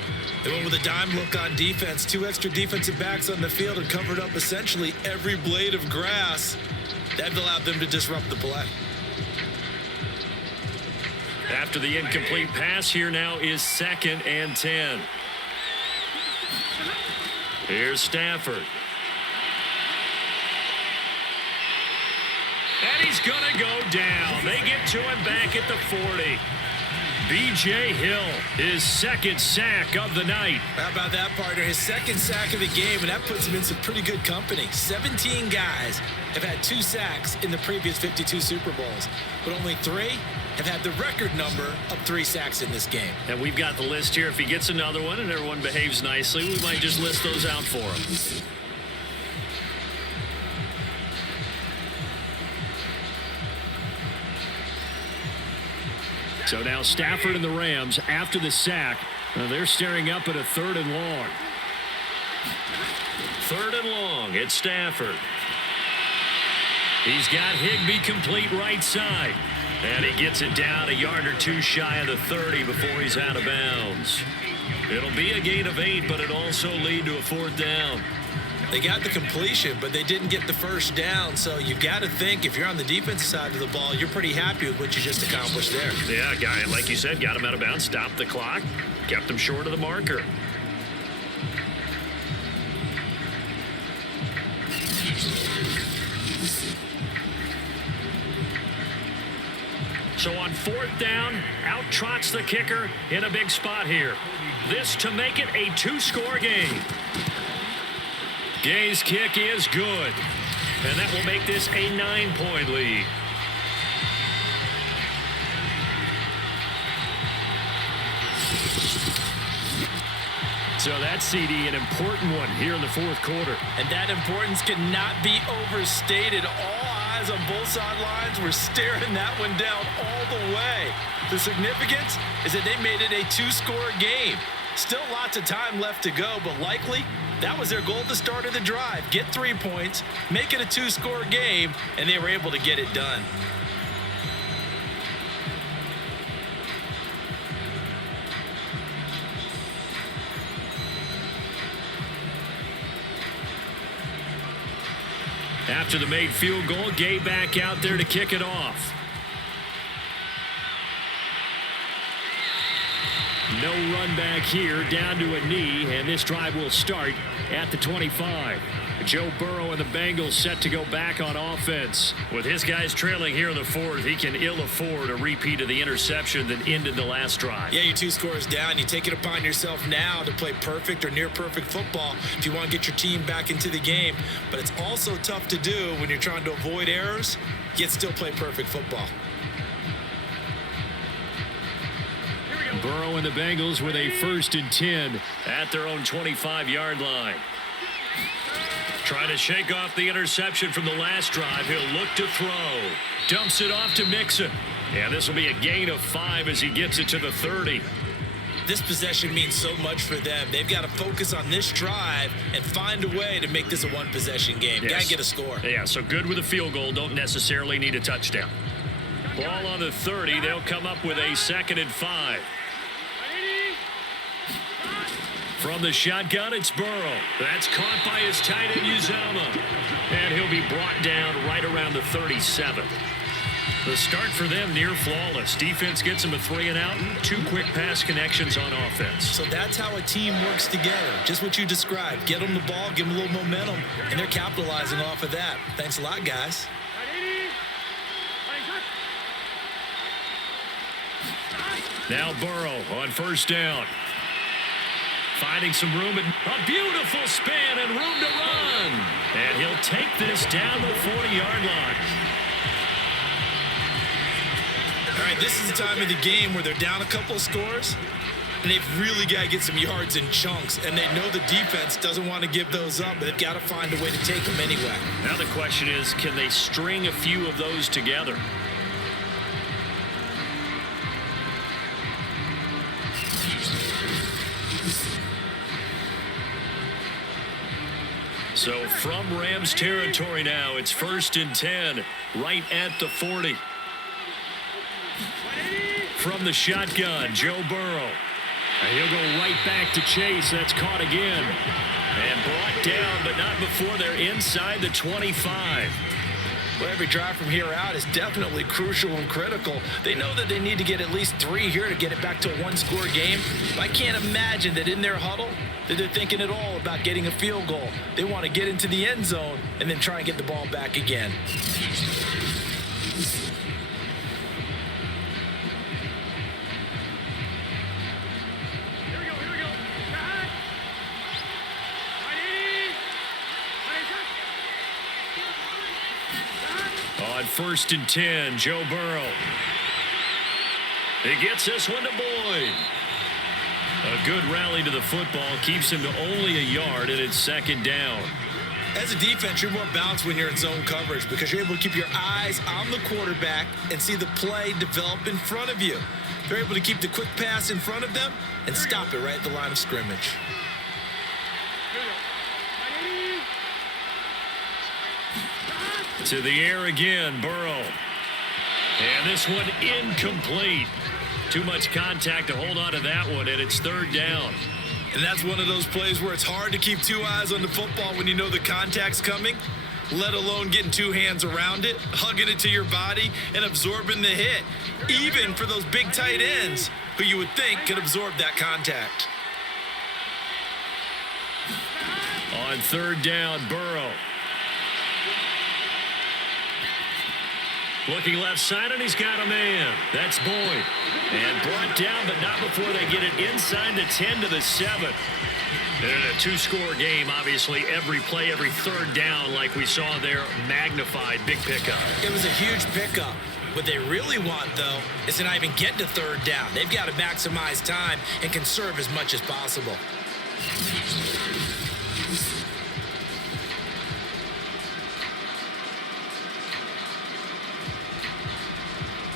They went with a dime look on defense. 2 extra defensive backs on the field and covered up essentially every blade of grass. That allowed them to disrupt the play. After the incomplete pass, here now is 2nd and 10. Here's Stafford. And he's going to go down. They get to him back at the 40. B.J. Hill, his 2nd sack of the night. How about that, partner? His 2nd sack of the game, and that puts him in some pretty good company. 17 guys have had 2 sacks in the previous 52 Super Bowls, but only 3 have had the record number of 3 sacks in this game. And we've got the list here. If he gets another one and everyone behaves nicely, we might just list those out for him. So now Stafford and the Rams, after the sack, they're staring up at a 3rd and long. 3rd and long, it's Stafford. He's got Higbee complete right side. And he gets it down a yard or 2 shy of the 30 before he's out of bounds. It'll be a gain of 8, but it'll also lead to a 4th down. They got the completion, but they didn't get the 1st down. So you got to think if you're on the defensive side of the ball, you're pretty happy with what you just accomplished there. Yeah, guy, like you said, got him out of bounds, stopped the clock, kept him short of the marker. So on 4th down, out trots the kicker in a big spot here. This to make it a 2-score game. Gay's kick is good. And that will make this a 9-point lead. So that CD, an important one here in the 4th quarter. And that importance cannot be overstated. All eyes on both sidelines were staring that one down all the way. The significance is that they made it a 2-score game. Still lots of time left to go, but likely that was their goal at the start of the drive. Get 3 points, make it a 2-score game, and they were able to get it done. After the made field goal, Gay back out there to kick it off. No run back here, down to a knee, and this drive will start at the 25. Joe Burrow and the Bengals set to go back on offense. With his guys trailing here in the 4th, he can ill afford a repeat of the interception that ended the last drive. Yeah, you're 2 scores down. You take it upon yourself now to play perfect or near perfect football if you want to get your team back into the game. But it's also tough to do when you're trying to avoid errors, yet still play perfect football. Burrow and the Bengals with a 1st and 10 at their own 25-yard line. Trying to shake off the interception from the last drive. He'll look to throw. Dumps it off to Mixon. Yeah, this will be a gain of 5 as he gets it to the 30. This possession means so much for them. They've got to focus on this drive and find a way to make this a one-possession game. Yes. Got to get a score. Yeah, so good with a field goal. Don't necessarily need a touchdown. Ball on the 30. They'll come up with a 2nd and 5. From the shotgun, it's Burrow. That's caught by his tight end, Uzama. And he'll be brought down right around the 37. The start for them near flawless. Defense gets them a 3 and out. 2 quick pass connections on offense. So that's how a team works together. Just what you described. Get them the ball, give them a little momentum, and they're capitalizing off of that. Thanks a lot, guys. Now Burrow on 1st down. Finding some room and a beautiful span and room to run. And he'll take this down the 40-yard line. All right, this is the time of the game where they're down a couple scores, and they've really got to get some yards in chunks, and they know the defense doesn't want to give those up, but they've got to find a way to take them anyway. Now the question is, can they string a few of those together? So from Rams territory now, it's 1st and 10, right at the 40. From the shotgun, Joe Burrow. And he'll go right back to Chase. That's caught again. And brought down, but not before they're inside the 25. Well, every drive from here out is definitely crucial and critical. They know that they need to get at least 3 here to get it back to a 1-score game. But I can't imagine that in their huddle that they're thinking at all about getting a field goal. They want to get into the end zone and then try and get the ball back again. On 1st and 10, Joe Burrow. He gets this one to Boyd. A good rally to the football keeps him to only a yard, and it's 2nd down. As a defense, you're more balanced when you're in zone coverage because you're able to keep your eyes on the quarterback and see the play develop in front of you. They're able to keep the quick pass in front of them and stop it right at the line of scrimmage. To the air again, Burrow. And this one incomplete. Too much contact to hold on to that one, and it's 3rd down. And that's one of those plays where it's hard to keep 2 eyes on the football when you know the contact's coming, let alone getting 2 hands around it, hugging it to your body, and absorbing the hit, even for those big tight ends who you would think could absorb that contact. On 3rd down, Burrow. Looking left side, and he's got a man. That's Boyd. And brought down, but not before they get it inside the 10 to the 7. In a two-score game, obviously, every play, every third down, like we saw there, magnified. Big pickup. It was a huge pickup. What they really want, though, is to not even get to third down. They've got to maximize time and conserve as much as possible.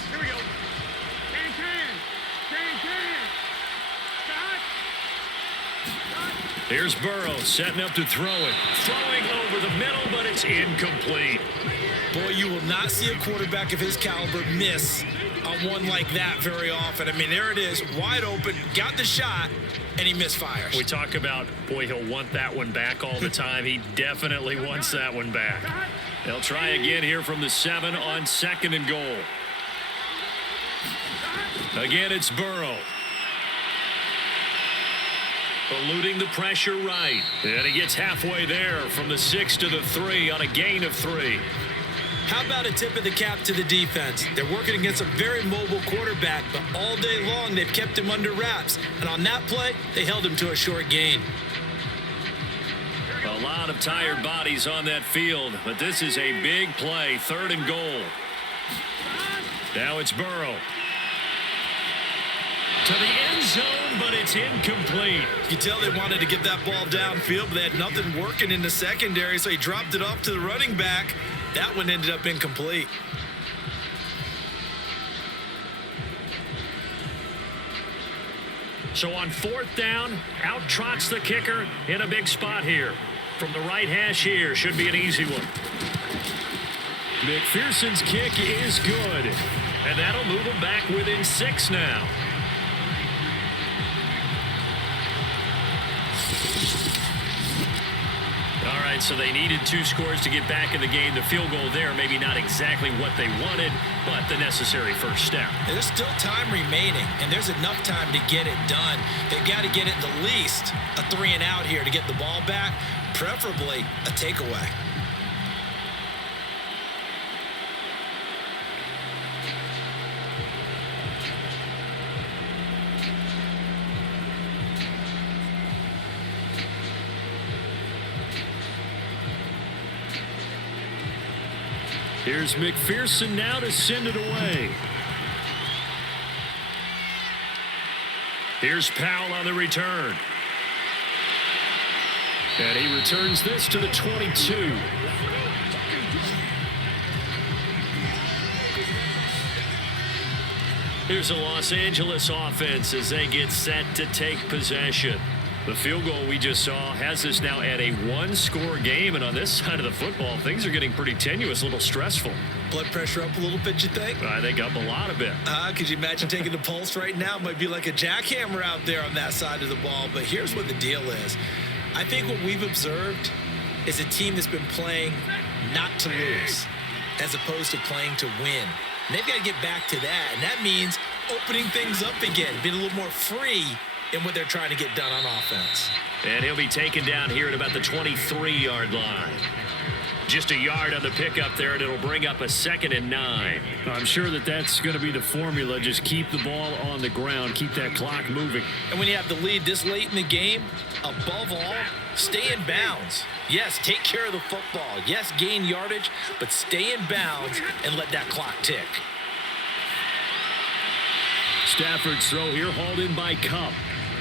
Here we go. Can. Here's Burrow setting up to throw it. Throwing over the middle, but it's incomplete. Boy, you will not see a quarterback of his caliber miss on one like that very often. I mean, there it is, wide open, got the shot, and he misfires. We talk about, boy, he'll want that one back all the time. He definitely wants that one back. They'll try again here from the 7 on 2nd and goal. Again, it's Burrow. Eluding the pressure right. And he gets halfway there from the 6 to the 3 on a gain of 3. How about a tip of the cap to the defense? They're working against a very mobile quarterback, but all day long they've kept him under wraps. And on that play, they held him to a short gain. A lot of tired bodies on that field, but this is a big play. 3rd and goal. Now it's Burrow. To the end zone, but it's incomplete. You tell they wanted to get that ball downfield, but they had nothing working in the secondary, so he dropped it off to the running back. That one ended up incomplete. So on 4th down, out trots the kicker in a big spot here. From the right hash here, should be an easy one. McPherson's kick is good, and that'll move him back within 6 now. All right, so they needed 2 scores to get back in the game. The field goal there, maybe not exactly what they wanted, but the necessary first step. There's still time remaining, and there's enough time to get it done. They've got to get it the least a 3 and out here to get the ball back, preferably a takeaway. Here's McPherson now to send it away. Here's Powell on the return. And he returns this to the 22. Here's a Los Angeles offense as they get set to take possession. The field goal we just saw has us now at a 1-score game, and on this side of the football, things are getting pretty tenuous, a little stressful. Blood pressure up a little bit, you think? I think up a lot of it. Could you imagine taking the pulse right now? It might be like a jackhammer out there on that side of the ball, but here's what the deal is. I think what we've observed is a team that's been playing not to lose as opposed to playing to win. And they've got to get back to that, and that means opening things up again, being a little more free in what they're trying to get done on offense. And he'll be taken down here at about the 23-yard line. Just a yard on the pickup there, and it'll bring up a 2nd and 9. I'm sure that's going to be the formula. Just keep the ball on the ground, keep that clock moving. And when you have the lead this late in the game, above all, stay in bounds. Yes, take care of the football. Yes, gain yardage, but stay in bounds and let that clock tick. Stafford's throw here hauled in by Cup.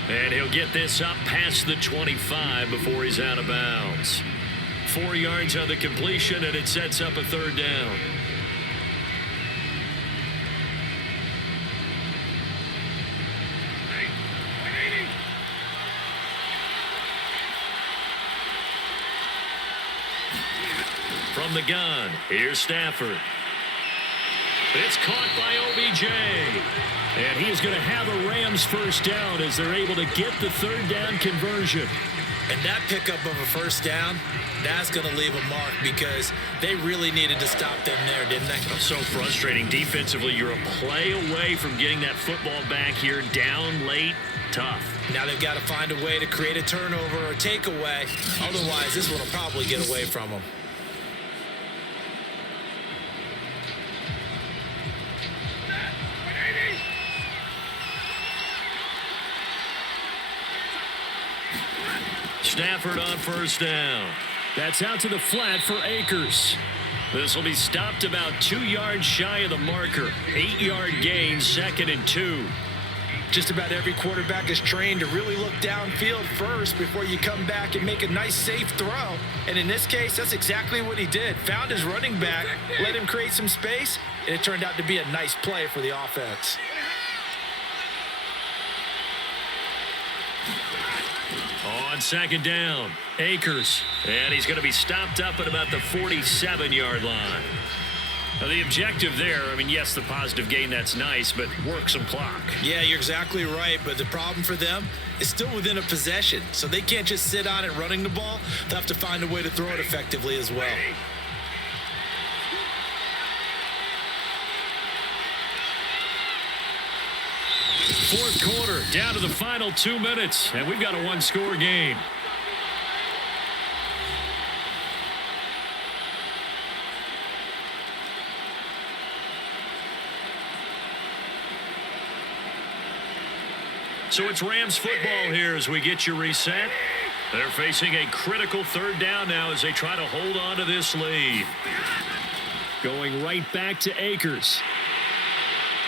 And he'll get this up past the 25 before he's out of bounds. 4 yards on the completion, and it sets up a 3rd down. From the gun, here's Stafford. It's caught by OBJ. And he is going to have a Rams first down as they're able to get the 3rd down conversion. And that pickup of a first down, that's going to leave a mark because they really needed to stop them there, didn't they? So frustrating. Defensively, you're a play away from getting that football back here down late. Tough. Now they've got to find a way to create a turnover or takeaway. Otherwise, this one will probably get away from them. Stafford on first down. That's out to the flat for Akers. This will be stopped about 2 yards shy of the marker. 8-yard gain, 2nd and 2. Just about every quarterback is trained to really look downfield first before you come back and make a nice, safe throw. And in this case, that's exactly what he did. Found his running back, let him create some space, and it turned out to be a nice play for the offense. On 2nd down, Akers. And he's going to be stopped up at about the 47-yard line. Now, the objective there, I mean, yes, the positive gain, that's nice, but work some clock. Yeah, you're exactly right, but the problem for them is still within a possession, so they can't just sit on it running the ball. They'll have to find a way to throw it effectively as well. Fourth quarter, down to the final 2 minutes, and we've got a one-score game. So it's Rams football here as we get you reset. They're facing a critical 3rd down now as they try to hold on to this lead. Going right back to Akers.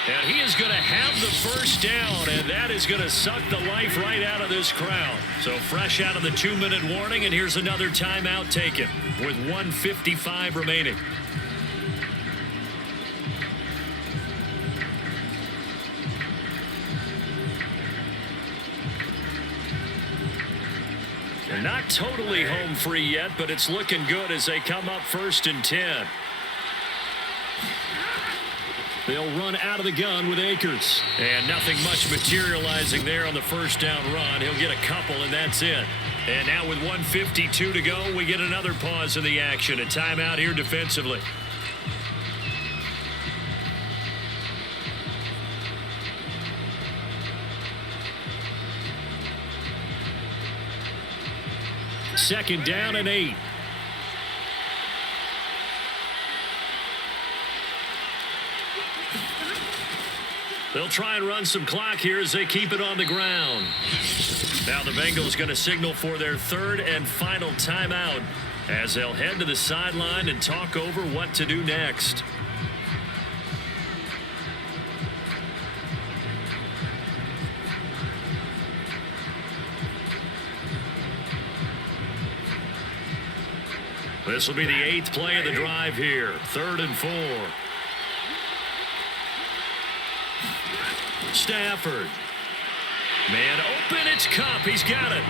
And he is going to have the first down, and that is going to suck the life right out of this crowd. So fresh out of the 2-minute warning, and here's another timeout taken with 1:55 remaining. They're not totally home free yet, but it's looking good as they come up 1st and 10. They'll run out of the gun with Akers. And nothing much materializing there on the first down run. He'll get a couple, and that's it. And now with 1:52 to go, we get another pause in the action. A timeout here defensively. Second down and 8. They'll try and run some clock here as they keep it on the ground. Now the Bengals going to signal for their 3rd and final timeout as they'll head to the sideline and talk over what to do next. This will be the 8th play of the drive here. 3rd and 4. Stafford. Man open, it's Cup. He's got it.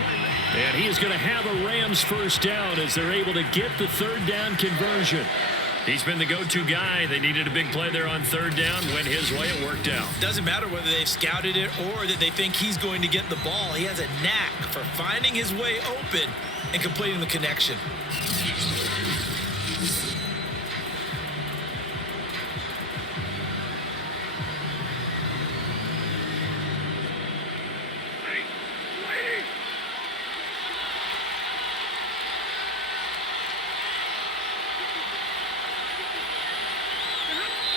And he is going to have a Rams first down as they're able to get the 3rd down conversion. He's been the go-to guy. They needed a big play there on 3rd down. Went his way. It worked out. Doesn't matter whether they've scouted it or that they think he's going to get the ball. He has a knack for finding his way open and completing the connection.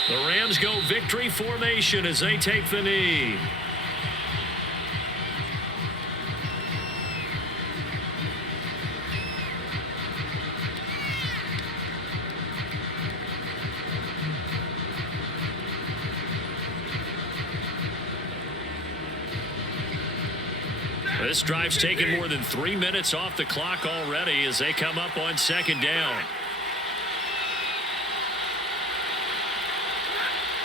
The Rams go victory formation as they take the knee. This drive's taken more than 3 minutes off the clock already as they come up on 2nd down.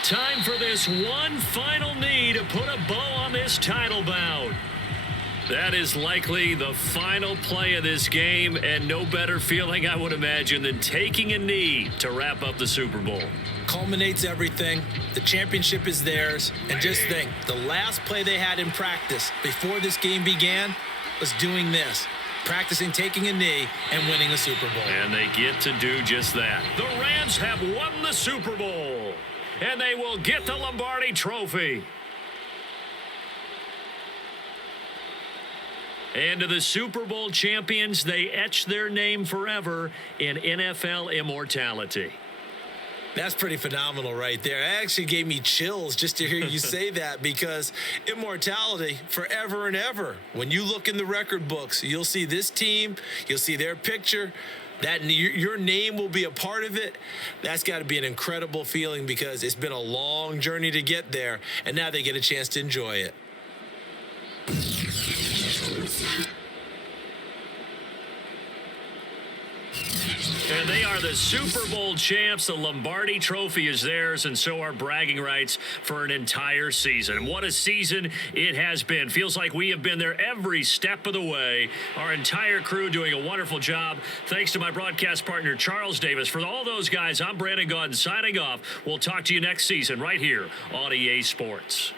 Time for this one final knee to put a bow on this title bout. That is likely the final play of this game, and no better feeling, I would imagine, than taking a knee to wrap up the Super Bowl. Culminates everything. The championship is theirs. And just think, the last play they had in practice before this game began was doing this. Practicing taking a knee and winning the Super Bowl. And they get to do just that. The Rams have won the Super Bowl. And they will get the Lombardi Trophy. And to the Super Bowl champions, they etch their name forever in NFL immortality. That's pretty phenomenal right there. It actually gave me chills just to hear you say that, because immortality forever and ever. When you look in the record books, you'll see this team, you'll see their picture, that your name will be a part of it. That's got to be an incredible feeling, because it's been a long journey to get there, and now they get a chance to enjoy it. And they are the Super Bowl champs. The Lombardi Trophy is theirs, and so are bragging rights for an entire season. What a season it has been. Feels like we have been there every step of the way. Our entire crew doing a wonderful job. Thanks to my broadcast partner, Charles Davis. For all those guys, I'm Brandon Gaudin signing off. We'll talk to you next season right here on EA Sports.